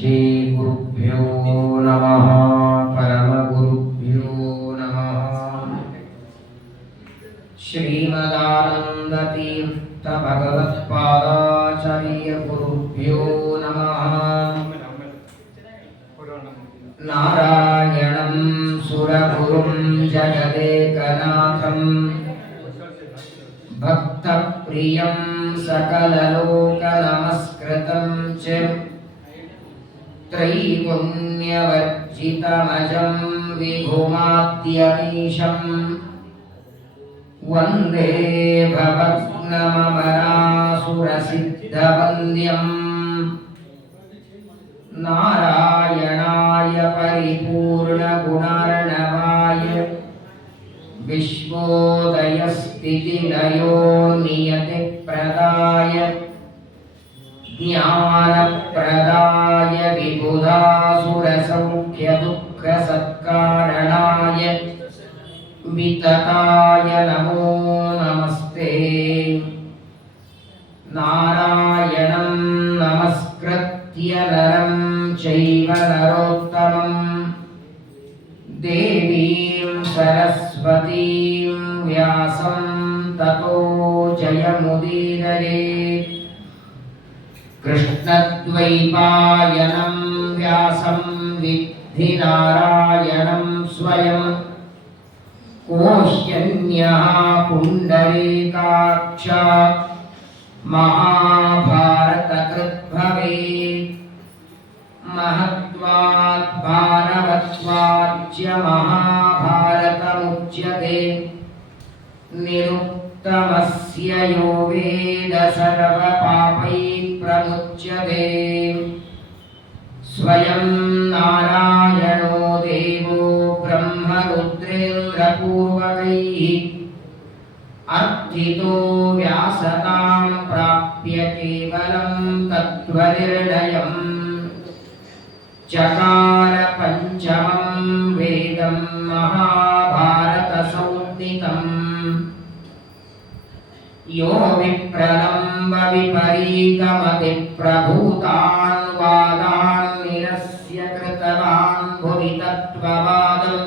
ಶ್ರೀ ಗುರುಭ್ಯೋ ನಮಃ ಪರಮಗುರುಭ್ಯೋ ನಮಃ ಶ್ರೀಮದಾನಂದತೀರ್ಥ ಭಗವತ್ಪಾದಾಚಾರ್ಯ ಗುರುಭ್ಯೋ ನಮಃ ನಾರಾಯಣಂ ಸುರಗುರುಂ ಜಗದೇಕನಾಥಂ ಭಕ್ತಪ್ರಿಯಂ सकललोकनमस्कृतं च त्रैगुण्यवर्जितमजं विभुमाद्यमीशं वन्दे भवग्नममरासुरसिद्धवन्द्यं नारायणाय परिपूर्णगुणार्णवाय विश्वोदयस्थितिलयो नियतिप्रदाय ज्ञानप्रदाय विबुधासुरसौख्यदुःखसत्कारणाय वितताय नमो नमस्ते। नारायणं नमस्कृत्य नरं चैव नरोत्तमं देवीं सरस्वतीं व्यासं ततो जयमुदीरयेत्। कृष्णद्वैपायनं व्यासं विद्धि नारायणं स्वयं कोह्यन्यः पुण्डरीकाक्षात् महाभारतकृद्भवेत्। महत्वात् भारवत्वाच्च महाभारतमुच्यते। निरुक्तमस्य यो वेद सर्वपापैः प्रमुच्यते। स्वयं नारायणो देवो ब्रह्मरुद्रेन्द्रपूर्वकैः अर्थितो व्यासतां प्राप्य केवलं तत्त्वनिर्णयम् चकार पंचमं वेदं महाभारतसंहितं। यो विप्रलम्ब विपरीतमतिप्रभूतान् वादान् निरस्य कृतवान् भुवि तत्त्ववादं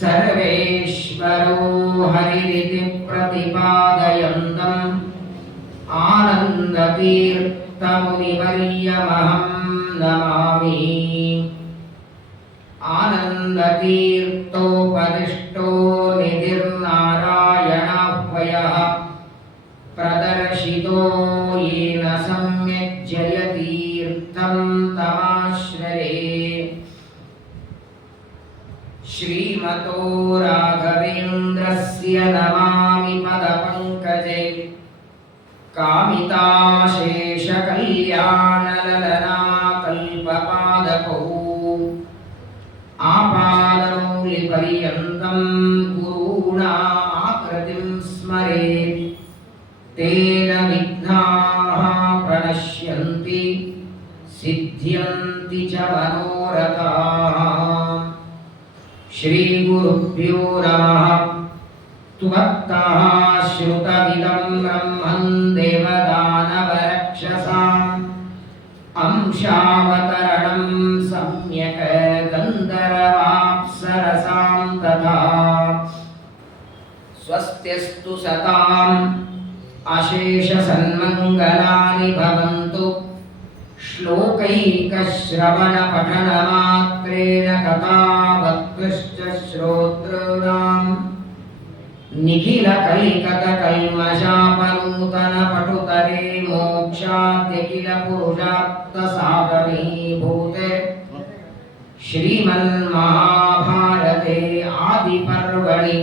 सर्वेश्वरो हरिरिति प्रतिपादयन्तम् आनन्दतीर्थमुनिवर्यमहं नमामि। आनन्दतीर्थोपदिष्टो निधिर्नारायणाह्वयः प्रदर्शितो येन सम्यक् जयतीर्थं तमाश्रये। श्रीमतो राघवेन्द्रस्य नमामि पदपङ्कजे कामिताशेषकल्याणललना कल्पपादकौ आपादमौलिपर्यन्तं गुरूणामाकृतिं स्मरेत् तेन विघ्नाः प्रणश्यन्ति सिद्ध्यन्ति च मनोरथाः। श्रीगुरुभ्यो नमः। त्वत्तः श्रुतमिदं ब्रह्मं देवदानवरक्षसाम् अंशावतरणं सम्यक् गन्धर्वाप्सरसां तथा। स्वस्त्यस्तु सताम् अशेषसन्मङ्गलानि भवन्तु। श्लोकैकश्रवणपठनमात्रेण कथावत्कृश्च श्रोतॄणाम् निखिलकलिकतकल्मषापनूतनपटुतरे मोक्षाद्यखिलपुरुषार्थसाधनीभूते श्रीमन्महाभारते आदिपर्वणि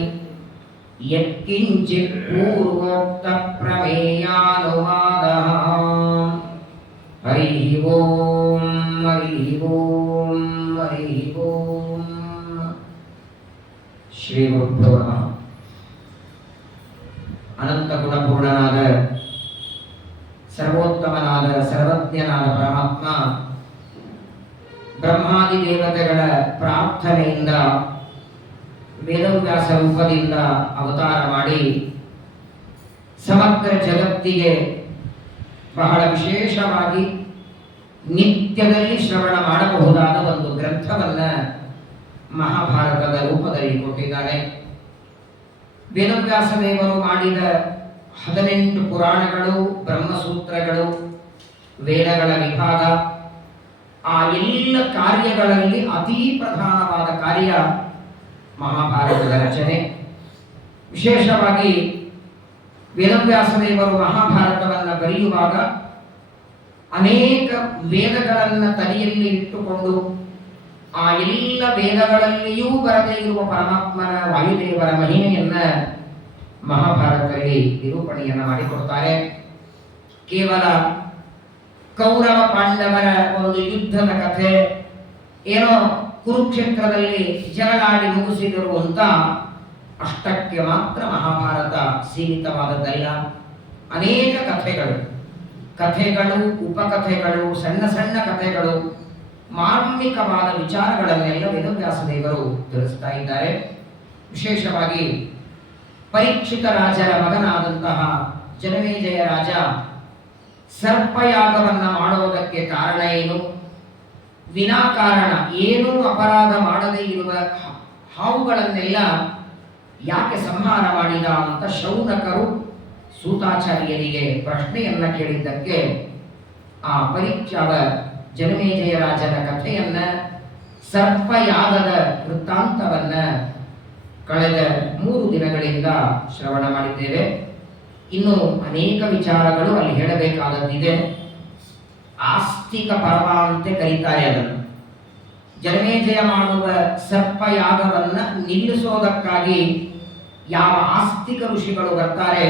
यत्किञ्चित् पूर्वोक्तप्रमेयानुवादः। हरिः ओं हरिः ओं हरिः ओं। श्रीगुरुभ्यो नमः। ಅನಂತ ಗುಣಪೂರ್ಣನಾದ ಸರ್ವೋತ್ತಮನಾದ ಸರ್ವಜ್ಞನಾದ ಪರಮಾತ್ಮ ಬ್ರಹ್ಮಾದಿ ದೇವತೆಗಳ ಪ್ರಾರ್ಥನೆಯಿಂದ ವೇದವ್ಯಾಸ ರೂಪದಿಂದ ಅವತಾರ ಮಾಡಿ ಸಮಗ್ರ ಜಗತ್ತಿಗೆ ಬಹಳ ವಿಶೇಷವಾಗಿ ನಿತ್ಯದಲ್ಲಿ ಶ್ರವಣ ಮಾಡಬಹುದಾದ ಒಂದು ಗ್ರಂಥವನ್ನ ಮಹಾಭಾರತದ ರೂಪದಲ್ಲಿ ಕೊಟ್ಟಿದ್ದಾರೆ. ವೇದವ್ಯಾಸ ದೇವರು ಮಾಡಿದ 18 ಪುರಾಣಗಳು, ಬ್ರಹ್ಮಸೂತ್ರಗಳು, ವೇದಗಳ ವಿಭಾಗ, ಆ ಎಲ್ಲ ಕಾರ್ಯಗಳಲ್ಲಿ ಅತೀ ಪ್ರಧಾನವಾದ ಕಾರ್ಯ ಮಹಾಭಾರತದ ರಚನೆ. ವಿಶೇಷವಾಗಿ ವೇದವ್ಯಾಸ ದೇವರು ಮಹಾಭಾರತವನ್ನು ಬರೆಯುವಾಗ ಅನೇಕ ವೇದಗಳನ್ನು ತಲೆಯಲ್ಲಿ ಇಟ್ಟುಕೊಂಡು ಆ ಎಲ್ಲ ವೇದಗಳಲ್ಲಿಯೂ ಬರದೇ ಇರುವ ಪರಮಾತ್ಮನ ವಾಯುದೇವರ ಮಹಿಮೆಯನ್ನ ಮಹಾಭಾರತದಲ್ಲಿ ನಿರೂಪಣೆಯನ್ನು ಮಾಡಿಕೊಡ್ತಾರೆ. ಕೇವಲ ಕೌರವ ಪಾಂಡವರ ಒಂದು ಯುದ್ಧದ ಕಥೆ, ಏನೋ ಕುರುಕ್ಷೇತ್ರದಲ್ಲಿ ಜಗಳಾಡಿ ಮುಗಿಸಿದರು ಅಂತ ಅಷ್ಟಕ್ಕೆ ಮಾತ್ರ ಮಹಾಭಾರತ ಸೀಮಿತವಾದದ್ದಲ್ಲ. ಅನೇಕ ಕಥೆಗಳು, ಉಪಕಥೆಗಳು, ಸಣ್ಣ ಸಣ್ಣ ಕಥೆಗಳು, ಮಾರ್ಮಿಕವಾದ ವಿಚಾರಗಳನ್ನೆಲ್ಲ ವೇದವ್ಯಾಸ ದೇವರು ತಿಳಿಸ್ತಾ ಇದ್ದಾರೆ. ವಿಶೇಷವಾಗಿ ಪರೀಕ್ಷಿತ ರಾಜರ ಮಗನಾದಂತಹ ಜನಮೇಜಯ ರಾಜ ಸರ್ಪಯಾಗವನ್ನ ಮಾಡುವುದಕ್ಕೆ ಕಾರಣ ಏನು, ವಿನಾಕಾರಣ ಏನೂ ಅಪರಾಧ ಮಾಡದೇ ಇರುವ ಹಾವುಗಳನ್ನೆಲ್ಲ ಯಾಕೆ ಸಂಹಾರ ಮಾಡಿದ ಅಂತ ಶೌನಕರು ಸೂತಾಚಾರ್ಯರಿಗೆ ಪ್ರಶ್ನೆಯನ್ನ ಕೇಳಿದ್ದಕ್ಕೆ ಆ ಪರೀಕ್ಷಾದ ಜನಮೇಜಯ ರಾಜನ ಕಥೆಯನ್ನ, ಸರ್ಪಯಾಗದ ವೃತ್ತಾಂತವನ್ನ ಕಳೆದ 3 ದಿನಗಳಿಂದ ಶ್ರವಣ ಮಾಡಿದ್ದೇವೆ. ಇನ್ನು ಅನೇಕ ವಿಚಾರಗಳು ಅಲ್ಲಿ ಹೇಳಬೇಕಾದದ್ದಿದೆ. ಆಸ್ತಿಕ ಪರ್ವ ಅಂತ ಕರೀತಾರೆ ಅದನ್ನು. ಜನಮೇಜಯ ಮಾಡುವ ಸರ್ಪಯಾಗವನ್ನ ನಿಲ್ಲಿಸೋದಕ್ಕಾಗಿ ಯಾವ ಆಸ್ತಿಕ ಋಷಿಗಳು ಬರ್ತಾರೆ,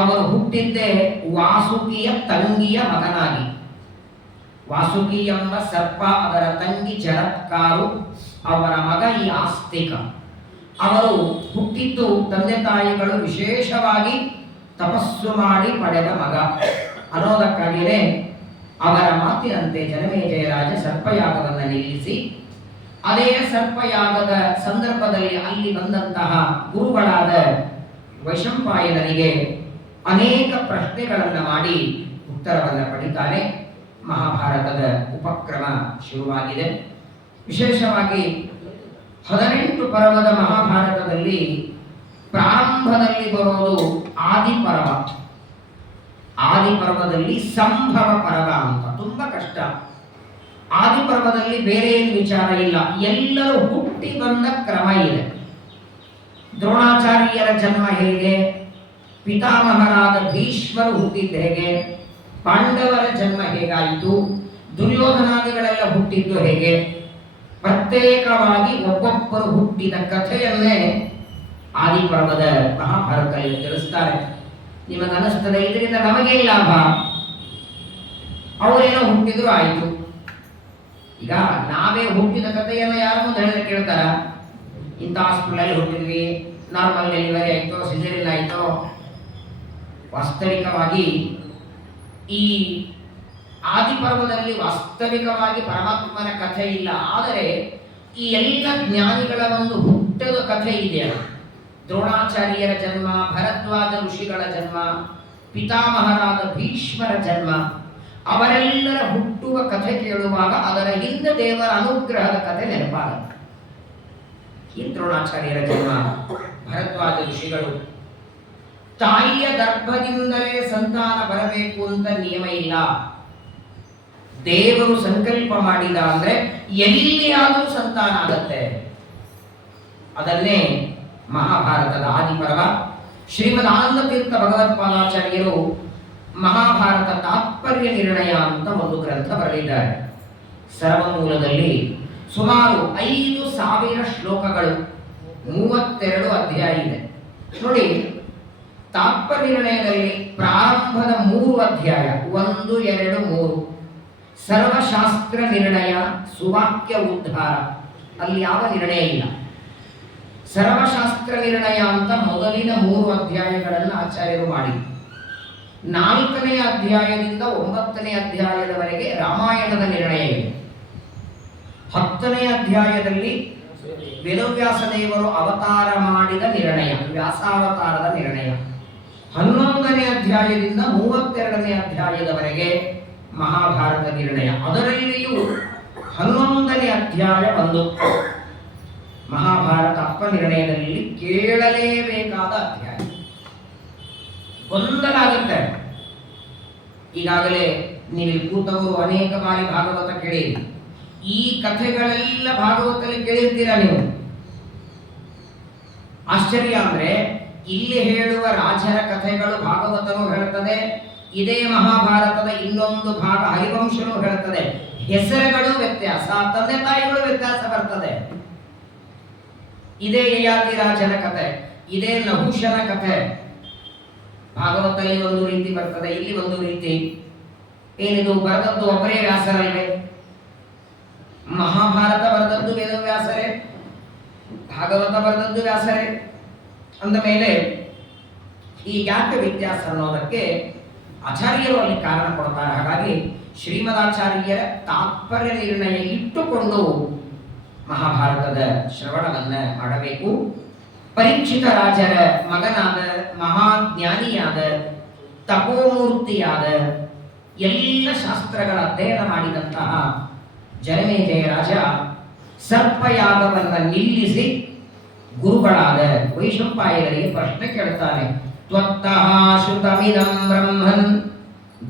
ಅವರು ಹುಟ್ಟಿದ್ದೇ ವಾಸುಕಿಯ ತಂಗಿಯ ಮಗನಾಗಿ. ವಾಸುಕಿ ಎಂಬ ಸರ್ಪ, ಅದರ ತಂಗಿ ಜರತ್ಕಾರು, ಅವರ ಮಗ ಈ ಆಸ್ತಿಕ. ಅವರು ಹುಟ್ಟಿದ್ದು ತಂದೆ ತಾಯಿಗಳು ವಿಶೇಷವಾಗಿ ತಪಸ್ಸು ಮಾಡಿ ಪಡೆದ ಮಗ ಅನ್ನೋದಕ್ಕಾಗಿಯೇ ಅವರ ಮಾತಿನಂತೆ ಜನಮೇಜಯ ರಾಜ ಸರ್ಪಯಾಗವನ್ನು ನಿಲ್ಲಿಸಿ, ಅದೇ ಸರ್ಪಯಾಗದ ಸಂದರ್ಭದಲ್ಲಿ ಅಲ್ಲಿ ಬಂದಂತಹ ಗುರುಗಳಾದ ವೈಶಂಪಾಯನರಿಗೆ ಅನೇಕ ಪ್ರಶ್ನೆಗಳನ್ನು ಮಾಡಿ ಉತ್ತರವನ್ನು ಪಡಿತಾನೆ. ಮಹಾಭಾರತದ ಉಪಕ್ರಮ ಶುರುವಾಗಿದೆ. ವಿಶೇಷವಾಗಿ 18 ಪರ್ವದ ಮಹಾಭಾರತದಲ್ಲಿ ಪ್ರಾರಂಭದಲ್ಲಿ ಬರೋದು ಆದಿಪರ್ವ. ಆದಿಪರ್ವದಲ್ಲಿ ಸಂಭವ ಪರ್ವ ಅಂತ, ತುಂಬಾ ಕಷ್ಟ. ಆದಿಪರ್ವದಲ್ಲಿ ಬೇರೆ ಏನು ವಿಚಾರ ಇಲ್ಲ, ಎಲ್ಲರೂ ಹುಟ್ಟಿ ಬಂದ ಕ್ರಮ ಇದೆ. ದ್ರೋಣಾಚಾರ್ಯರ ಜನ್ಮ ಹೇಗೆ, ಪಿತಾಮಹರಾದ ಭೀಷ್ಮರು ಹುಟ್ಟಿದ್ದು ಹೇಗೆ, ಪಾಂಡವರ ಜನ್ಮ ಹೇಗಾಯಿತು, ದುರ್ಯೋಧನಾದಿಗಳೆಲ್ಲ ಹುಟ್ಟಿದ್ದು ಹೇಗೆ, ಪ್ರತ್ಯೇಕವಾಗಿ ಒಬ್ಬೊಬ್ಬರು ಹುಟ್ಟಿದ ಕಥೆಯನ್ನೇ ಆದಿಪರ್ವದ ಮಹಾಭಾರತದಲ್ಲಿ ತಿಳಿಸ್ತಾರೆ. ನಿಮಗನಿಸ್ತದೆ ಇದರಿಂದ ನಮಗೆ ಲಾಭ, ಅವರೇನೋ ಹುಟ್ಟಿದ್ರು ಆಯಿತು. ಈಗ ನಾವೇ ಹುಟ್ಟಿದ ಕಥೆಯನ್ನು ಯಾರ ಮುಂದೆ ಹೇಳಿದ್ರೆ ಕೇಳ್ತಾರ? ಇಂಥ ಹಾಸ್ಪಿಟಲಲ್ಲಿ ಹುಟ್ಟಿದ್ವಿ, ನಾರ್ಮಲ್ ಡೆಲಿವರಿ ಆಯಿತು, ಸಿಸೇರಿಯನ್ ಆಯಿತು. ವಾಸ್ತವಿಕವಾಗಿ ಈ ಆದಿಪರ್ವದಲ್ಲಿ ವಾಸ್ತವಿಕವಾಗಿ ಪರಮಾತ್ಮನ ಕಥೆ ಇಲ್ಲ, ಆದರೆ ಈ ಎಲ್ಲ ಜ್ಞಾನಿಗಳ ಒಂದು ಹುಟ್ಟದ ಕಥೆ ಇದೆಯಲ್ಲ. ದ್ರೋಣಾಚಾರ್ಯರ ಜನ್ಮ, ಭರದ್ವಾಜ ಋಷಿಗಳ ಜನ್ಮ, ಪಿತಾಮಹರಾದ ಭೀಷ್ಮರ ಜನ್ಮ, ಅವರೆಲ್ಲರ ಹುಟ್ಟುವ ಕಥೆ ಕೇಳುವಾಗ ಅದರ ಹಿಂದೆ ದೇವರ ಅನುಗ್ರಹದ ಕಥೆ ನೆನಪಾಗುತ್ತೆ. ಈ ದ್ರೋಣಾಚಾರ್ಯರ ಜನ್ಮ, ಭರದ್ವಾಜ ಋಷಿಗಳು, ತಾಯಿಯ ಗರ್ಭದಿಂದಲೇ ಸಂತಾನ ಬರಬೇಕು ಅಂತ ನಿಯಮ ಇಲ್ಲ. ದೇವರು ಸಂಕಲ್ಪ ಮಾಡಿದ ಅಂದ್ರೆ ಎಲ್ಲಿಯಾದರೂ ಸಂತಾನ ಆಗತ್ತೆ. ಅದನ್ನೇ ಮಹಾಭಾರತದ ಆದಿಪರ್ವ. ಶ್ರೀಮದ್ ಆನಂದ ತೀರ್ಥ ಭಗವತ್ಪಾದಾಚಾರ್ಯರು ಮಹಾಭಾರತ ತಾತ್ಪರ್ಯ ನಿರ್ಣಯ ಅಂತ ಒಂದು ಗ್ರಂಥ ಬರೆದಿದ್ದಾರೆ. ಸರ್ವಮೂಲದಲ್ಲಿ ಸುಮಾರು 5,000 ಶ್ಲೋಕಗಳು, 32 ಅಧ್ಯಾಯ ಇದೆ. ನೋಡಿ, ತಾತ್ಪರ್ಯ ನಿರ್ಣಯದಲ್ಲಿ ಪ್ರಾರಂಭದ 3 ಅಧ್ಯಾಯ 1, 2, 3 ಸರ್ವಶಾಸ್ತ್ರ ನಿರ್ಣಯ, ಸುವಾಕ್ಯ ಉದ್ಧಾರ, ಅಲ್ಲಿ ಯಾವ ನಿರ್ಣಯ ಇಲ್ಲ. ಸರ್ವಶಾಸ್ತ್ರ ನಿರ್ಣಯ ಅಂತ ಮೊದಲಿನ 3 ಅಧ್ಯಾಯಗಳನ್ನು ಆಚಾರ್ಯರು ಮಾಡಿ, 4ನೇ ಅಧ್ಯಾಯದಿಂದ 9ನೇ ಅಧ್ಯಾಯದವರೆಗೆ ರಾಮಾಯಣದ ನಿರ್ಣಯ ಇದೆ. 10ನೇ ಅಧ್ಯಾಯದಲ್ಲಿ ವೇದವ್ಯಾಸ ದೇವರು ಅವತಾರ ಮಾಡಿದ ನಿರ್ಣಯ, ವ್ಯಾಸಾವತಾರದ ನಿರ್ಣಯ. 11ನೇ ಅಧ್ಯಾಯದಿಂದ 32ನೇ ಅಧ್ಯಾಯದವರೆಗೆ ಮಹಾಭಾರತ ನಿರ್ಣಯ. ಅದರಲ್ಲಿಯೂ 11ನೇ ಅಧ್ಯಾಯ ಒಂದು ಮಹಾಭಾರತ ಅಪ್ಪ ನಿರ್ಣಯದಲ್ಲಿ ಕೇಳಲೇಬೇಕಾದ ಅಧ್ಯಾಯ. ಗೊಂದಲ ಆಗುತ್ತೆ. ಈಗಾಗಲೇ ನೀವು ಕೂತವರು ಅನೇಕ ಬಾರಿ ಭಾಗವತ ಕೇಳಿರಿ. ಈ ಕಥೆಗಳೆಲ್ಲ ಭಾಗವತದಲ್ಲಿ ಕೇಳಿರ್ತೀರಾ ನೀವು. ಆಶ್ಚರ್ಯ ಅಂದ್ರೆ ಇಲ್ಲಿ ಹೇಳುವ ರಾಜರ ಕಥೆಗಳು ಭಾಗವತನೂ ಹೇಳುತ್ತದೆ, ಇದೇ ಮಹಾಭಾರತದ ಇನ್ನೊಂದು ಭಾಗ ಹರಿವಂಶನೂ ಹೇಳುತ್ತದೆ. ಹೆಸರುಗಳು ವ್ಯತ್ಯಾಸ, ತಂದೆ ತಾಯಿಗಳು ವ್ಯತ್ಯಾಸ ಬರ್ತದೆ. ಇದೇ ಯಯಾತಿ ರಾಜನ ಕಥೆ, ಇದೇ ನಹುಷನ ಕಥೆ ಭಾಗವತದಲ್ಲಿ ಒಂದು ರೀತಿ ಬರ್ತದೆ, ಇಲ್ಲಿ ಒಂದು ರೀತಿ. ಏನಿದು ಬರೆದದ್ದು ಒಬ್ಬರೇ ವ್ಯಾಸರಲ್ವೇ? ಮಹಾಭಾರತ ಬರೆದದ್ದು ವೇದವ್ಯಾಸರೇ, ಭಾಗವತ ಬರೆದದ್ದು ವ್ಯಾಸರೇ. ಅಂದ ಮೇಲೆ ಈ ಯಾಕೆ ವ್ಯತ್ಯಾಸ ಅನ್ನೋದಕ್ಕೆ ಆಚಾರ್ಯರು ಅಲ್ಲಿ ಕಾರಣ ಕೊಡ್ತಾರೆ. ಹಾಗಾಗಿ ಶ್ರೀಮದಾಚಾರ್ಯರ ತಾತ್ಪರ್ಯ ನಿರ್ಣಯ ಇಟ್ಟುಕೊಂಡು ಮಹಾಭಾರತದ ಶ್ರವಣವನ್ನ ಮಾಡಬೇಕು. ಪರೀಕ್ಷಿತ ರಾಜರ ಮಗನಾದ ಮಹಾಜ್ಞಾನಿಯಾದ ತಪೋಮೂರ್ತಿಯಾದ ಎಲ್ಲ ಶಾಸ್ತ್ರಗಳ ಅಧ್ಯಯನ ಮಾಡಿದಂತಹ ಜನಮೇಜಯ ರಾಜ ಸರ್ಪಯಾಗವನ್ನ ನಿಲ್ಲಿಸಿ ಗುರುಗಳಾದ ವೈಶಂಪಾಯನರಿಗೆ ಪ್ರಶ್ನೆ ಕೇಳುತ್ತಾನೆ. ತ್ವತ್ತಃ ಶ್ರುತಮಿದಂ ಬ್ರಹ್ಮನ್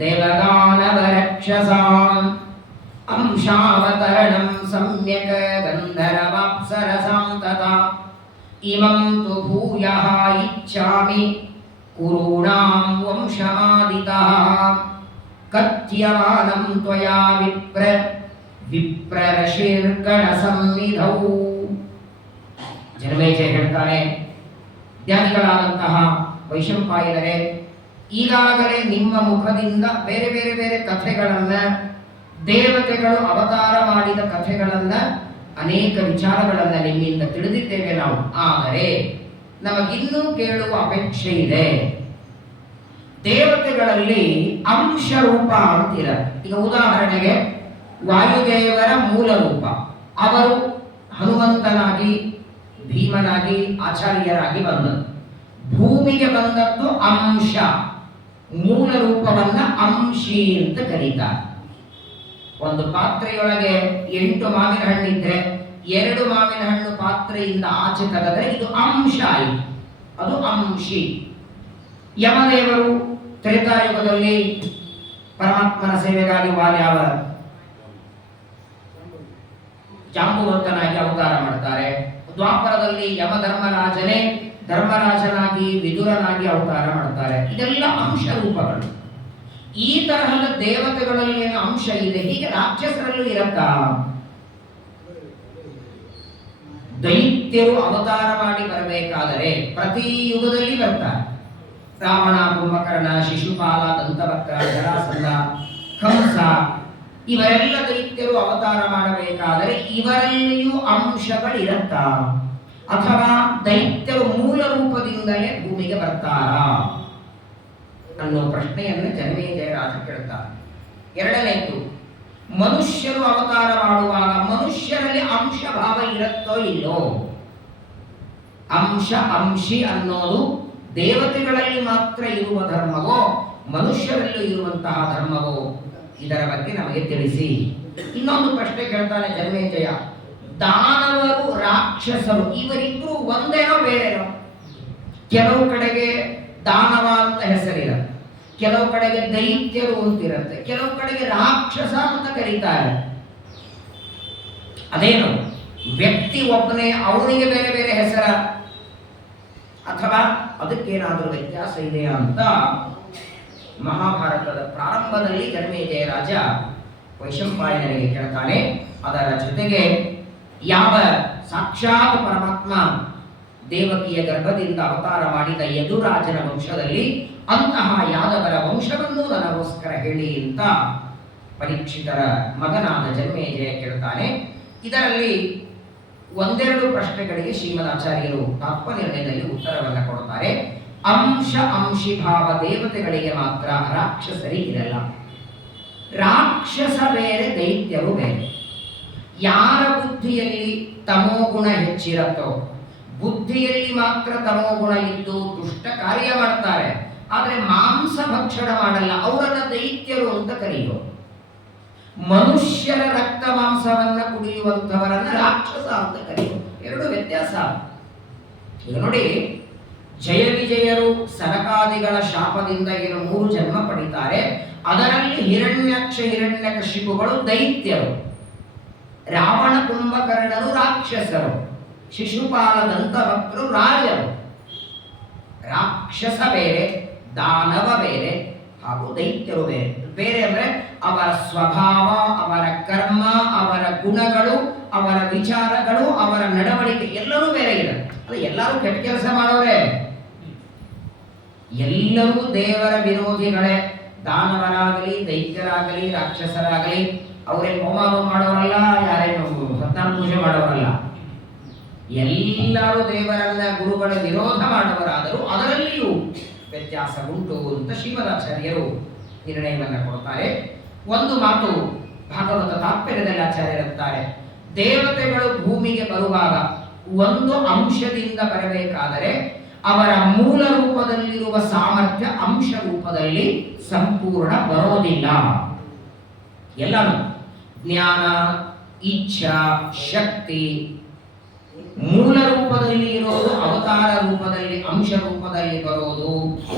ದೇವದಾನವ ರಕ್ಷಸಾಂ ಅಂಶಾವತರಣಂ ಸಮ್ಯಕ್ ಗಂಧರ್ವಾಪ್ಸರಸಾಂ ತಥಾ ಇಮಂ ತು ಭೂಯಃ ಇಚ್ಛಾಮಿ ಕುರುಣಾಂ ವಂಶಮಾದಿತಃ ಕಥ್ಯಮಾನಂ ತ್ವಯಾ ವಿಪ್ರರಶಿರ್ಗಣ ಸಂವಿಧೌ. ಜನಮೇಜಯ ಹೇಳ್ತಾನೆ, ಜ್ಞಾನಿಗಳಾದಂತಹ ವೈಶಂಪಾಯನರೇ, ಈಗಾಗಲೇ ನಿಮ್ಮ ಮುಖದಿಂದ ಬೇರೆ ಬೇರೆ ಬೇರೆ ಕಥೆಗಳನ್ನ, ದೇವತೆಗಳು ಅವತಾರ ಮಾಡಿದ ಕಥೆಗಳನ್ನ, ಅನೇಕ ವಿಚಾರಗಳನ್ನ ನಿಮ್ಮಿಂದ ತಿಳಿದಿದ್ದೇವೆ ನಾವು. ಆದರೆ ನಮಗಿನ್ನೂ ಕೇಳುವ ಅಪೇಕ್ಷೆ ಇದೆ. ದೇವತೆಗಳಲ್ಲಿ ಅಂಶ ರೂಪ ಅಂತೀರ. ಈಗ ಉದಾಹರಣೆಗೆ ವಾಯುದೇವರ ಮೂಲ ರೂಪ, ಅವರು ಹನುಮಂತನಾಗಿ, ಭೀಮನಾಗಿ, ಆಚಾರ್ಯರಾಗಿ ಬಂದದ್ದು. ಭೂಮಿಗೆ ಬಂದದ್ದು ಅಂಶ, ಮೂಲ ರೂಪವನ್ನ ಅಂಶಿ ಅಂತ ಕರೀತಾರೆ. ಒಂದು ಪಾತ್ರೆಯೊಳಗೆ 8 ಮಾವಿನ ಹಣ್ಣಿದ್ರೆ 2 ಮಾವಿನ ಹಣ್ಣು ಪಾತ್ರೆಯಿಂದ ಆಚೆ ತೆಗೆದರೆ ಇದು ಅಂಶ ಆಯಿತು, ಅದು ಅಂಶಿ. ಯಮದೇವರು ತ್ರೇತಾಯುಗದಲ್ಲಿ ಪರಮಾತ್ಮನ ಸೇವೆಗಾಗಿ ವಾಲ್ಯಾವ ಜಾಂಬುವಂತನಾಗಿ ಅವತಾರ ಮಾಡ್ತಾರೆ. ದ್ವಾಪರದಲ್ಲಿ ಯಮಧರ್ಮರಾಜನೇ ಧರ್ಮರಾಜನಾಗಿ ವಿದುರನಾಗಿ ಅವತಾರ ಮಾಡ್ತಾರೆ. ಇದೆಲ್ಲ ಅಂಶ ರೂಪಗಳು. ಈ ತರಹದ ದೇವತೆಗಳಲ್ಲಿ ಏನು ಅಂಶ ಇದೆ, ಹೀಗೆ ರಾಕ್ಷಸರಲ್ಲೂ ಇರತ್ತಾ? ದೈತ್ಯರು ಅವತಾರ ಮಾಡಿ ಬರಬೇಕಾದರೆ ಪ್ರತಿ ಯುಗದಲ್ಲಿ ಬರ್ತಾರೆ. ರಾವಣ, ಕುಂಭಕರ್ಣ, ಶಿಶುಪಾಲ, ದಂತವಕ್ರ, ಜರಾಸಂಧ, ಕಂಸ, ಇವರೆಲ್ಲ ದೈತ್ಯರು ಅವತಾರ ಮಾಡಬೇಕಾದರೆ ಇವರಲ್ಲಿಯೂ ಅಂಶಗಳಿರತ್ತಾ? ಅಥವಾ ದೈತ್ಯರು ಮೂಲ ರೂಪದಿಂದಲೇ ಭೂಮಿಗೆ ಬರ್ತಾರಾ ಅನ್ನೋ ಪ್ರಶ್ನೆಯನ್ನು ಜನಮೇಜಯ ರಾಜ ಕೇಳ್ತಾರೆ. ಎರಡನೇದು, ಮನುಷ್ಯರು ಅವತಾರ ಮಾಡುವಾಗ ಮನುಷ್ಯರಲ್ಲಿ ಅಂಶ ಭಾವ ಇರುತ್ತೋ ಇಲ್ಲೋ? ಅಂಶ ಅಂಶಿ ಅನ್ನೋದು ದೇವತೆಗಳಲ್ಲಿ ಮಾತ್ರ ಇರುವ ಧರ್ಮವೋ ಮನುಷ್ಯರಲ್ಲೂ ಇರುವಂತಹ ಧರ್ಮವೋ? ಇದರ ಬಗ್ಗೆ ನಮಗೆ ತಿಳಿಸಿ. ಇನ್ನೊಂದು ಪ್ರಶ್ನೆ ಕೇಳ್ತಾನೆ ಜನಮೇಜಯ. ದಾನವರು, ರಾಕ್ಷಸರು ಇವರಿಬ್ರು ಒಂದೇನೋ ಬೇರೆನೋ? ಕೆಲವು ಕಡೆಗೆ ದಾನವ ಅಂತ ಹೆಸರಿರುತ್ತೆ, ಕೆಲವು ಕಡೆಗೆ ದೈತ್ಯರು ಅಂತಿರುತ್ತೆ, ಕೆಲವು ಕಡೆಗೆ ರಾಕ್ಷಸ ಅಂತ ಕರೀತಾರೆ. ಅದೇನು ವ್ಯಕ್ತಿ ಒಬ್ಬನೇ, ಅವನಿಗೆ ಬೇರೆ ಬೇರೆ ಹೆಸರ, ಅಥವಾ ಅದಕ್ಕೇನಾದರೂ ವ್ಯತ್ಯಾಸ ಇದೆಯಾ ಅಂತ ಮಹಾಭಾರತದ ಪ್ರಾರಂಭದಲ್ಲಿ ಜನಮೇಜಯ ರಾಜ ವೈಶಂಪಾಯನರಿಗೆ ಕೇಳ್ತಾನೆ. ಅದರ ಜೊತೆಗೆ ಯಾವ ಸಾಕ್ಷಾತ್ ಪರಮಾತ್ಮ ದೇವಕಿಯ ಗರ್ಭದಿಂದ ಅವತಾರ ಮಾಡಿದ ಯದುರಾಜನ ವಂಶದಲ್ಲಿ ಅಂತಹ ಯಾದವರ ವಂಶವನ್ನು ನನಗೋಸ್ಕರ ಹೇಳಿ ಅಂತ ಪರೀಕ್ಷಿತರ ಮಗನಾದ ಜನಮೇಜಯ ಕೇಳ್ತಾನೆ. ಇದರಲ್ಲಿ ಒಂದೆರಡು ಪ್ರಶ್ನೆಗಳಿಗೆ ಶ್ರೀಮದಾಚಾರ್ಯರು ತಾತ್ಪರ್ಯದಲ್ಲಿ ಉತ್ತರವನ್ನು ಕೊಡುತ್ತಾರೆ. ಅಂಶ ಅಂಶಿ ಭಾವ ದೇವತೆಗಳಿಗೆ ಮಾತ್ರ, ರಾಕ್ಷಸರಿಗಿರಲ್ಲ. ರಾಕ್ಷಸ ಬೇರೆ, ದೈತ್ಯರು ಬೇರೆ. ಯಾರ ಬುದ್ಧಿಯಲ್ಲಿ ತಮೋಗುಣ ಹೆಚ್ಚಿರತ್ತೋ, ಬುದ್ಧಿಯಲ್ಲಿ ಮಾತ್ರ ತಮೋಗುಣ ಇದ್ದು ದುಷ್ಟ ಕಾರ್ಯ ಮಾಡ್ತಾರೆ, ಆದರೆ ಮಾಂಸ ಭಕ್ಷಣ ಮಾಡಲ್ಲ, ಅವರನ್ನ ದೈತ್ಯರು ಅಂತ ಕರೆಯೋದು. ಮನುಷ್ಯರ ರಕ್ತ ಮಾಂಸವನ್ನ ಕುಡಿಯುವಂಥವರನ್ನ ರಾಕ್ಷಸ ಅಂತ ಕರೆಯುವುದು. ಎರಡು ವ್ಯತ್ಯಾಸ. ಈಗ ನೋಡಿ, ಜಯ ವಿಜಯರು ಸನಕಾದಿಗಳ ಶಾಪದಿಂದ ಏನು 3 ಜನ್ಮ ಪಡಿತಾರೆ, ಅದರಲ್ಲಿ ಹಿರಣ್ಯಾಕ್ಷ ಹಿರಣ್ಯಕಶಿಪುಗಳು ದೈತ್ಯರು, ರಾವಣ ಕುಂಭಕರ್ಣರು ರಾಕ್ಷಸರು, ಶಿಶುಪಾಲ ದಂತಭಕ್ತರು ರಾಜರು. ರಾಕ್ಷಸ ಬೇರೆ, ದಾನವ ಬೇರೆ, ಹಾಗೂ ದೈತ್ಯರು ಬೇರೆ. ಬೇರೆ ಅಂದ್ರೆ ಅವರ ಸ್ವಭಾವ, ಅವರ ಕರ್ಮ, ಅವರ ಗುಣಗಳು, ಅವರ ವಿಚಾರಗಳು, ಅವರ ನಡವಳಿಕೆ ಎಲ್ಲರೂ ಬೇರೆ ಇದೆ. ಅದು ಎಲ್ಲರೂ ಕೆಟ್ಟ ಕೆಲಸ ಮಾಡೋರೆ, ಎಲ್ಲರೂ ದೇವರ ವಿರೋಧಿಗಳೇ. ದಾನವರಾಗಲಿ, ದೈತ್ಯರಾಗಲಿ, ರಾಕ್ಷಸರಾಗಲಿ ಅವರೇನು ಹೋಮ ಮಾಡೋರಲ್ಲ, ಯಾರೇನು ಸತ್ಯನಾರಾಯಣ ಪೂಜೆ ಮಾಡೋರಲ್ಲ. ಎಲ್ಲರೂ ದೇವರನ್ನ ಗುರುಗಳ ವಿರೋಧ ಮಾಡುವರಾದರೂ ಅದರಲ್ಲಿಯೂ ವ್ಯತ್ಯಾಸ ಉಂಟು ಅಂತ ಶ್ರೀಮದಾಚಾರ್ಯರು ನಿರ್ಣಯವನ್ನು ಕೊಡ್ತಾರೆ. ಒಂದು ಮಾತು ಭಾಗವತ ತಾತ್ಪರ್ಯದಲ್ಲಿ ಆಚಾರ್ಯರುತ್ತಾರೆ, ದೇವತೆಗಳು ಭೂಮಿಗೆ ಬರುವಾಗ ಒಂದು ಅಂಶದಿಂದ ಬರಬೇಕಾದರೆ ಅವರ ಮೂಲ ರೂಪದಲ್ಲಿರುವ ಸಾಮರ್ಥ್ಯ ಅಂಶ ರೂಪದಲ್ಲಿ ಸಂಪೂರ್ಣ ಬರೋದಿಲ್ಲ. ಎಲ್ಲನೂ ಜ್ಞಾನ, ಇಚ್ಛಾ, ಶಕ್ತಿ ಮೂಲ ರೂಪದಲ್ಲಿ ಇರೋದು, ಅವತಾರ ರೂಪದಲ್ಲಿ ಅಂಶ ರೂಪದಲ್ಲಿ ಬರೋದು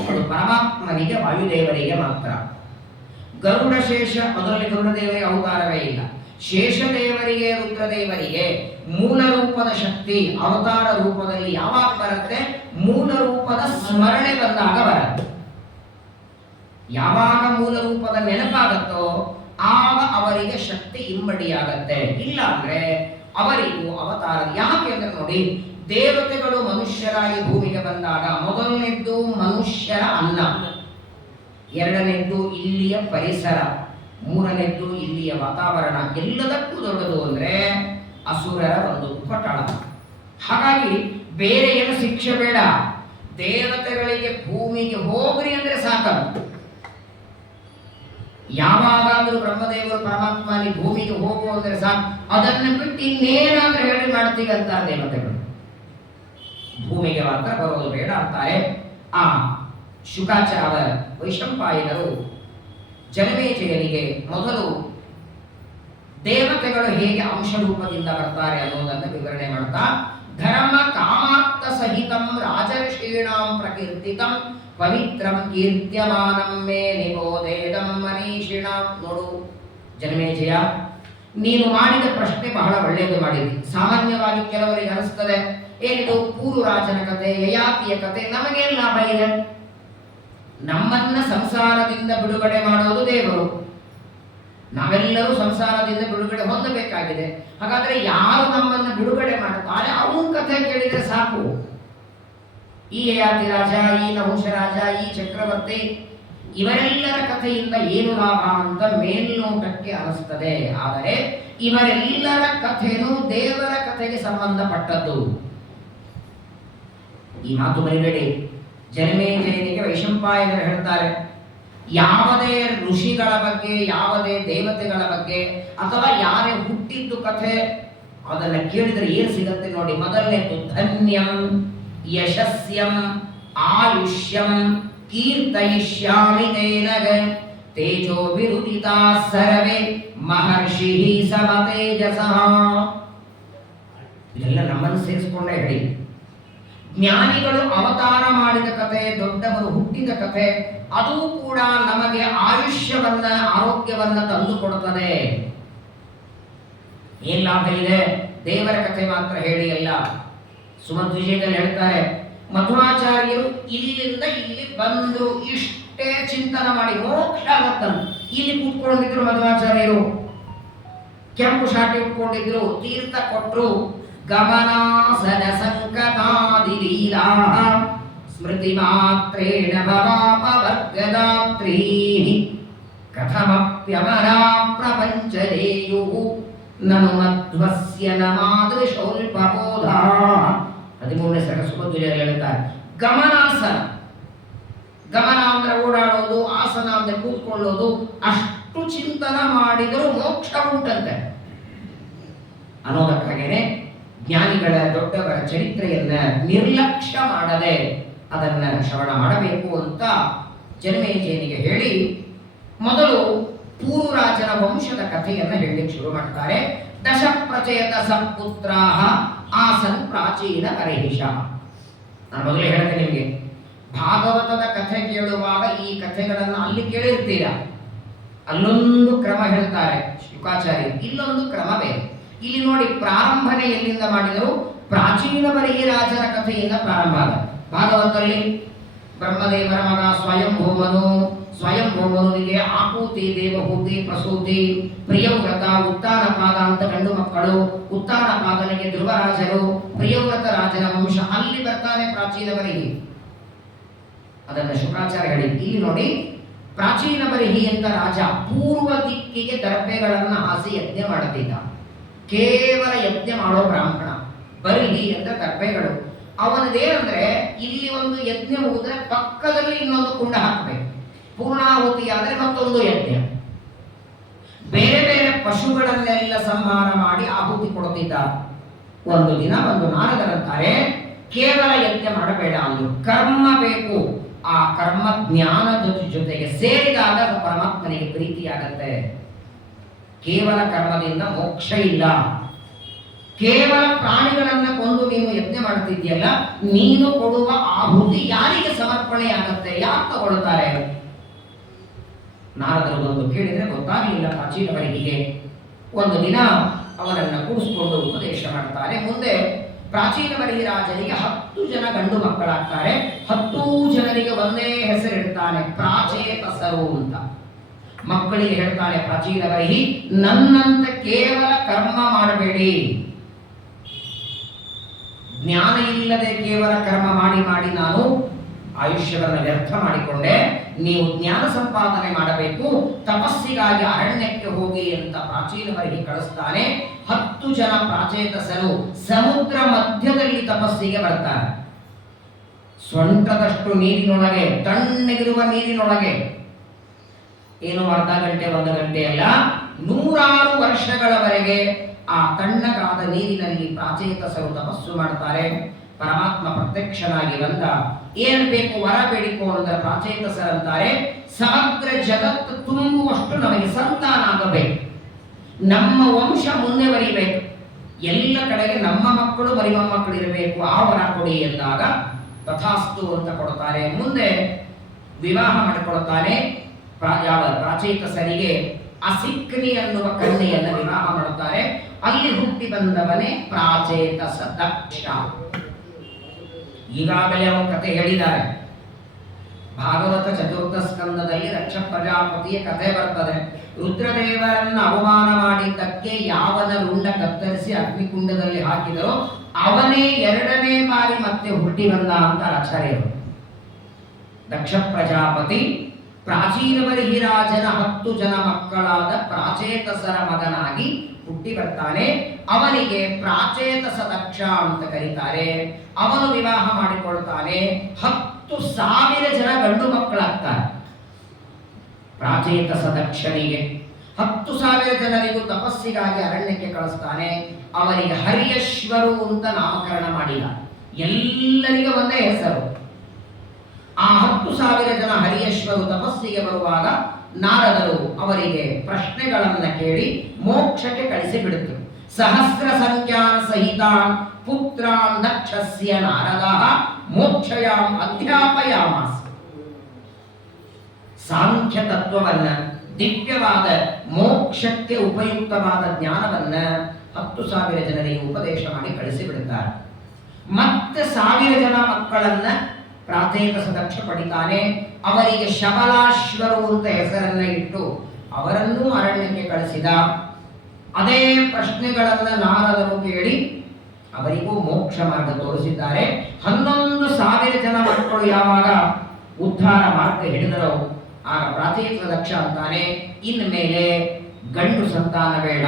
ಅದು ಪರಮಾತ್ಮನಿಗೆ, ವಾಯುದೇವರಿಗೆ ಮಾತ್ರ. ಗರುಡ ಶೇಷ ಅದರಲ್ಲಿ ಗರುಡದೇವರಿಗೆ ಅವತಾರವೇ ಇಲ್ಲ. ಶೇಷದೇವರಿಗೆ, ರುದ್ರದೇವರಿಗೆ ಮೂಲ ರೂಪದ ಶಕ್ತಿ ಅವತಾರ ರೂಪದಲ್ಲಿ ಯಾವಾಗ ಬರುತ್ತೆ? ಮೂಲ ರೂಪದ ಸ್ಮರಣೆ ಬಂದಾಗ ಬರುತ್ತೆ. ಯಾವಾಗ ಮೂಲ ರೂಪದ ನೆನಪಾಗತ್ತೋ ಆಗ ಅವರಿಗೆ ಶಕ್ತಿ ಇಮ್ಮಡಿಯಾಗತ್ತೆ. ಇಲ್ಲ ಅಂದ್ರೆ ಅವರಿಗೂ ಅವತಾರ. ಯಾಕೆ ಅಂದ್ರೆ ನೋಡಿ, ದೇವತೆಗಳು ಮನುಷ್ಯರಾಗಿ ಭೂಮಿಗೆ ಬಂದಾಗ ಮೊದಲನೇದ್ದು ಮನುಷ್ಯರ ಅನ್ನ, ಎರಡನೇದ್ದು ಇಲ್ಲಿಯ ಪರಿಸರ, ಮೂರನೇದ್ದು ಇಲ್ಲಿಯ ವಾತಾವರಣ. ಎಲ್ಲದಕ್ಕೂ ದೊಡ್ಡದು ಅಂದ್ರೆ ಅಸುರರ ಒಂದು ಉಪಟಳ. ಹಾಗಾಗಿ ಬೇರೆ ಏನು ಶಿಕ್ಷೆ ಬೇಡ, ದೇವತೆಗಳಿಗೆ ಭೂಮಿಗೆ ಹೋಗ್ರಿ ಅಂದ್ರೆ ಸಾಕು. ಯಾವಾಗಾದ್ರೂ ಬ್ರಹ್ಮದೇವರು ಪರಮಾತ್ಮನಿ ಭೂಮಿಗೆ ಹೋಗು ಅಂದ್ರೆ ಸಾಕು, ಅದನ್ನು ಬಿಟ್ಟು ಇನ್ನೇನಾದ್ರೂ ಹೇಳಿ ಮಾಡ್ತೀವಿ ಅಂತಾರೆ ದೇವತೆಗಳು. ಭೂಮಿಗೆ ಮಾತ್ರ ಬರೋದು ಬೇಡ ಅಂತಾರೆ. ಆ ಶುಕಾಚಾರ್ಯ ವೈಶಂಪಾಯನರು ಜನಮೇಜಯನಿಗೆ ಮೊದಲು ದೇವತೆಗಳು ಹೇಗೆ ಅಂಶ ರೂಪದಿಂದ ಬರ್ತಾರೆ ಅನ್ನೋದನ್ನು ವಿವರಣೆ ಮಾಡ್ತಾ, ಧರ್ಮ ಕಾಮಾರ್ಥ ಸಹಿತಂ ರಾಜರ್ಷೀಣಾಂ ಪ್ರಕೀರ್ತಿತಂ ಪವಿತ್ರಂ ಕೀರ್ತ್ಯಮಾನಂ ಮೇ ನಿಬೋಧೇದಂ ಮನೀಷಿಣಾಂ. ನೋಡು ಜನಮೇಜಯ, ನೀನು ಮಾಡಿದ ಪ್ರಶ್ನೆ ಬಹಳ ಒಳ್ಳೆಯದು ಮಾಡಿದ್ದಿ. ಸಾಮಾನ್ಯವಾಗಿ ಕೆಲವರಿಗೆ ಅನಿಸ್ತದೆ, ಏನಿದು ಪೂರ್ವರಾಜನ ಕಥೆ, ಯಯಾತಿಯ ಕಥೆ, ನಮಗೇನು ಲಾಭ ಇದೆ? ನಮ್ಮನ್ನ ಸಂಸಾರದಿಂದ ಬಿಡುಗಡೆ ಮಾಡೋದು ದೇವರು, ನಾವೆಲ್ಲರೂ ಸಂಸಾರದಿಂದ ಬಿಡುಗಡೆ ಹೊಂದಬೇಕಾಗಿದೆ. ಹಾಗಾದ್ರೆ ಯಾರು ನಮ್ಮನ್ನು ಬಿಡುಗಡೆ ಮಾಡುತ್ತಾರೆ ಅವನ ಕಥೆ ಕೇಳಿದ್ರೆ ಸಾಕು. ಈ ಯಯಾತಿ ರಾಜ, ಈ ನಹುಷ ರಾಜ, ಈ ಚಕ್ರವರ್ತಿ, ಇವರೆಲ್ಲರ ಕಥೆಯಿಂದ ಏನು ಲಾಭ ಅಂತ ಮೇಲ್ನೋಟಕ್ಕೆ ಅನಿಸ್ತದೆ. ಆದರೆ ಇವರೆಲ್ಲರ ಕಥೆನೂ ದೇವರ ಕಥೆಗೆ ಸಂಬಂಧಪಟ್ಟದ್ದು. ಈ ಮಾತು ಬರಿಬೇಡಿ. ಜನಮೇಜಯನಿಗೆ ವೈಶಂಪಾಯನರು ಹೇಳ್ತಾರೆ, ಯಾವುದೇ ಋಷಿಗಳ ಬಗ್ಗೆ, ಯಾವುದೇ ದೇವತೆಗಳ ಬಗ್ಗೆ ಅಥವಾ ಯಾರೇ ಹುಟ್ಟಿದ್ದು ಕಥೆ ಅದನ್ನ ಕೇಳಿದ್ರೆ ಏನು ಸಿಗತ್ತೆ ನೋಡಿ. ಮೊದಲನೇದು ಧನ್ಯಂ ಯಶಸ್ಯಂ ಆಯುಷ್ಯಂ ಕೀರ್ತಯಿಷ್ಯಾಮಿ ತೇನಗ ತೇಜೋ ವಿರುದಿತಾ ಸರ್ವೇ ಮಹರ್ಷಿ ಸಮತೇಜಸಃ. ಇದೆಲ್ಲ ನಮ್ಮನ್ನು ಸೇರಿಸಿಕೊಂಡೇ ಹೇಳಿ. ಜ್ಞಾನಿಗಳು ಅವತಾರ ಮಾಡಿದ ಕಥೆ, ದೊಡ್ಡವರು ಹುಟ್ಟಿದ ಕಥೆ, ಅದು ಕೂಡ ನಮಗೆ ಆಯುಷ್ಯವನ್ನ, ಆರೋಗ್ಯವನ್ನ ತಂದು ಕೊಡುತ್ತದೆ. ಏನ್ ಲಾಭ ಇದೆ? ದೇವರ ಕಥೆ ಮಾತ್ರ ಹೇಳಿ ಅಲ್ಲ. ಸುಮಧ್ವಿಜಯದಲ್ಲಿ ಹೇಳ್ತಾರೆ, ಮಧ್ವಾಚಾರ್ಯರು ಇಲ್ಲಿಂದ ಇಲ್ಲಿ ಬಂದು ಇಷ್ಟೇ ಚಿಂತನೆ ಮಾಡಿ ಮೋಕ್ಷ ಆಗತ್ತಂತ ಇಲ್ಲಿ ಕೂತ್ಕೊಂಡಿದ್ರು. ಮಧ್ವಾಚಾರ್ಯರು ಕೆಂಪು ಶಾಟಿ ಉಟ್ಕೊಂಡಿದ್ರು, ತೀರ್ಥ ಕೊಟ್ರು. ಗಮನಾಸನ ಸಂಕತಾದಿ ಲೀಲಾ ಸ್ಮೃತಿ ಮಾತ್ರೇಣ ಭವಾಪವರ್ಗದಾತ್ರೀ ಕಥಮಪ್ಯಮರಾ ಪ್ರಪಂಚಲೇಯು ನನು ಮಧ್ವಸ್ಯ ನ ಮಾದೃಶೋಲ್ಪಬೋಧ. 13ನೇ ಸರ್ಗ ಸುಮಧ್ವಿಜಯದಲ್ಲಿ ಹೇಳ್ತಾರೆ, ಗಮನಾಸನ, ಗಮನ ಅಂದ್ರೆ ಓಡಾಡೋದು, ಆಸನ ಅಂದ್ರೆ ಕೂತ್ಕೊಳ್ಳೋದು, ಅಷ್ಟು ಚಿಂತನ ಮಾಡಿದರೂ ಮೋಕ್ಷ ಉಂಟಂತೆ ಅನ್ನೋದಕ್ಕಾಗೇನೆ ಜ್ಞಾನಿಗಳ, ದೊಡ್ಡವರ ಚರಿತ್ರೆಯನ್ನ ನಿರ್ಲಕ್ಷ್ಯ ಮಾಡದೆ ಅದನ್ನ ಶ್ರವಣ ಮಾಡಬೇಕು ಅಂತ ಜನಮೇಜಯನಿಗೆ ಹೇಳಿ, ಮೊದಲು ಪೂರ್ವರಾಜನ ವಂಶದ ಕಥೆಯನ್ನು ಹೇಳಲಿಕ್ಕೆ ಶುರು ಮಾಡ್ತಾರೆ. ದಶ ಪ್ರಚೇತ ಸತ್ಪುತ್ರಾಹ ಆಸನ್ ಪ್ರಾಚೀನ ಪರೇಶ. ನಾನು ಮೊದಲೇ ಹೇಳಿದೆ ನಿಮಗೆ, ಭಾಗವತದ ಕಥೆ ಕೇಳುವಾಗ ಈ ಕಥೆಗಳನ್ನು ಅಲ್ಲಿ ಕೇಳಿರ್ತೀರ. ಅಲ್ಲೊಂದು ಕ್ರಮ ಹೇಳ್ತಾರೆ ಶುಕಾಚಾರ್ಯರು, ಇಲ್ಲೊಂದು ಕ್ರಮ ಬೇರೆ. ಇಲ್ಲಿ ನೋಡಿ, ಪ್ರಾರಂಭನೆ ಎಲ್ಲಿಂದ ಮಾಡಿದರು? ಪ್ರಾಚೀನ ಬರಿಹಿರಾಜನ ಕಥೆಯಿಂದ ಪ್ರಾರಂಭ ಆದ. ಭಾಗವತದಲ್ಲಿ ಬ್ರಹ್ಮದೇವರ ಮಗ ಸ್ವಯಂಭೂಮನಿಗೆ ಆಕೂತಿ, ದೇವಹೂತಿ, ಪ್ರಸೂತಿ, ಪ್ರಿಯವ್ರತ, ಉತ್ತಾನಪಾದ ಅಂತ ಗಂಡು ಮಕ್ಕಳು. ಉತ್ತಾನಪಾದನಿಗೆ ಧ್ರುವರಾಜರು, ಪ್ರಿಯವ್ರತ ರಾಜನ ವಂಶ. ಅಲ್ಲಿ ಬರ್ತಾನೆ ಪ್ರಾಚೀನ ಬರಿಹಿ. ಅದನ್ನು ಶುಕಾಚಾರ್ಯ ಹೇಳಿ. ಇಲ್ಲಿ ನೋಡಿ, ಪ್ರಾಚೀನ ಬರಿಹಿ ಅಂತ ರಾಜ ಪೂರ್ವ ದಿಕ್ಕಿಗೆ ದರ್ಭೆಗಳನ್ನು ಹಾಸಿ ಯಜ್ಞ ಮಾಡುತ್ತಿದ್ದ. ಕೇವಲ ಯಜ್ಞ ಮಾಡೋ ಬ್ರಾಹ್ಮಣ. ಬರಿಹಿ ಅಂತ ದರ್ಭೆಗಳು. ಅವನದೇನಂದ್ರೆ, ಇಲ್ಲಿ ಒಂದು ಯಜ್ಞ ಮುಗಿದ್ರೆ ಪಕ್ಕದಲ್ಲಿ ಇನ್ನೊಂದು ಕುಂಡ ಹಾಕಬೇಕು. ಪೂರ್ಣಾಹುತಿ ಆದರೆ ಮತ್ತೊಂದು ಯಜ್ಞ. ಬೇರೆ ಬೇರೆ ಪಶುಗಳನ್ನೆಲ್ಲ ಸಂಹಾರ ಮಾಡಿ ಆಹುತಿ ಕೊಡುತ್ತಿದ್ದ. ಒಂದು ದಿನ ಒಂದು ನಾರದರಂತಾರೆ, ಕೇವಲ ಯಜ್ಞ ಮಾಡಬೇಡ ಅಂದ್ರು, ಕರ್ಮ ಬೇಕು. ಆ ಕರ್ಮ ಜ್ಞಾನದ ಜೊತೆಗೆ ಸೇರಿದಾಗ ಪರಮಾತ್ಮನಿಗೆ ಪ್ರೀತಿಯಾಗತ್ತೆ. ಕೇವಲ ಕರ್ಮದಿಂದ ಮೋಕ್ಷ ಇಲ್ಲ. ಕೇವಲ ಪ್ರಾಣಿಗಳನ್ನ ಕೊಂದು ನೀನು ಯಜ್ಞ ಮಾಡ್ತಿದ್ಯಲ್ಲ, ನೀನು ಕೊಡುವ ಆಹುತಿ ಯಾರಿಗೆ ಸಮರ್ಪಣೆ ಆಗತ್ತೆ? ಯಾರು ತಗೊಳ್ತಾರೆ? ನಾರದರು ಬಂದು ಕೇಳಿದ್ರೆ ಗೊತ್ತಾಗಲಿಲ್ಲ ಪ್ರಾಚೀನ ಬರಿಹಿಗೆ. ಒಂದು ದಿನ ಅವರನ್ನ ಕೂಡಿಸ್ಕೊಂಡು ಉಪದೇಶ ಮಾಡ್ತಾರೆ. ಮುಂದೆ ಪ್ರಾಚೀನ ಬರಿಹಿರಾಜನಿಗೆ 10 ಜನ ಗಂಡು ಮಕ್ಕಳಾಗ್ತಾರೆ. 10 ಜನರಿಗೆ ಒಂದೇ ಹೆಸರಿಡ್ತಾನೆ, ಪ್ರಾಚೇತಸರು ಅಂತ. ಮಕ್ಕಳಿಗೆ ಹೇಳ್ತಾನೆ ಪ್ರಾಚೀನ ಬರಿಹಿ, ನನ್ನಂತ ಕೇವಲ ಕರ್ಮ ಮಾಡಬೇಡಿ. ಜ್ಞಾನ ಇಲ್ಲದೆ ಕೇವಲ ಕರ್ಮ ಮಾಡಿ ಮಾಡಿ ನಾನು ಆಯುಷ್ಯವನ್ನು ವ್ಯರ್ಥ ಮಾಡಿಕೊಂಡೆ. ನೀವು ಜ್ಞಾನ ಸಂಪಾದನೆ ಮಾಡಬೇಕು, ತಪಸ್ಸಿಗಾಗಿ ಅರಣ್ಯಕ್ಕೆ ಹೋಗಿ ಅಂತ ಪ್ರಾಚೀನ ಬರಿಹಿ ಕಳಿಸ್ತಾನೆ. 10 ಜನ ಪ್ರಾಚೇತಸರು ಸಮುದ್ರ ಮಧ್ಯದಲ್ಲಿ ತಪಸ್ಸಿಗೆ ಬರ್ತಾರೆ. ಸೊಂಟದಷ್ಟು ನೀರಿನೊಳಗೆ, ತಣ್ಣಗಿರುವ ನೀರಿನೊಳಗೆ, ಏನು ಅರ್ಧ ಗಂಟೆ 1 ಗಂಟೆ ಅಲ್ಲ, 100 ವರ್ಷಗಳವರೆಗೆ ಆ ತಣ್ಣಗಾದ ನೀರಿನಲ್ಲಿ ಪ್ರಾಚೇತಸರು ತಪಸ್ಸು ಮಾಡ್ತಾರೆ. ಪರಮಾತ್ಮ ಪ್ರತ್ಯಕ್ಷನಾಗಿ ಬಂದ, ಏನ್ ಬೇಕು ವರ ಬೇಡಿಕೋ ಅಂದ್ರೆ ಪ್ರಾಚೇತಸರಂತಾರೆ, ಸಮಗ್ರ ಜಗತ್ತು ತುಂಬುವಷ್ಟು ನಮಗೆ ಸಂತಾನ ಆಗಬೇಕು, ನಮ್ಮ ವಂಶ ಮುಂದೆ ಬರಿಬೇಕು, ಎಲ್ಲ ಕಡೆಗೆ ನಮ್ಮ ಮಕ್ಕಳು ಮರಿಮಕ್ಕಳು ಇರಬೇಕು, ಆ ವರ ಕೊಡಿ ಎಂದಾಗ ತಥಾಸ್ತು ಅಂತ ಕೊಡ್ತಾರೆ. ಮುಂದೆ ವಿವಾಹ ಮಾಡಿಕೊಡ್ತಾನೆ. ಯಾವ ಪ್ರಾಚೇತಸರಿಗೆ ಅಸಿಕ್ನಿ ಅನ್ನುವ ಕನ್ಯೆಯನ್ನು ವಿವಾಹ ಮಾಡುತ್ತಾರೆ. ಅಲ್ಲಿ ಹುಟ್ಟಿ ಬಂದವನೇ ಪ್ರಾಚೇತಸ ದಕ್ಷ. ಈಗಾಗಲೇ ಅವನ ಕಥೆ ಹೇಳಿದ್ದಾರೆ. ಭಾಗವತ ಚತುರ್ಥ ಸ್ಕಂದದಲ್ಲಿ ದಕ್ಷ ಪ್ರಜಾಪತಿಯ ಕಥೆ ಬರ್ತದೆ. ರುದ್ರದೇವರನ್ನು ಅವಮಾನ ಮಾಡಿದ್ದಕ್ಕೆ ಯಾವನ ರುಂಡ ಕತ್ತರಿಸಿ ಅಗ್ನಿಕುಂಡದಲ್ಲಿ ಹಾಕಿದರೋ ಅವನೇ 2ನೇ ಬಾರಿ ಮತ್ತೆ ಹುಟ್ಟಿ ಬಂದ ಅಂತ ಆಚಾರ್ಯರು. ದಕ್ಷ ಪ್ರಜಾಪತಿ ಪ್ರಾಚೀನ ಬರಿಹಿರಾಜನ 10 ಜನ ಮಕ್ಕಳಾದ ಪ್ರಾಚೇತಸರ ಮಗನಾಗಿ ಹುಟ್ಟಿ ಬರ್ತಾನೆ. ಅವನಿಗೆ ಪ್ರಾಚೇತಸ ದಕ್ಷ ಅಂತ ಕರೀತಾರೆ. ಅವನು ವಿವಾಹ ಮಾಡಿಕೊಳ್ತಾನೆ. 10,000 ಜನ ಗಂಡು ಮಕ್ಕಳಾಗ್ತಾರೆ. ಪ್ರಾಚೇತಸ ದಕ್ಷನಿಗೆ 10,000 ಜನರಿಗೂ ತಪಸ್ಸಿಗಾಗಿ ಅರಣ್ಯಕ್ಕೆ ಕಳಿಸ್ತಾನೆ. ಅವರಿಗೆ ಹರಿಯಶ್ವರು ಅಂತ ನಾಮಕರಣ ಮಾಡಿಲ್ಲ, ಎಲ್ಲರಿಗೂ ಒಂದೇ ಹೆಸರು. ಆ 10,000 ಜನ ಹರಿಯಶ್ವರು ತಪಸ್ಸಿಗೆ ಬರುವಾಗ ನಾರದರು ಅವರಿಗೆ ಪ್ರಶ್ನೆಗಳನ್ನು ಕೇಳಿ ಮೋಕ್ಷಕ್ಕೆ ಕಳಿಸಿ ಬಿಡುತ್ತರು. ಸಹಸ್ರ ಸಂಖ್ಯಾನ ಸಹಿತಾನ್ ಪುತ್ರಾನ್ ದಕ್ಷಸ್ಯ ನಾರದಃ ಮೋಕ್ಷಯಾಂ ಅಧ್ಯಾಪಯಾಮಾಸ. ಸಾಂಖ್ಯ ತತ್ವವನ್ನ, ದಿವ್ಯವಾದ ಮೋಕ್ಷಕ್ಕೆ ಉಪಯುಕ್ತವಾದ ಜ್ಞಾನವನ್ನ 10,000 ಜನರಿಗೆ ಉಪದೇಶ ಮಾಡಿ ಕಳಿಸಿ ಬಿಡುತ್ತಾರೆ. ಮತ್ತೆ 1000 ಜನ ಮಕ್ಕಳನ್ನ ಪ್ರಾಚೇತಸ ದಕ್ಷ ಪಡಿತಾನೆ. ಅವರಿಗೆ ಶಬಲಾಶ್ವರು ಅಂತ ಹೆಸರನ್ನ ಇಟ್ಟು ಅವರನ್ನೂ ಅರಣ್ಯಕ್ಕೆ ಕಳಿಸಿದ. ಅದೇ ಪ್ರಶ್ನೆಗಳನ್ನ ನಾರದರು ಕೇಳಿ ಅವರಿಗೂ ಮೋಕ್ಷ ಮಾರ್ಗ ತೋರಿಸಿದ್ದಾರೆ. 11,000 ಜನ ಮಕ್ಕಳು ಯಾವಾಗ ಉದ್ಧಾರ ಮಾರ್ಗ ಹಿಡಿದರೋ ಆಗ ಪ್ರಾಚೇತಸ ದಕ್ಷ ಅಂತಾನೆ, ಇನ್ಮೇಲೆ ಗಂಡು ಸಂತಾನ ಬೇಡ,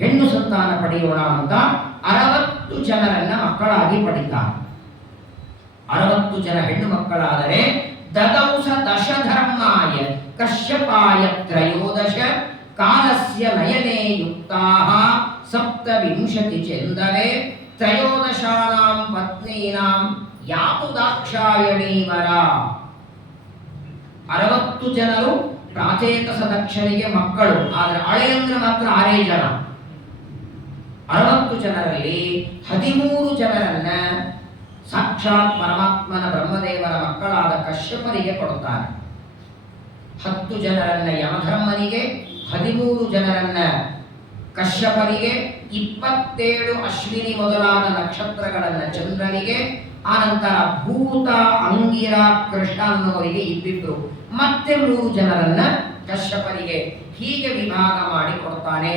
ಹೆಣ್ಣು ಸಂತಾನ ಪಡೆಯೋಣ ಅಂತ 60 ಜನರನ್ನ ಮಕ್ಕಳಾಗಿ ಪಡಿತಾರೆ. 60 ಜನ ಹೆಣ್ಣು ಮಕ್ಕಳಾದರೆ ದದೌಸ ದಶಧರ್ಮಾಯ ಕಶ್ಯಪಾಯ 13 ಕಾಲಸ್ಯ ನಯನೇ ಯುಕ್ತಾಃ 27 ಚಂದವೇ 13 ಪತ್ನೀನಾಂ ಯಾತು ದಾಕ್ಷಾಯಣೀ ವರ. 60 ಜನರು ಪ್ರಾಚೇತಸ ದಕ್ಷನಿಗೆ ಮಕ್ಕಳು, ಆದರೆ ಅಳೆಯಂದ್ರ ಮಾತ್ರ 6 ಜನ. 60 ಜನರಲ್ಲಿ 13 ಜನರನ್ನ ಸಾಕ್ಷಾತ್ ಪರಮಾತ್ಮನ ಬ್ರಹ್ಮದೇವರ ಮಕ್ಕಳಾದ ಕಶ್ಯಪರಿಗೆ ಕೊಡುತ್ತಾರೆ. 10 ಜನರನ್ನ ಯಮಧರ್ಮನಿಗೆ, 13 ಜನರನ್ನ ಕಶ್ಯಪರಿಗೆ, 27 ಅಶ್ವಿನಿ ಮೊದಲಾದ ನಕ್ಷತ್ರಗಳನ್ನ ಚಂದ್ರನಿಗೆ, ಆನಂತರ ಭೂತ, ಅಂಗಿರ, ಕೃಷ್ಣ ಅನ್ನೋರಿಗೆ ಇದ್ದಿದ್ರು, ಮತ್ತೆ 3 ಜನರನ್ನ ಕಶ್ಯಪರಿಗೆ, ಹೀಗೆ ವಿಭಾಗ ಮಾಡಿ ಕೊಡ್ತಾನೆ.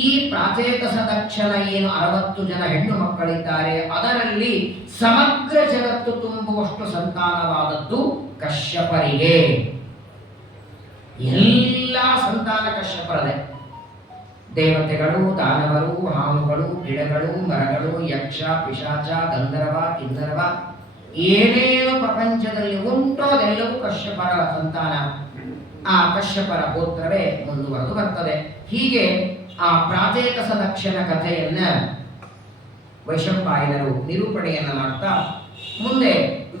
ಈ ಪ್ರಾಚೇತಸ ದಕ್ಷನ ಏನು 60 ಜನ ಹೆಣ್ಣು ಮಕ್ಕಳಿದ್ದಾರೆ, ಅದರಲ್ಲಿ ಸಮಗ್ರ ಜಗತ್ತು ತುಂಬುವಷ್ಟು ಸಂತಾನವಾದದ್ದು ಕಶ್ಯಪರಿಗೆ. ಎಲ್ಲ ಸಂತಾನ ಕಶ್ಯಪರದೆ. ದೇವತೆಗಳು, ದಾನವರು, ಹಾವುಗಳು, ಗಿಡಗಳು, ಮರಗಳು, ಯಕ್ಷ, ಪಿಶಾಚ, ಗಂಧರ್ವ, ಕಿನ್ನರವ, ಏನೇನು ಪ್ರಪಂಚದಲ್ಲಿ ಉಂಟೋ ಅದೆಲ್ಲವೂ ಕಶ್ಯಪರ ಸಂತಾನ. ಆ ಕಶ್ಯಪರ ಗೋತ್ರವೇ ಮುಂದುವರೆದು ಬರ್ತದೆ. ಹೀಗೆ ಆ ಪ್ರಾಚೇತಸ ದಕ್ಷನ ಕಥೆಯನ್ನ ವೈಶಂಪಾಯನರು ನಿರೂಪಣೆಯನ್ನ ಮಾಡ್ತಾ ಮುಂದೆ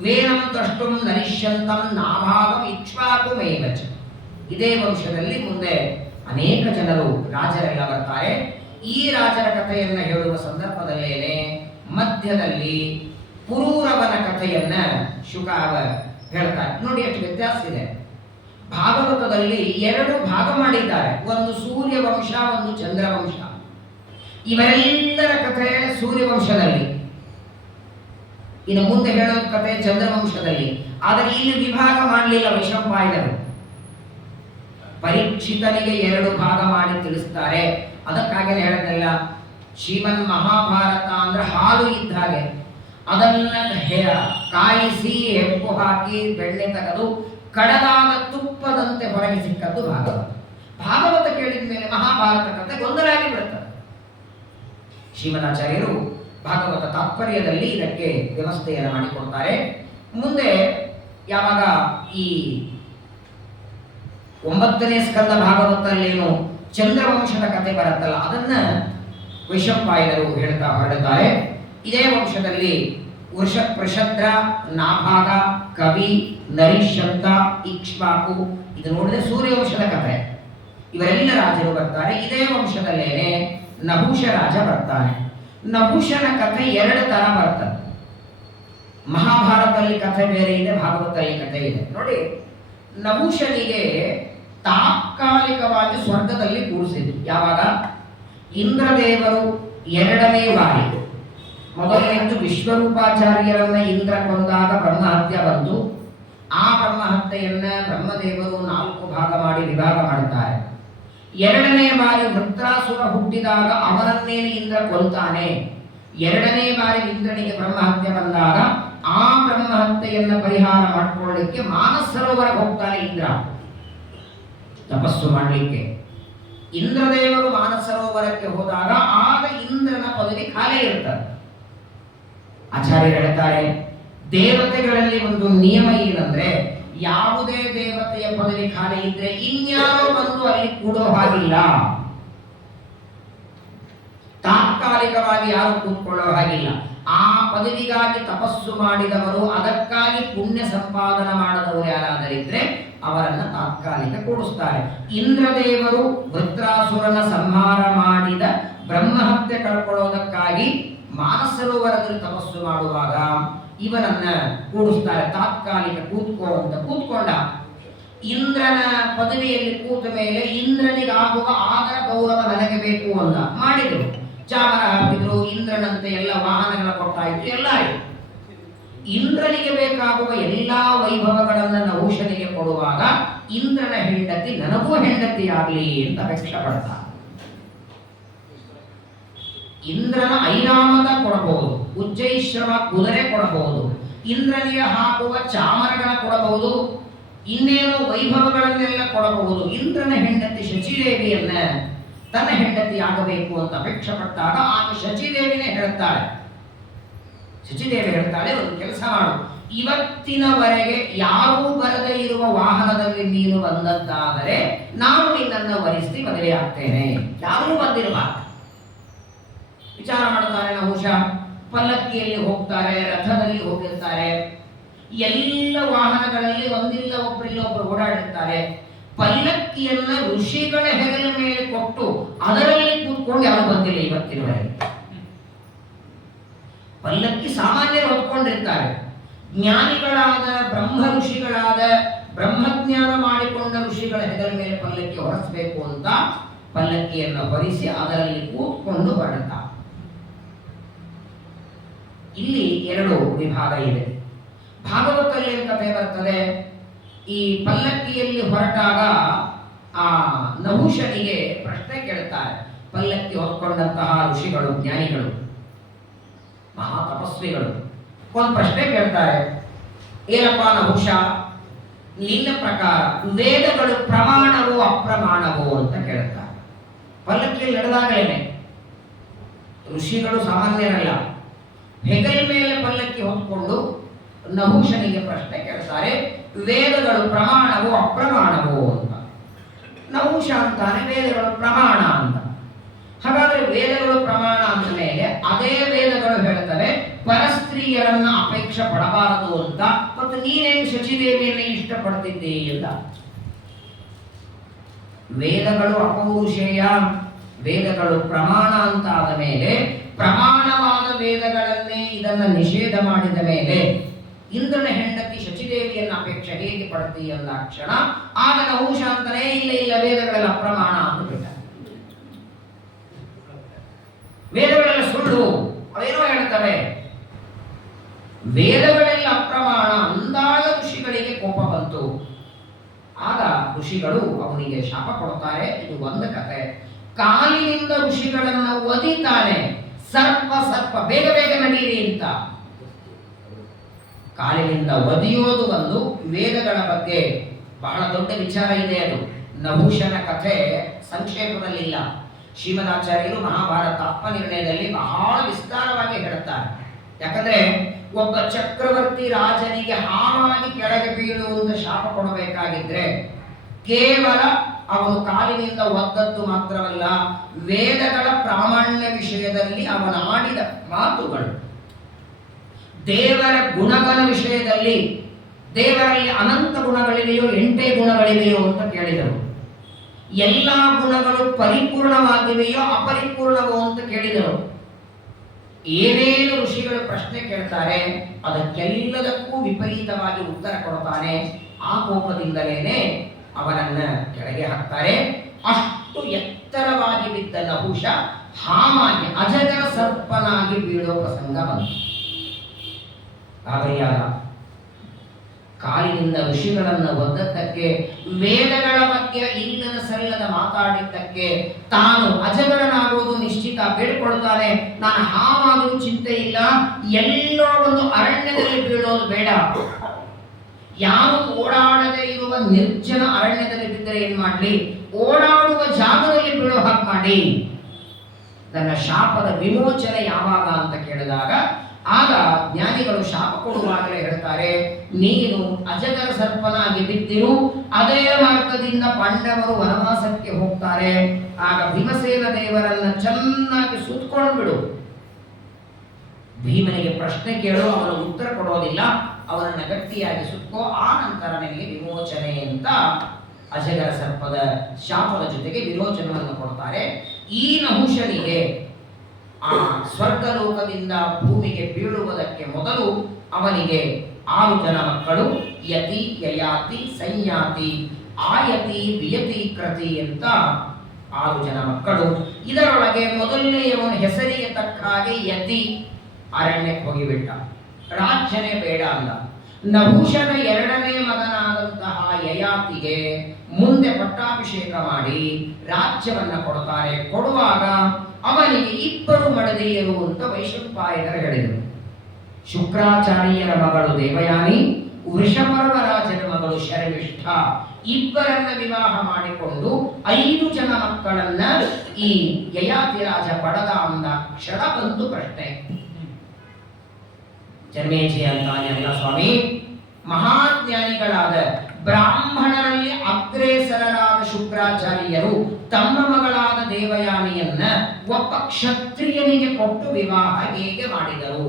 ವೇನಂ ದ್ರಷ್ಟುಂ ನರಿಷ್ಯಂತಂ ನಾಭಾಗಂ ಇಕ್ಷ್ವಾಕುಮೇವಚ, ಇದೇ ವಂಶದಲ್ಲಿ ಮುಂದೆ ಅನೇಕ ಜನರು ರಾಜರೆಲ್ಲ ಬರ್ತಾರೆ. ಈ ರಾಜರ ಕಥೆಯನ್ನ ಹೇಳುವ ಸಂದರ್ಭದಲ್ಲೇನೆ ಮಧ್ಯದಲ್ಲಿ ಪುರೂರವನ ಕಥೆಯನ್ನ ಶುಕಾವ ಹೇಳ್ತಾರೆ. ನೋಡಿ ಎಷ್ಟು ವ್ಯತ್ಯಾಸ ಇದೆ. ಭಾಗವತದಲ್ಲಿ 2 ಭಾಗ ಮಾಡಿದ್ದಾರೆ, ಒಂದು ಸೂರ್ಯವಂಶ, ಒಂದು ಚಂದ್ರವಂಶ. ಇವರೆಲ್ಲರ ಕಥೆ ಸೂರ್ಯವಂಶದಲ್ಲಿ, ಇನ್ನು ಮುಂದೆ ಹೇಳೋದು ಕಥೆ ಚಂದ್ರವಂಶದಲ್ಲಿ. ಆದರೆ ಇಲ್ಲಿ ವಿಭಾಗ ಮಾಡಲಿಲ್ಲ ವೈಶಂಪಾಯನರು. ಪರೀಕ್ಷಿತನಿಗೆ 2 ಭಾಗ ಮಾಡಿ ತಿಳಿಸ್ತಾರೆ. ಅದಕ್ಕಾಗಿ ಹೇಳಿದ್ನಲ್ಲ, ಶ್ರೀಮನ್ ಮಹಾಭಾರತ ಅಂದ್ರೆ ಹಾಲು ಇದ್ದ ಹಾಗೆ, ಅದನ್ನ ಕಾಯಿಸಿ ಹೆಪ್ಪು ಹಾಕಿ ಬೆಣ್ಣೆ ತೆಗೆದು ಕಡದಾದ ತುಪ್ಪದಂತೆ ಹೊರಗೆ ಸಿಕ್ಕದ್ದು ಭಾಗವತ. ಭಾಗವತ ಕೇಳಿದ ಮೇಲೆ ಮಹಾಭಾರತ ಕಥೆ ಗೊಂದಲಾಗಿ ಬಿಡುತ್ತದೆ. ಶ್ರೀಮದಾಚಾರ್ಯರು ಭಾಗವತ ತಾತ್ಪರ್ಯದಲ್ಲಿ ಇದಕ್ಕೆ ವ್ಯವಸ್ಥೆಯನ್ನು ಮಾಡಿಕೊಡ್ತಾರೆ. ಮುಂದೆ ಯಾವಾಗ ಈ 9ನೇ ಸ್ಕಂದ ಭಾಗವತದಲ್ಲೇನು ಚಂದ್ರವಂಶದ ಕಥೆ ಬರುತ್ತಲ್ಲ, ಅದನ್ನ ವೈಶಂಪಾಯನರು ಹೇಳ್ತಾ ಹೊರಡುತ್ತಾರೆ. ಇದೇ ವಂಶದಲ್ಲಿ ವೃಷದ್ರ, ನಾಭಾಗ, ಕವಿ, ನರಿಷ್ಯಂತ, ಇಕ್ಷ್ವಾಕು, ಇದು ನೋಡಿದ್ರೆ ಸೂರ್ಯವಂಶದ ಕಥೆ. ಇವರೆಲ್ಲ ರಾಜರು ಬರ್ತಾರೆ. ಇದೇ ವಂಶದಲ್ಲೇನೆ ನಹುಷ ರಾಜ ಬರ್ತಾನೆ. ನಹುಷನ ಕಥೆ 2 ತರ ಬರ್ತದೆ. ಮಹಾಭಾರತದಲ್ಲಿ ಕಥೆ ಬೇರೆ ಇದೆ, ಭಾಗವತದಲ್ಲಿ ಕಥೆ ಇದೆ. ನೋಡಿ, ನಹುಷನಿಗೆ ತಾತ್ಕಾಲಿಕವಾಗಿ ಸ್ವರ್ಗದಲ್ಲಿ ಕೂರಿಸಿದ್ರು. ಯಾವಾಗ? ಇಂದ್ರದೇವರು 2ನೇ ಬಾರಿ, ಮೊದಲನೇದು ವಿಶ್ವರೂಪಾಚಾರ್ಯರನ್ನ ಇಂದ್ರ ಕೊಂದಾಗ ಬ್ರಹ್ಮಹತ್ಯೆ ಬಂತು. ಆ ಬ್ರಹ್ಮಹತ್ಯೆಯನ್ನ ಬ್ರಹ್ಮದೇವರು 4 ಭಾಗ ಮಾಡಿ ವಿಭಾಗ ಮಾಡುತ್ತಾರೆ. 2ನೇ ಬಾರಿ ವೃತ್ರಾಸುರ ಹುಟ್ಟಿದಾಗ ಅವರನ್ನೇನು ಇಂದ್ರ ಕೊಲ್ತಾನೆ. 2ನೇ ಬಾರಿ ಇಂದ್ರನಿಗೆ ಬ್ರಹ್ಮಹತ್ಯೆ ಬಂದಾಗ ಆ ಬ್ರಹ್ಮಹತ್ಯೆಯನ್ನ ಪರಿಹಾರ ಮಾಡಿಕೊಳ್ಳಲಿಕ್ಕೆ ಮಾನಸ ಸರೋವರಕ್ಕೆ ಹೋಗ್ತಾನೆ ಇಂದ್ರ ತಪಸ್ಸು ಮಾಡಲಿಕ್ಕೆ. ಇಂದ್ರದೇವರು ಮಾನಸ ಸರೋವರಕ್ಕೆ ಹೋದಾಗ ಆಗ ಇಂದ್ರನ ಪದವಿ ಖಾಲಿ ಇರ್ತದೆ. ಆಚಾರ್ಯರು ಹೇಳ್ತಾರೆ, ದೇವತೆಗಳಲ್ಲಿ ಒಂದು ನಿಯಮ ಏನಂದ್ರೆ, ಯಾವುದೇ ದೇವತೆಯ ಪದವಿ ಖಾಲಿ ಇದ್ರೆ ಇನ್ಯಾರೋ ಬಂದು ಅಲ್ಲಿ ಕೂಡೋ ಹಾಗಿಲ್ಲ. ತಾತ್ಕಾಲಿಕವಾಗಿ ಯಾರು ಕೂತ್ಕೊಳ್ಳೋ ಹಾಗಿಲ್ಲ. ಆ ಪದವಿಗಾಗಿ ತಪಸ್ಸು ಮಾಡಿದವರು, ಅದಕ್ಕಾಗಿ ಪುಣ್ಯ ಸಂಪಾದನೆ ಮಾಡದವರು ಯಾರಾದರಿದ್ರೆ ಅವರನ್ನ ತಾತ್ಕಾಲಿಕ ಕೂಡಿಸ್ತಾರೆ. ಇಂದ್ರದೇವರು ವೃತ್ರಾಸುರನ ಸಂಹಾರ ಮಾಡಿದ ಬ್ರಹ್ಮಹತ್ಯೆ ಕಳ್ಕೊಳ್ಳೋದಕ್ಕಾಗಿ ಮಾನಸರೋವರದಲ್ಲಿ ತಪಸ್ಸು ಮಾಡುವಾಗ ಇವನನ್ನ ಕೂಡಿಸ್ತಾರೆ. ತಾತ್ಕಾಲಿಕ ಕೂತ್ಕೋ ಅಂತ ಕೂತ್ಕೊಂಡ. ಇಂದ್ರನ ಪದವಿಯಲ್ಲಿ ಕೂತ ಮೇಲೆ ಇಂದ್ರನಿಗಾಗುವ ಆದರ ಗೌರವ ನನಗೆ ಬೇಕು ಅಂತ ಮಾಡಿದ್ರು. ಚಾಮರ ಹಾಕಿದ್ರು, ಇಂದ್ರನಂತೆ ಎಲ್ಲ ವಾಹನಗಳ ಕೊಟ್ಟಾಯ್ತು, ಎಲ್ಲ ಆಯ್ತು. ಇಂದ್ರನಿಗೆ ಬೇಕಾಗುವ ಎಲ್ಲಾ ವೈಭವಗಳನ್ನ ನಹುಷನಿಗೆ ಕೊಡುವಾಗ ಇಂದ್ರನ ಹೆಂಡತಿ ನನಗೂ ಹೆಂಡತಿಯಾಗಲಿ ಅಂತ ಅಪೇಕ್ಷೆ ಪಡ್ತಾರೆ. ಇಂದ್ರನ ಐರಾಮದ ಕೊಡಬಹುದು, ಉಜ್ಜೈಶ್ರಮ ಕುದುರೆ ಕೊಡಬಹುದು, ಇಂದ್ರನಿಗೆ ಹಾಕುವ ಚಾಮರಗಳ ಕೊಡಬಹುದು, ಇನ್ನೇನು ವೈಭವಗಳನ್ನೆಲ್ಲ ಕೊಡಬಹುದು. ಇಂದ್ರನ ಹೆಂಡತಿ ಶಚಿದೇವಿಯನ್ನ ತನ್ನ ಹೆಂಡತಿ ಆಗಬೇಕು ಅಂತ ಅಪೇಕ್ಷೆ ಪಟ್ಟಾಗ ಆಗ ಶಚಿದೇವಿನೇ ಹೇಳ್ತಾಳೆ. ಶಚಿದೇವಿ ಹೇಳ್ತಾಳೆ, ಒಂದು ಕೆಲಸ ಮಾಡು, ಇವತ್ತಿನವರೆಗೆ ಯಾರೂ ಬರದೇ ಇರುವ ವಾಹನದಲ್ಲಿ ನೀನು ಬಂದದ್ದಾದರೆ ನಾನು ನಿನ್ನನ್ನು ವರಿಸಿ ಮದುವೆ ಆಗ್ತೇನೆ. ಯಾರೂ ಬಂದಿರಬಾರದು. ವಿಚಾರ ಮಾಡ್ತಾರೆ ನಹುಷ. ಪಲ್ಲಕ್ಕಿಯಲ್ಲಿ ಹೋಗ್ತಾರೆ, ರಥದಲ್ಲಿ ಹೋಗಿರ್ತಾರೆ, ಎಲ್ಲ ವಾಹನಗಳಲ್ಲಿ ಒಂದಿಲ್ಲ ಒಬ್ಬರಿಲ್ಲ ಒಬ್ಬರು ಓಡಾಡಿರ್ತಾರೆ. ಪಲ್ಲಕ್ಕಿಯನ್ನ ಋಷಿಗಳ ಹೆಗಲ ಮೇಲೆ ಕೊಟ್ಟು ಅದರಲ್ಲಿ ಕೂತ್ಕೊಂಡು ಯಾರು ಬಂದಿಲ್ಲ ಇವತ್ತಿನವರೆಗೆ. ಪಲ್ಲಕ್ಕಿ ಸಾಮಾನ್ಯರು ಹೊತ್ಕೊಂಡಿರ್ತಾರೆ. ಜ್ಞಾನಿಗಳಾದ ಬ್ರಹ್ಮ ಋಷಿಗಳಾದ ಬ್ರಹ್ಮಜ್ಞಾನ ಮಾಡಿಕೊಂಡ ಋಷಿಗಳ ಹೆಗಲ ಮೇಲೆ ಪಲ್ಲಕ್ಕಿ ಹೊರಿಸಬೇಕು ಅಂತ ಪಲ್ಲಕ್ಕಿಯನ್ನು ಹೊರಿಸಿ ಅದರಲ್ಲಿ ಕೂತ್ಕೊಂಡು ಹೊರಡ್ತಾರೆ. ಇಲ್ಲಿ ಎರಡು ವಿಭಾಗ ಇದೆ. ಭಾಗವತದಲ್ಲಿ ಕಥೆ ಬರ್ತದೆ. ಈ ಪಲ್ಲಕ್ಕಿಯಲ್ಲಿ ಹೊರಟಾಗ ಆ ನಹುಷನಿಗೆ ಪ್ರಶ್ನೆ ಕೇಳ್ತಾರೆ. ಪಲ್ಲಕ್ಕಿ ಹೊತ್ಕೊಂಡಂತಹ ಋಷಿಗಳು, ಜ್ಞಾನಿಗಳು, ಮಹಾ ತಪಸ್ವಿಗಳು ಒಂದು ಪ್ರಶ್ನೆ ಕೇಳ್ತಾರೆ. ಏನಪ್ಪಾ ನಹುಷ, ನಿನ್ನ ಪ್ರಕಾರ ವೇದಗಳು ಪ್ರಮಾಣವೋ ಅಪ್ರಮಾಣವೋ ಅಂತ ಕೇಳ್ತಾರೆ. ಪಲ್ಲಕ್ಕಿಯಲ್ಲಿ ನಡೆದಾಗಲೇನೆ ಋಷಿಗಳು ಸಾಮಾನ್ಯರಲ್ಲ. ಹೆಗಲ ಮೇಲೆ ಪಲ್ಲಕ್ಕಿ ಹೊತ್ಕೊಂಡು ನಹುಷನಿಗೆ ಪ್ರಶ್ನೆ ಕೇಳ್ತಾರೆ, ವೇದಗಳು ಪ್ರಮಾಣವೋ ಅಪ್ರಮಾಣವೋ ಅಂತ. ನಹುಷ ಅಂತಾನೆ ವೇದಗಳು ಪ್ರಮಾಣ ಅಂತ. ಹಾಗಾದ್ರೆ ವೇದಗಳು ಪ್ರಮಾಣ ಅಂದ ಮೇಲೆ ಅದೇ ವೇದಗಳು ಹೇಳ್ತವೆ ಪರಸ್ತ್ರೀಯರನ್ನ ಅಪೇಕ್ಷೆ ಪಡಬಾರದು ಅಂತ. ಮತ್ತು ನೀನೇನು ಶಚಿದೇವಿಯನ್ನೇ ಇಷ್ಟಪಡ್ತಿದ್ದಿ ಅಂತ. ವೇದಗಳು ಅಪೌರುಷೇಯ, ವೇದಗಳು ಪ್ರಮಾಣ ಅಂತ ಆದ ಮೇಲೆ, ಪ್ರಮಾಣವಾದ ವೇದಗಳನ್ನೇ ಇದನ್ನ ನಿಷೇಧ ಮಾಡಿದ ಮೇಲೆ ಇಂದ್ರನ ಹೆಂಡತಿ ಶಚಿದೇವಿಯನ್ನ ಅಪೇಕ್ಷೆ ಹೇಗೆ ಪಡ್ತೀ ಅಂದ ಕ್ಷಣ ಆಗ ನಹುಷ ಅಂತಾನೆ ಇಲ್ಲ ವೇದಗಳೆಲ್ಲ ಅಪ್ರಮಾಣ ಅಂತ ಬಿಟ್ಟ. ವೇದಗಳೆಲ್ಲ ಸುಳ್ಳು, ಅವೇನೋ ಹೇಳ್ತವೆ. ವೇದಗಳೆಲ್ಲ ಅಪ್ರಮಾಣ ಅಂದಾಗ ಋಷಿಗಳಿಗೆ ಕೋಪ ಬಂತು. ಆಗ ಋಷಿಗಳು ಅವನಿಗೆ ಶಾಪ ಕೊಡ್ತಾರೆ. ಇದು ಒಂದು ಕತೆ. ಕಾಲಿನಿಂದ ಋಷಿಗಳನ್ನ ಒದಿತಾನೆ. ಸರ್ಪ ಬೇಗ ಬೇಗ ನಡೀರಿ ಅಂತ ಕಾಲಿನಿಂದ ಒದಿಯೋದು ಒಂದು. ವೇದಗಳ ಬಗ್ಗೆ ಬಹಳ ದೊಡ್ಡ ವಿಚಾರ ಇದೆ. ಅದು ನಹುಷನ ಕಥೆ ಸಂಕ್ಷೇಪದಲ್ಲಿಲ್ಲ. ಶ್ರೀಮದಾಚಾರ್ಯರು ಮಹಾಭಾರತ ಆತ್ಮನಿರ್ಣಯದಲ್ಲಿ ಬಹಳ ವಿಸ್ತಾರವಾಗಿ ಹೇಳುತ್ತಾರೆ. ಯಾಕಂದ್ರೆ ಒಬ್ಬ ಚಕ್ರವರ್ತಿ ರಾಜನಿಗೆ ಹಾವಾಗಿ ಕೆಳಗೆ ಬೀಳುವಂತ ಶಾಪ ಕೊಡಬೇಕಾಗಿದ್ರೆ ಕೇವಲ ಅವನು ಕಾಲಿನಿಂದ ಒದ್ದದ್ದು ಮಾತ್ರವಲ್ಲ, ವೇದಗಳ ಪ್ರಾಮಾಣ್ಯ ವಿಷಯದಲ್ಲಿ ಅವನ ಆಡಿದ ಮಾತುಗಳು, ದೇವರ ಗುಣಗಳ ವಿಷಯದಲ್ಲಿ ದೇವರಲ್ಲಿ ಅನಂತ ಗುಣಗಳಿವೆಯೋ 8 ಗುಣಗಳಿವೆಯೋ ಅಂತ ಕೇಳಿದರು. ಎಲ್ಲ ಗುಣಗಳು ಪರಿಪೂರ್ಣವಾಗಿವೆಯೋ ಅಪರಿಪೂರ್ಣವೋ ಅಂತ ಕೇಳಿದರು. ಏನೇನು ಋಷಿಗಳು ಪ್ರಶ್ನೆ ಕೇಳ್ತಾರೆ ಅದಕ್ಕೆಲ್ಲದಕ್ಕೂ ವಿಪರೀತವಾಗಿ ಉತ್ತರ ಕೊಡ್ತಾನೆ. ಆ ಕೋಪದಿಂದಲೇನೆ ಅವನನ್ನ ಕೆಳಗೆ ಹಾಕ್ತಾರೆ. ಅಷ್ಟು ಎತ್ತರವಾಗಿ ಬಿದ್ದ ನಹುಷ ಹಾಮಾಗಿ ಅಜಗರ ಸರ್ಪನಾಗಿ ಬೀಳೋ ಪ್ರಸಂಗ ಬಂತು. ಗಾಬರಿಯಾದ. ಕಾಲಿನಿಂದ ಋಷಿಗಳನ್ನು ಒದ್ದದ್ದಕ್ಕೆ, ವೇದಗಳ ಬಗ್ಗೆ ಇಲ್ಲದ ಸಲ್ಲದ ಮಾತಾಡಿದ್ದಕ್ಕೆ ತಾನು ಅಜಗರನಾಗುವುದು ನಿಶ್ಚಿತ. ಬೇಡ್ಕೊಳ್ತಾನೆ, ನಾನು ಹಾವಾದರೂ ಚಿಂತೆ ಇಲ್ಲ, ಎಲ್ಲೋ ಒಂದು ಅರಣ್ಯದಲ್ಲಿ ಬೀಳೋದು ಬೇಡ. ಯಾರು ಓಡಾಡದೆ ಇರುವ ನಿರ್ಜನ ಅರಣ್ಯದಲ್ಲಿ ಬಿದ್ದರೆ ಏನ್ ಮಾಡ್ಲಿ, ಓಡಾಡುವ ಜಾಗದಲ್ಲಿ ಬೀಳೋ ಹಾಗೆ ಮಾಡಿ. ನನ್ನ ಶಾಪದ ವಿಮೋಚನೆ ಯಾವಾಗ ಅಂತ ಕೇಳಿದಾಗ ಆಗ ಜ್ಞಾನಿಗಳು ಶಾಪ ಕೊಡುವಾಗಲೇ ಹೇಳ್ತಾರೆ, ನೀನು ಅಜಗರ ಸರ್ಪನಾಗಿ ಬಿದ್ದಿರು, ಅದೇ ಮಾರ್ಗದಿಂದ ಪಾಂಡವರು ವನವಾಸಕ್ಕೆ ಹೋಗ್ತಾರೆ. ಆಗ ಭೀಮಸೇನ ದೇವರನ್ನ ಚೆನ್ನಾಗಿ ಸುತ್ಕೊಂಡು ಬಿಡು. ಭೀಮನಿಗೆ ಪ್ರಶ್ನೆ ಕೇಳು, ಅವನು ಉತ್ತರ ಕೊಡೋದಿಲ್ಲ, ಅವನನ್ನ ಗಟ್ಟಿಯಾಗಿ ಸುತ್ಕೋ, ಆ ನಂತರ ನಿನಗೆ ವಿಮೋಚನೆ ಅಂತ ಅಜಗರ ಸರ್ಪದ ಶಾಪದ ಜೊತೆಗೆ ವಿಮೋಚನವನ್ನು ಕೊಡ್ತಾರೆ. ಈ ನಹುಷನಿಗೆ ಆ ಸ್ವರ್ಗಲೋಕದಿಂದ ಭೂಮಿಗೆ ಬೀಳುವುದಕ್ಕೆ ಮೊದಲು ಅವನಿಗೆ 6 ಜನ ಮಕ್ಕಳು, ಯತಿ, ಯಯಾತಿ, ಸಂಯಾತಿ, ಆಯತಿ, ವಿಯತಿ, ಕ್ರತಿ ಅಂತ 6 ಜನ ಮಕ್ಕಳು. ಇದರೊಳಗೆ ಮೊದಲನೆಯವನ ಹೆಸರಿಗೆ ತಕ್ಕ ಹಾಗೆ ಯತಿ ಅರಣ್ಯಕ್ಕೆ ಹೋಗಿಬಿಟ್ಟ. ರಾಜ್ಯನೇ ಬೇಡ ಅಂದ. ನಹುಷನ 2ನೇ ಮಗನಾದಂತಹ ಯಯಾತಿಗೆ ಮುಂದೆ ಪಟ್ಟಾಭಿಷೇಕ ಮಾಡಿ ರಾಜ್ಯವನ್ನ ಕೊಡ್ತಾರೆ. ಕೊಡುವಾಗ ಅವನಿಗೆ 2 ಮಡದಿಯರು ಅಂತ ವೈಶಂಪಾಯನರು ಹೇಳಿದರು. ಶುಕ್ರಾಚಾರ್ಯರ ಮಗಳು ದೇವಯಾನಿ, ವೃಷಪರ್ವರಾಜನ ಮಗಳು ಶರ್ಮಿಷ್ಠ, ಇಬ್ಬರನ್ನ ವಿವಾಹ ಮಾಡಿಕೊಂಡು 5 ಜನ ಮಕ್ಕಳನ್ನ ಈ ಯಯಾತಿ ರಾಜ ಪಡೆದ ಅಂದ ಕ್ಷಣ ಬಂತು ಪ್ರಶ್ನೆ. ಜನ್ಮೇಜಯ ಅಂತಾನೆ ಅಲ್ಲ ಸ್ವಾಮಿ, ಮಹಾಜ್ಞಾನಿಗಳಾದ ಬ್ರಾಹ್ಮಣರಲ್ಲಿ ಅಗ್ರೇಸರರಾದ ಶುಕ್ರಾಚಾರ್ಯರು ತಮ್ಮ ಮಗಳಾದ ದೇವಯಾನಿಯನ್ನ ಒಬ್ಬ ಕ್ಷತ್ರಿಯನಿಗೆ ಕೊಟ್ಟು ವಿವಾಹ ಹೇಗೆ ಮಾಡಿದರು?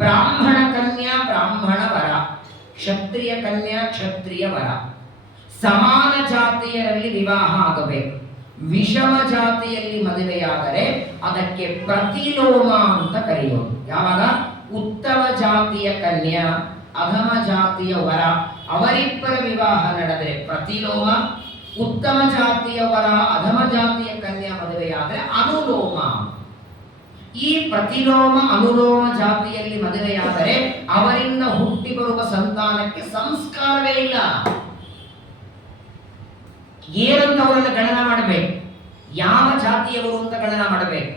ಬ್ರಾಹ್ಮಣ ಕನ್ಯಾ ಬ್ರಾಹ್ಮಣ ವರ, ಕ್ಷತ್ರಿಯ ಕನ್ಯಾ ಕ್ಷತ್ರಿಯ ವರ. ಸಮಾನ ಜಾತಿಯರಲ್ಲಿ ವಿವಾಹ ಆಗಬೇಕು. ವಿಷಮ ಜಾತಿಯಲ್ಲಿ ಮದುವೆಯಾದರೆ ಅದಕ್ಕೆ ಪ್ರತಿಲೋಮ ಅಂತ ಕರೆಯೋದು. ಯಾವಾಗ ಉತ್ತಮ ಜಾತಿಯ ಕನ್ಯಾ ಅಧಮ ಜಾತಿಯ ವರ ಅವರಿಬ್ಬರ ವಿವಾಹ ನಡೆದರೆ ಪ್ರತಿಲೋಮ, ಉತ್ತಮ ಜಾತಿಯ ವರ ಅಧಮ ಜಾತಿಯ ಕನ್ಯಾ ಮದುವೆಯಾದರೆ ಅನುಲೋಮ. ಈ ಪ್ರತಿಲೋಮ ಅನುಲೋಮ ಜಾತಿಯಲ್ಲಿ ಮದುವೆಯಾದರೆ ಅವರಿಂದ ಹುಟ್ಟಿ ಬರುವ ಸಂತಾನಕ್ಕೆ ಸಂಸ್ಕಾರವೇ ಇಲ್ಲ. ಏನಂತ ಅವರನ್ನು ಗಣನ ಮಾಡಬೇಕು, ಯಾವ ಜಾತಿಯವರು ಅಂತ ಗಣನ ಮಾಡಬೇಕು.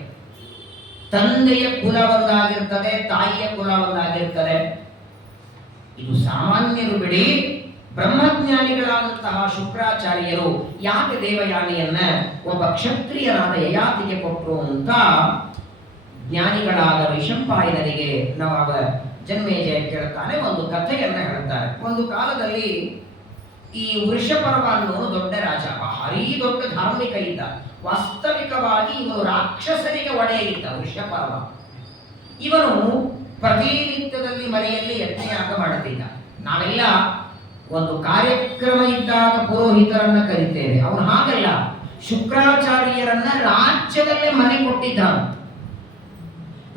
ತಂದೆಯ ಕುಲ ಒಂದಾಗಿರ್ತದೆ, ತಾಯಿಯ ಕುಲ ಒಂದಾಗಿರ್ತದೆ. ಇದು ಸಾಮಾನ್ಯರು ಬಿಡಿ, ಬ್ರಹ್ಮಜ್ಞಾನಿಗಳಾದಂತಹ ಶುಕ್ರಾಚಾರ್ಯರು ಯಾಕೆ ದೇವಯಾನಿಯನ್ನ ಒಬ್ಬ ಕ್ಷತ್ರಿಯನಾದ ಯಯಾತಿಗೆ ಕೊಟ್ಟರು ಅಂತ ಜ್ಞಾನಿಗಳಾದ ವೈಶಂಪಾಯನರಿಗೆ ನಾವು ಜನ್ಮೇಜಯ ಕೇಳುತ್ತಾನೆ, ಒಂದು ಕಥೆಯನ್ನ ಹೇಳ್ತಾರೆ. ಒಂದು ಕಾಲದಲ್ಲಿ ಈ ವೃಷಪರ್ವ ಅನ್ನೋನು ದೊಡ್ಡ ರಾಜ, ಭಾರೀ ದೊಡ್ಡ ಧಾರ್ಮಿಕ ಇದ್ದ. ವಾಸ್ತವಿಕವಾಗಿ ಇವನು ರಾಕ್ಷಸರಿಗೆ ಒಡೆಯಿದ್ದ ವೃಷಪರ್ವ. ಇವನು ಪ್ರತಿನಿತ್ಯದಲ್ಲಿ ಮನೆಯಲ್ಲಿ ಯಜ್ಞಯಾಗ ಮಾಡುತ್ತಿದ್ದ. ನಾವೆಲ್ಲ ಒಂದು ಕಾರ್ಯಕ್ರಮ ಇದ್ದಾಗ ಪುರೋಹಿತರನ್ನ ಕರಿತೇವೆ, ಅವನು ಹಾಗಲ್ಲ, ಶುಕ್ರಾಚಾರ್ಯರನ್ನ ರಾಜ್ಯದಲ್ಲೇ ಮನೆ ಕೊಟ್ಟಿದ್ದ.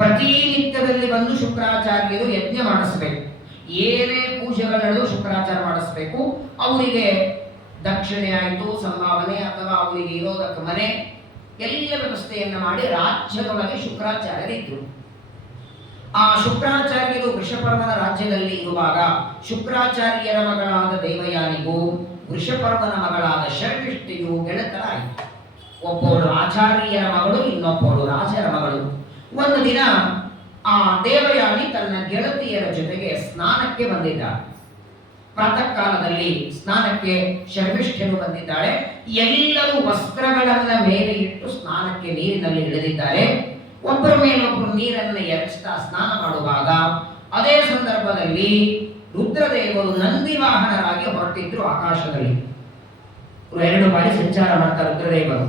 ಪ್ರತಿನಿತ್ಯದಲ್ಲಿ ಬಂದು ಶುಕ್ರಾಚಾರ್ಯರು ಯಜ್ಞ ಮಾಡಿಸ್ಬೇಕು, ಏನೇ ಪೂಜೆಗಳು ಶುಕ್ರಾಚಾರ್ಯ ಮಾಡಿಸ್ಬೇಕು. ಅವರಿಗೆ ದಕ್ಷಿಣೆ ಆಯಿತು, ಸಂಭಾವನೆ ಅಥವಾ ಅವರಿಗೆ ಇರೋದಕ್ಕೆ ಮನೆ, ಎಲ್ಲ ವ್ಯವಸ್ಥೆಯನ್ನ ಮಾಡಿ ರಾಜ್ಯದೊಳಗೆ ಶುಕ್ರಾಚಾರ್ಯರಿದ್ರು. ಆ ಶುಕ್ರಾಚಾರ್ಯರು ವೃಷಪರ್ವನ ರಾಜ್ಯದಲ್ಲಿ ಇರುವಾಗ ಶುಕ್ರಾಚಾರ್ಯರ ಮಗಳಾದ ದೇವಯಾನಿಗೂ ವೃಷಪರ್ವನ ಮಗಳಾದ ಶರ್ಮಿಷ್ಠೆಯು ಗೆಳತರಾಯಿತು. ಒಬ್ಬಳು ಆಚಾರ್ಯರ ಮಗಳು, ಇನ್ನೊಬ್ಬಳು ರಾಜರ ಮಗಳು. ಒಂದು ದಿನ ಆ ದೇವಯಾನಿ ತನ್ನ ಗೆಳತಿಯರ ಜೊತೆಗೆ ಸ್ನಾನಕ್ಕೆ ಬಂದಿದ್ದಾಳೆ. ಪ್ರಾತಃ ಕಾಲದಲ್ಲಿ ಸ್ನಾನಕ್ಕೆ ಶರ್ಮಿಷ್ಠನು ಬಂದಿದ್ದಾಳೆ. ಎಲ್ಲರೂ ವಸ್ತ್ರಗಳನ್ನ ಮೇಲೆ ಇಟ್ಟು ಸ್ನಾನಕ್ಕೆ ನೀರಿನಲ್ಲಿ ಇಳಿದಿದ್ದಾರೆ. ಒಬ್ಬರ ಮೇಲೊಬ್ಬರು ನೀರನ್ನು ಎರಚಿಸ್ತಾ ಸ್ನಾನ ಮಾಡುವಾಗ ಅದೇ ಸಂದರ್ಭದಲ್ಲಿ ರುದ್ರದೇವರು ನಂದಿ ವಾಹನರಾಗಿ ಹೊರಟಿದ್ರು ಆಕಾಶದಲ್ಲಿ. 2 ಬಾರಿ ಸಂಚಾರ ಮಾಡ್ತಾರೆ ರುದ್ರದೇವರು.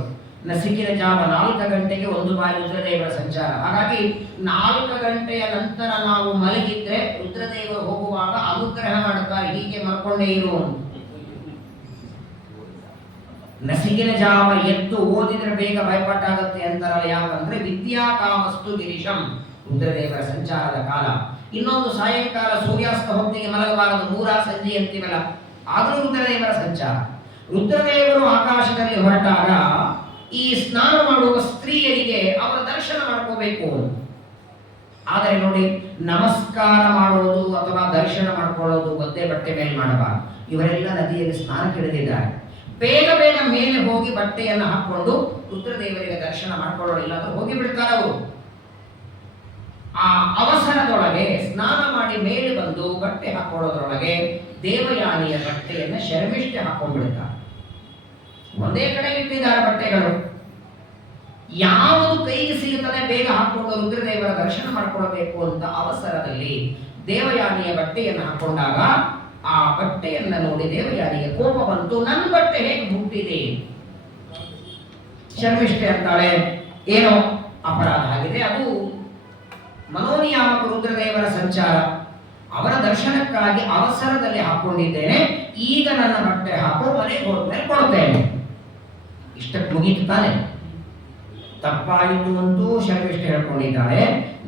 ನಸಿಕಿನ ಜಾವ 4 ಗಂಟೆಗೆ 1 ಬಾರಿ ರುದ್ರದೇವರ ಸಂಚಾರ. ಹಾಗಾಗಿ 4 ಗಂಟೆಯ ನಂತರ ನಾವು ಮಲಗಿದ್ರೆ ರುದ್ರದೇವರು ಹೋಗುವಾಗ ಅನುಗ್ರಹ ಮಾಡುತ್ತಾರೆ, ಹೀಗೆ ಮಲ್ಕೊಂಡೇ ಇರು. ನಸಿಕಿನ ಜಾವ ಎದ್ದು ಓದಿದ್ರೆ ಬೇಗ ಭಯಪಟ್ಟಾಗತ್ತೆ ಅಂತಾರಲ್ಲ, ಯಾಕಂದ್ರೆ ವಿದ್ಯಾಕಾಮಸ್ತು ಗಿರೀಶಂ, ರುದ್ರದೇವರ ಸಂಚಾರದ ಕಾಲ. ಇನ್ನೊಂದು ಸಾಯಂಕಾಲ ಸೂರ್ಯಾಸ್ತ ಹೊತ್ತಿಗೆ ಮಲಗಬಾರದು, 3 ಸಂಜೆ ಅಂತೀವಲ್ಲ, ಆದರೂ ರುದ್ರದೇವರ ಸಂಚಾರ. ರುದ್ರದೇವರು ಆಕಾಶದಲ್ಲಿ ಹೊರಟಾಗ ಈ ಸ್ನಾನ ಮಾಡುವ ಸ್ತ್ರೀಯರಿಗೆ ಅವರ ದರ್ಶನ ಮಾಡ್ಕೋಬೇಕು. ಆದರೆ ನೋಡಿ, ನಮಸ್ಕಾರ ಮಾಡೋದು ಅಥವಾ ದರ್ಶನ ಮಾಡ್ಕೊಳ್ಳೋದು ಒದ್ದೆ ಬಟ್ಟೆ ಮೇಲೆ ಮಾಡಬಾರದು. ಇವರೆಲ್ಲ ನದಿಯಲ್ಲಿ ಸ್ನಾನಕ್ಕಿಳಿದಿದ್ದಾರೆ. ಬೇಗ ಬೇಗ ಮೇಲೆ ಹೋಗಿ ಬಟ್ಟೆಯನ್ನು ಹಾಕೊಂಡು ರುದ್ರದೇವರಿಗೆ ದರ್ಶನ ಮಾಡ್ಕೊಳ್ಳೋಣ, ಇಲ್ಲಾಂದ್ರೆ ಹೋಗಿ ಬಿಡ್ತಾರೆ ಅವರು. ಆ ಅವಸರದೊಳಗೆ ಸ್ನಾನ ಮಾಡಿ ಮೇಲೆ ಬಂದು ಬಟ್ಟೆ ಹಾಕೊಳ್ಳೋದ್ರೊಳಗೆ ದೇವಯಾನಿಯ ಬಟ್ಟೆಯನ್ನು ಶರ್ಮಿಷ್ಠೆ ಹಾಕೊಂಡ್ಬಿಡ್ತಾರೆ. ಒಂದೇ ಕಡೆ ಇಟ್ಟಿದ್ದಾರೆ ಬಟ್ಟೆಗಳು. ಯಾವುದು ಕೈಗೆ ಸಿಗುತ್ತದೆ ಬೇಗ ಹಾಕೊಂಡು ರುದ್ರದೇವರ ದರ್ಶನ ಮಾಡ್ಕೊಳ್ಬೇಕು ಅಂತ ಅವಸರದಲ್ಲಿ ದೇವಯಾನಿಯ ಬಟ್ಟೆಯನ್ನು ಹಾಕೊಂಡಾಗ ಆ ಬಟ್ಟೆಯನ್ನ ನೋಡಿ ದೇವಯಾನಿಗೆ ಕೋಪ ಬಂತು. ನನ್ನ ಬಟ್ಟೆ ಹೇಗೆ ಮುಟ್ಟಿದೆ? ಶರ್ಮಿಷ್ಠೆ ಅಂತಾಳೆ, ಏನೋ ಅಪರಾಧ ಆಗಿದೆ, ಅದು ಮನೋನಿಯಾಮಕ ರುದ್ರದೇವರ ಸಂಚಾರ, ಅವರ ದರ್ಶನಕ್ಕಾಗಿ ಅವಸರದಲ್ಲಿ ಹಾಕೊಂಡಿದ್ದೇನೆ, ಈಗ ನನ್ನ ಬಟ್ಟೆ ಹಾಕೋ, ಮನೆಗೆ ಹೋದ್ಮೇಲೆ ಕೊಡ್ತೇನೆ. ಇಷ್ಟಕ್ಕೆ ಮುಗೀತು ತಾನೆ? ತಪ್ಪಾಯಿತು ಅಂತೂ ಶರ್ಮಿಷ್ಠೆ ಹೇಳ್ಕೊಂಡಿದ್ದಾಳೆ.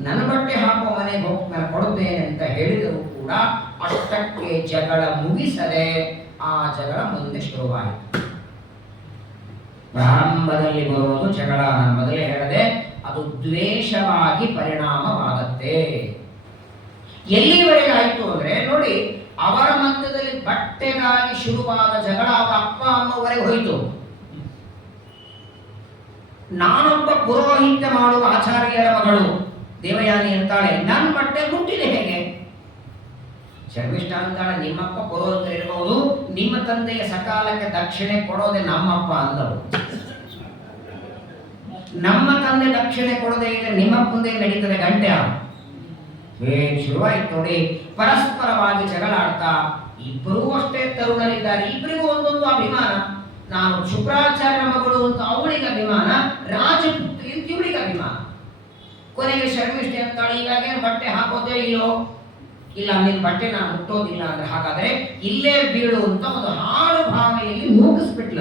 ನನ್ನ ಬಟ್ಟೆ ಹಾಕೋ, ಮನೆಗೆ ಹೋಗ್ಮೇಲೆ ಕೊಡುತ್ತೇನೆ ಅಂತ ಹೇಳಿದರೂ ಕೂಡ ಅಷ್ಟಕ್ಕೆ ಜಗಳ ಮುಗಿಸದೆ ಆ ಜಗಳ ಮುಂದೆ ಶುರುವಾಯಿತು. ಪ್ರಾರಂಭದಲ್ಲಿ ಬರೋದು ಜಗಳ, ನಾನು ಮೊದಲೇ ಹೇಳಿದೆ, ಅದು ದ್ವೇಷವಾಗಿ ಪರಿಣಾಮವಾಗತ್ತೆ. ಎಲ್ಲಿವರೆಗೆ ಆಯಿತು ಅಂದ್ರೆ ನೋಡಿ, ಅವರ ಮಧ್ಯದಲ್ಲಿ ಬಟ್ಟೆಗಾಗಿ ಶುರುವಾದ ಜಗಳ ಅವರ ಅಪ್ಪ ಅಮ್ಮವರೆಗೆ ಹೋಯಿತು. ನಾನೊಬ್ಬ ಪುರೋಹಿತ್ಯ ಮಾಡುವ ಆಚಾರ್ಯರ ಮಗಳು ದೇವಯಾನಿ ಅಂತಾಳೆ, ನನ್ನ ಬಟ್ಟೆ ಮುಟ್ಟಿದೆ ಹೇಗೆ? ಶರ್ಮಿಷ್ಠ ಅಂತಾಳೆ, ನಿಮ್ಮಪ್ಪ ಪುರೋಹಿತರು ಇರಬಹುದು, ನಿಮ್ಮ ತಂದೆಯ ಸಕಾಲಕ್ಕೆ ದಕ್ಷಿಣೆ ಕೊಡೋದೆ ನಮ್ಮಪ್ಪ ಅಂದವು. ನಮ್ಮ ತಂದೆ ದಕ್ಷಿಣೆ ಕೊಡದೆ ಇದ್ರೆ ನಿಮ್ಮ ಮುಂದೆ ನಡೀತದೆ ಗಂಟೆ. ಶುರುವಾಯ್ತು ನೋಡಿ, ಪರಸ್ಪರವಾಗಿ ಜಗಳಾಡ್ತಾ. ಇಬ್ಬರೂ ಅಷ್ಟೇ ತರುಣರಿದ್ದಾರೆ, ಇಬ್ಬರಿಗೂ ಒಂದೊಂದು ಅಭಿಮಾನ. ನಾನು ಶುಕ್ರಾಚಾರ್ಯ ಮಗಳು ಅಂತ ಅವಳಿಗೆ ಅಭಿಮಾನ, ರಾಜಪುತ್ರಿ ಅಂತ ಇವಳಿಗೆ ಅಭಿಮಾನ. ಕೊನೆಗೆ ಶರ್ಮಿಷ್ಠೆ ಅಂತಾಳೆ, ಈಗಾಗೆ ಬಟ್ಟೆ ಹಾಕೋದೇ ಇಲ್ಲೋ? ಇಲ್ಲ, ನಿನ್ನ ಬಟ್ಟೆ ನಾನು ಮುಟ್ಟೋದಿಲ್ಲ ಅಂದ್ರೆ ಹಾಗಾದ್ರೆ ಇಲ್ಲೇ ಬೀಳು ಅಂತ ಒಂದು ಹಾಳು ಭಾವನೆಯಲ್ಲಿ ನೂಕಿಸ್ಬಿಟ್ಲ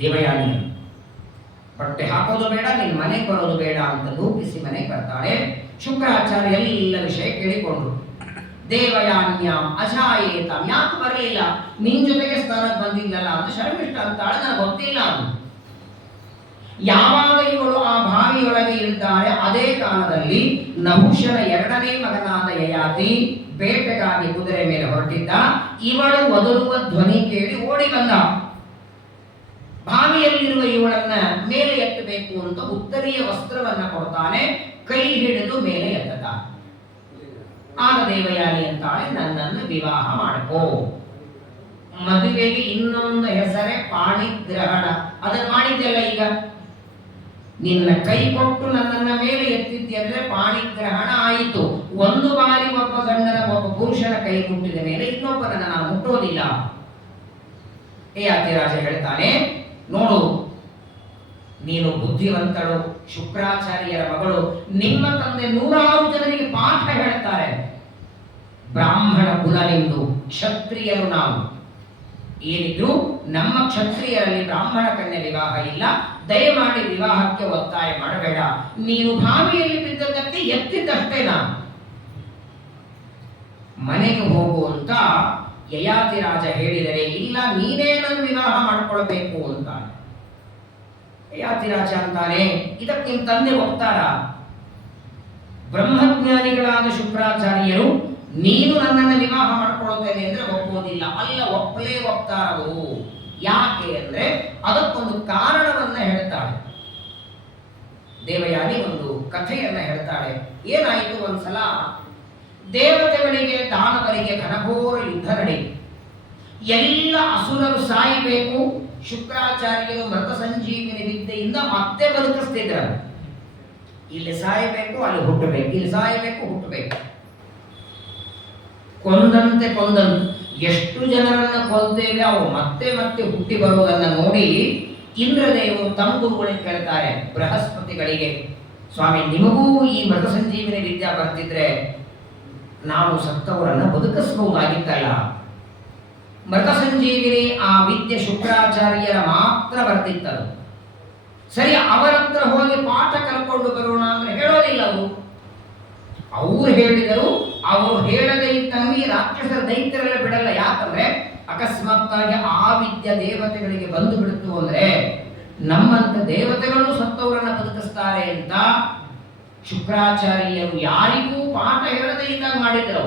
ದೇವಯಾನಿ. ಬಟ್ಟೆ ಹಾಕೋದು ಬೇಡ, ನಿನ್ ಮನೆಗೆ ಬರೋದು ಬೇಡ ಅಂತ ನೂಕಿಸಿ ಮನೆಗೆ ಬರ್ತಾಳೆ. ಶುಕ್ರಾಚಾರ್ಯ ಎಲ್ಲ ವಿಷಯ ಕೇಳಿಕೊಂಡ್ರು. ದೇವಯಾನ್ಯಾಂ ಅಶಾಯೇತಾಂ, ಯಾಕೆ ಬರಲಿಲ್ಲ, ನಿನ್ ಜೊತೆಗೆ ಸ್ಥಾನಕ್ಕೆ ಬಂದಿಲ್ಲಲ್ಲ ಅಂತ ಶರ್ಮಿಷ್ಠ ಅಂತಾಳೆ. ನನಗೆ ಗೊತ್ತಿಲ್ಲ ಅಂತ. ಯಾವಾಗ ಇವಳು ಆ ಬಾವಿಯೊಳಗೆ ಇರ್ತಾಳೆ ಅದೇ ಕಾಲದಲ್ಲಿ ನಹುಷನ ಎರಡನೇ ಮಗನಾದ ಯಯಾತಿ ಬೇಟೆಗಾಗಿ ಕುದುರೆ ಮೇಲೆ ಹೊರಟಿದ್ದ. ಇವಳು ಒದರುವ ಧ್ವನಿ ಕೇಳಿ ಓಡಿ ಬಂದ. ಬಾವಿಯಲ್ಲಿರುವ ಇವಳನ್ನ ಮೇಲೆ ಎತ್ತಬೇಕು ಅಂತ ಉತ್ತರೀಯ ವಸ್ತ್ರವನ್ನ ಕೊಡ್ತಾನೆ. ಕೈ ಹಿಡಿದು ಮೇಲೆ ಎತ್ತುತ್ತಾನೆ. ಆಗ ದೇವಯಾನಿ ಅಂತಾಳೆ, ನನ್ನನ್ನು ವಿವಾಹ ಮಾಡ್ಕೋ. ಮದುವೆಗೆ ಇನ್ನೊಂದು ಹೆಸರೇ ಪಾಣಿಗ್ರಹಣ. ಅದನ್ನ ಮಾಡಿದ್ದೆಲ್ಲ ಈಗ. ನಿನ್ನ ಕೈ ಕೊಟ್ಟು ನನ್ನನ್ನ ಮೇಲೆ ಎತ್ತಿದ್ದರೆ ಪಾಣಿಗ್ರಹಣ ಆಯಿತು. ಒಂದು ಬಾರಿ ಒಬ್ಬ ಗಂಡನ ಒಬ್ಬ ಪುರುಷನ ಕೈ ಮುಟ್ಟಿದ ಮೇಲೆ ಇನ್ನೊಬ್ಬರನ್ನ ನಾನು ಮುಟ್ಟೋದಿಲ್ಲ. ಯಯಾತಿರಾಜ ಹೇಳ್ತಾನೆ, ನೋಡು, ನೀನು ಬುದ್ಧಿವಂತಳು, ಶುಕ್ರಾಚಾರ್ಯರ ಮಗಳು. ನಿಮ್ಮ ತಂದೆ 100 ಜನರಿಗೆ ಪಾಠ ಹೇಳ್ತಾರೆ. ಬ್ರಾಹ್ಮಣ ಕುಲ ನಿಂದು, ಕ್ಷತ್ರಿಯರು ನಾವು. ಏನಿದ್ರು ನಮ್ಮ ಕ್ಷತ್ರಿಯರಲ್ಲಿ ಬ್ರಾಹ್ಮಣ ಕನ್ಯೆ ವಿವಾಹ ಇಲ್ಲ. ದಯಮಾಡಿ ವಿವಾಹಕ್ಕೆ ಒತ್ತಾಯ ಮಾಡಬೇಡ. ನೀನು ಬಾವಿಯಲ್ಲಿ ಬಿದ್ದದ್ದಕ್ಕೆ ಎತ್ತಿದ್ದಷ್ಟೇ ನಾನು. ಮನೆಗೆ ಹೋಗು ಅಂತ ಯಯಾತಿರಾಜ ಹೇಳಿದರೆ, ಇಲ್ಲ ನೀನೇ ನನ್ನ ವಿವಾಹ ಮಾಡಿಕೊಳ್ಬೇಕು ಅಂತ. ಯಯಾತಿರಾಜ ಅಂತಾನೆ, ಇದಕ್ಕೆ ನಿಮ್ ತಂದೆ ಒಪ್ತಾರ? ಬ್ರಹ್ಮಜ್ಞಾನಿಗಳಾದ ಶುಕ್ರಾಚಾರ್ಯರು ನೀನು ನನ್ನನ್ನು ವಿವಾಹ ಮಾಡ್ಕೊಳ್ತೇನೆ ಅಂದ್ರೆ ಒಪ್ಪೋದಿಲ್ಲ. ಅಲ್ಲ, ಒಪ್ಪಲೇ ಒಪ್ತಾರವರು. ಯಾಕೆ ಅಂದ್ರೆ ಅದಕ್ಕೊಂದು ಕಾರಣವನ್ನ ಹೇಳ್ತಾಳೆ ದೇವಯಾನಿ. ಒಂದು ಕಥೆಯನ್ನ ಹೇಳ್ತಾಳೆ. ಏನಾಯಿತು, ಒಂದ್ಸಲ ದೇವತೆಗಳಿಗೆ ದಾನವರಿಗೆ ಘನಘೋರ ಯುದ್ಧ ನಡೆಯಿತು. ಎಲ್ಲ ಅಸುರರು ಸಾಯಬೇಕು. ಶುಕ್ರಾಚಾರ್ಯರು ಮೃತ ಸಂಜೀವಿನಿ ವಿದ್ಯೆಯಿಂದ ಮತ್ತೆ ಬದುಕಿಸ್ತಿದ್ರು. ಇಲ್ಲಿ ಸಾಯಬೇಕು, ಅಲ್ಲಿ ಹುಟ್ಟಬೇಕು, ಇಲ್ಲಿ ಸಾಯಬೇಕು, ಹುಟ್ಟಬೇಕು. ಕೊಂದಂತೆ ಎಷ್ಟು ಜನರನ್ನ ಕೊಲ್ತೇವೆ, ಅವರು ಮತ್ತೆ ಮತ್ತೆ ಹುಟ್ಟಿ ಬರುವುದನ್ನು ನೋಡಿ ಇಂದ್ರದೇವರು ತಮ್ಮ ಗುರುಗಳಿಗೆ ಕೇಳ್ತಾರೆ, ಬೃಹಸ್ಪತಿಗಳಿಗೆ, ಸ್ವಾಮಿ ನಿಮಗೂ ಈ ಮೃತ ಸಂಜೀವಿನಿ ವಿದ್ಯಾ ಬರ್ತಿದ್ರೆ ನಾವು ಸತ್ತವರನ್ನ ಬದುಕಿಸಬಹುದಾಗಿತ್ತಲ್ಲ. ಮೃತ ಸಂಜೀವಿನಿ ಆ ವಿದ್ಯೆ ಶುಕ್ರಾಚಾರ್ಯರ ಮಾತ್ರ ಬರ್ತಿತ್ತದು. ಸರಿ, ಅವರ ಹತ್ರ ಹೋಗಿ ಪಾಠ ಕಲ್ಕೊಂಡು ಬರೋಣ ಅಂದ್ರೆ ಹೇಳೋದಿಲ್ಲ ಅವರು. ಅವ್ರು ಹೇಳಿದರು, ಅವರು ಹೇಳದೇ ಇದ್ದಂಗೆ ರಾಕ್ಷಸರ ದೈತ್ಯರೆಲ್ಲ ಬಿಡಲ್ಲ. ಯಾಕಂದ್ರೆ ಅಕಸ್ಮಾತ್ತಾಗಿ ಆ ವಿದ್ಯೆ ದೇವತೆಗಳಿಗೆ ಬಂದು ಬಿಡುತ್ತು ಅಂದ್ರೆ ನಮ್ಮಂತ ದೇವತೆಗಳು ಸತ್ತವರನ್ನ ಬದುಕಿಸ್ತಾರೆ ಅಂತ ಶುಕ್ರಾಚಾರ್ಯರು ಯಾರಿಗೂ ಪಾಠ ಹೇಳದೇ ಇದ್ದಾಗ ಮಾಡಿದ್ರು.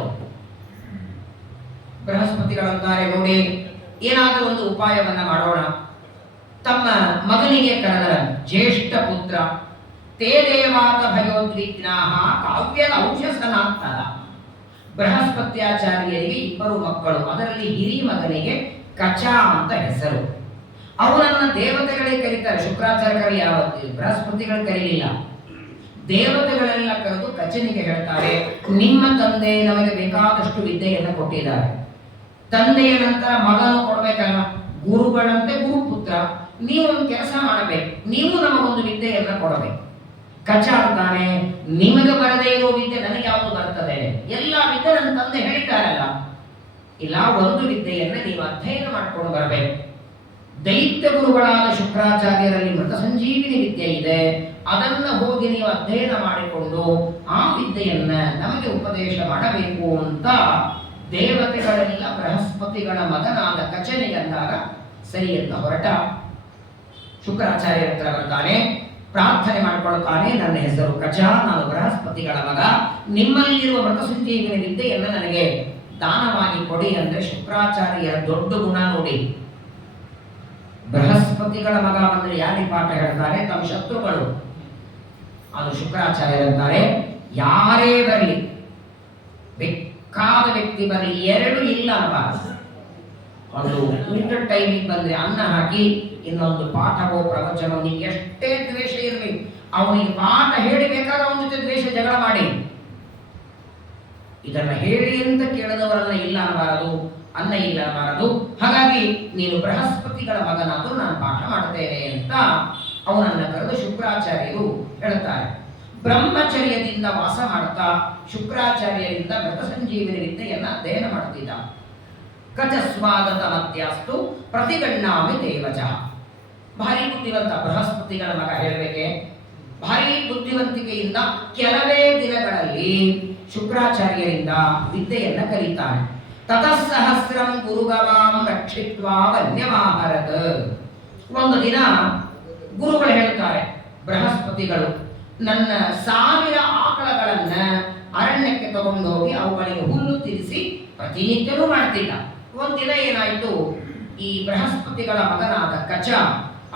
ಬೃಹಸ್ಪತಿಗಳಂತಾರೆ, ನೋಡಿ ಏನಾದರೂ ಒಂದು ಉಪಾಯವನ್ನ ಮಾಡೋಣ. ತಮ್ಮ ಮಗನಿಗೆ ಕರೆದರ ಜ್ಯೇಷ್ಠ ಪುತ್ರ ತೇ ದೇವಾತ ಭಯೋದ್ವಿಗ್ನಾಹ ಕಾವ್ಯದ ಔಷಧನಾಗ್ತದ. ಬೃಹಸ್ಪತ್ಯಾಚಾರ್ಯರಿಗೆ 2 ಮಕ್ಕಳು. ಅದರಲ್ಲಿ ಹಿರಿ ಮಗನಿಗೆ ಕಚ ಅಂತ ಹೆಸರು. ಅವನನ್ನ ದೇವತೆಗಳೇ ಕರೀತಾರೆ. ಶುಕ್ರಾಚಾರ್ಯರು ಯಾವತ್ತು ಬೃಹಸ್ಪತಿಗಳು ಕರೀಲಿಲ್ಲ. ದೇವತೆಗಳೆಲ್ಲ ಕರೆದು ಕಚನಿಗೆ ಹೇಳ್ತಾರೆ, ನಿಮ್ಮ ತಂದೆ ನಮಗೆ ಬೇಕಾದಷ್ಟು ವಿದ್ಯೆಯನ್ನು ಕೊಟ್ಟಿದ್ದಾರೆ. ತಂದೆಯ ನಂತರ ಮಗನು ಕೊಡ್ಬೇಕಲ್ಲ, ಗುರುಗಳಂತೆ ಗುರುಪುತ್ರ. ನೀವು ಒಂದು ಕೆಲಸ ಮಾಡಬೇಕು, ನೀವು ನಮಗೊಂದು ವಿದ್ಯೆಯನ್ನು ಕೊಡಬೇಕು. ಕಚ ಅಂತಾನೆ, ನಿಮಗೆ ಬರದೇ ಇರೋ ವಿದ್ಯೆ ನನಗೆ ಯಾವುದು ಬರ್ತದೆ? ಎಲ್ಲ ವಿದ್ಯೆ ನನ್ನ ತಂದೆ ಹೇಳಿದ್ದಾರಲ್ಲ. ಇಲ್ಲ, ಒಂದು ವಿದ್ಯೆಯನ್ನ ನೀವು ಅಧ್ಯಯನ ಮಾಡಿಕೊಂಡು ಬರಬೇಕು. ದೈತ್ಯ ಗುರುಗಳಾದ ಶುಕ್ರಾಚಾರ್ಯರಲ್ಲಿ ಮೃತ ಸಂಜೀವಿನಿ ವಿದ್ಯೆ ಇದೆ. ಅದನ್ನ ಹೋಗಿ ನೀವು ಅಧ್ಯಯನ ಮಾಡಿಕೊಂಡು ಆ ವಿದ್ಯೆಯನ್ನ ನಮಗೆ ಉಪದೇಶ ಮಾಡಬೇಕು ಅಂತ ದೇವತೆಗಳೆಲ್ಲ ಬೃಹಸ್ಪತಿಗಳ ಮಗನಾದ ಕಚನಿಗಂದಾಗ ಸರಿ ಅಂತ ಹೊರಟ. ಶುಕ್ರಾಚಾರ್ಯರ ಹತ್ರ ಬರ್ತಾನೆ, ಪ್ರಾರ್ಥನೆ ಮಾಡಿಕೊಳ್ಳುತ್ತಾನೆ, ನನ್ನ ಹೆಸರು ಕಚ, ನಾನು ಬೃಹಸ್ಪತಿಗಳ ಮಗ. ನಿಮ್ಮಲ್ಲಿರುವ ಮೃತ ಸಂಜೀವಿನಿ ವಿದ್ಯೆಯನ್ನು ನನಗೆ ದಾನವಾಗಿ ಕೊಡಿ ಅಂದ್ರೆ ಶುಕ್ರಾಚಾರ್ಯರ ದೊಡ್ಡ ಗುಣ ನೋಡಿ. ಬೃಹಸ್ಪತಿಗಳ ಮಗ ಬಂದ್ರೆ ಯಾರಿಗೆ ಪಾಠ ಹೇಳ್ತಾರೆ? ತಮ್ಮ ಶತ್ರುಗಳು. ಅದು ಶುಕ್ರಾಚಾರ್ಯರಂತಾರೆ, ಯಾರೇ ಬರಲಿ, ಬೇಕಾದ ವ್ಯಕ್ತಿ ಬರಲಿ, 2 ಇಲ್ಲ ಅನ್ನಬಾರದು. ಒಂದು ಊಟದ ಟೈಮಿಗೆ ಬಂದ್ರೆ ಅನ್ನ ಹಾಕಿ ಇನ್ನೊಂದು ಪಾಠವೋ ಪ್ರವಚನವೋ, ನಿಮ್ಗೆ ಎಷ್ಟೇ ದ್ವೇಷ ಇರಲಿ, ಅವನಿಗೆ ಪಾಠ ಹೇಳಿ ಬೇಕಾದ್ರೆ ಅವನ ಜೊತೆ ದ್ವೇಷ ಜಗಳ ಮಾಡಿ. ಇದನ್ನ ಹೇಳಿ ಅಂತ ಕೇಳದವರನ್ನ ಇಲ್ಲ ಅನ್ನಬಾರದು, ಅನ್ನ ಇಲ್ಲ ಅನ್ನಬಾರದು. ಹಾಗಾಗಿ ನೀನು ಬೃಹಸ್ಪತಿಗಳ ಮಗನಾದರೂ ನಾನು ಪಾಠ ಮಾಡ್ತೇನೆ ಅಂತ ಅವನನ್ನ ಕರೆದು ಶುಕ್ರಾಚಾರ್ಯರು ಹೇಳುತ್ತಾರೆ. ಬ್ರಹ್ಮಚರ್ಯದಿಂದ ವಾಸ ಮಾಡ್ತಾ ಶುಕ್ರಾಚಾರ್ಯರಿಂದ ಮೃತ ಸಂಜೀವಿನಿ ವಿದ್ಯೆಯನ್ನ ಅಧ್ಯಯನ ಮಾಡ್ತಿದ್ದ. ಕಚಸ್ವಾಗತ ಮತ್ಯಾಸ್ತು ಪ್ರತಿಗಣ್ಣಾಮಿ ದೇವಚ. ಭಾರಿ ಬುದ್ಧಿವಂತ ಬೃಹಸ್ಪತಿಗಳ ಮಗ ಹೇಳಬೇಕೆ. ಭಾರಿ ಬುದ್ಧಿವಂತಿಕೆಯಿಂದ ಕೆಲವೇ ದಿನಗಳಲ್ಲಿ ಶುಕ್ರಾಚಾರ್ಯರಿಂದ ವಿದ್ಯೆಯನ್ನ ಕಲಿತಾನೆ. ತತಃಸಹಸ್ರಂ ಗುರುಗವಾಂ ರಕ್ಷಿತ್ವಾ ವನ್ಯಮಾಹರತ. ಒಂದು ದಿನ ಗುರುಗಳು ಹೇಳ್ತಾರೆ, ಬೃಹಸ್ಪತಿಗಳು ನನ್ನ 1000 ಆಕಳಗಳನ್ನ ಅರಣ್ಯಕ್ಕೆ ತಗೊಂಡೋಗಿ ಅವುಗಳಿಗೆ ಹುಲ್ಲು ತಿನ್ನಿಸಿ ಪ್ರತಿನಿತ್ಯವೂ ಮಾಡ್ತಿದ್ದ. ಒಂದಿನ ಏನಾಯ್ತು, ಈ ಬೃಹಸ್ಪತಿಗಳ ಮಗನಾದ ಕಚ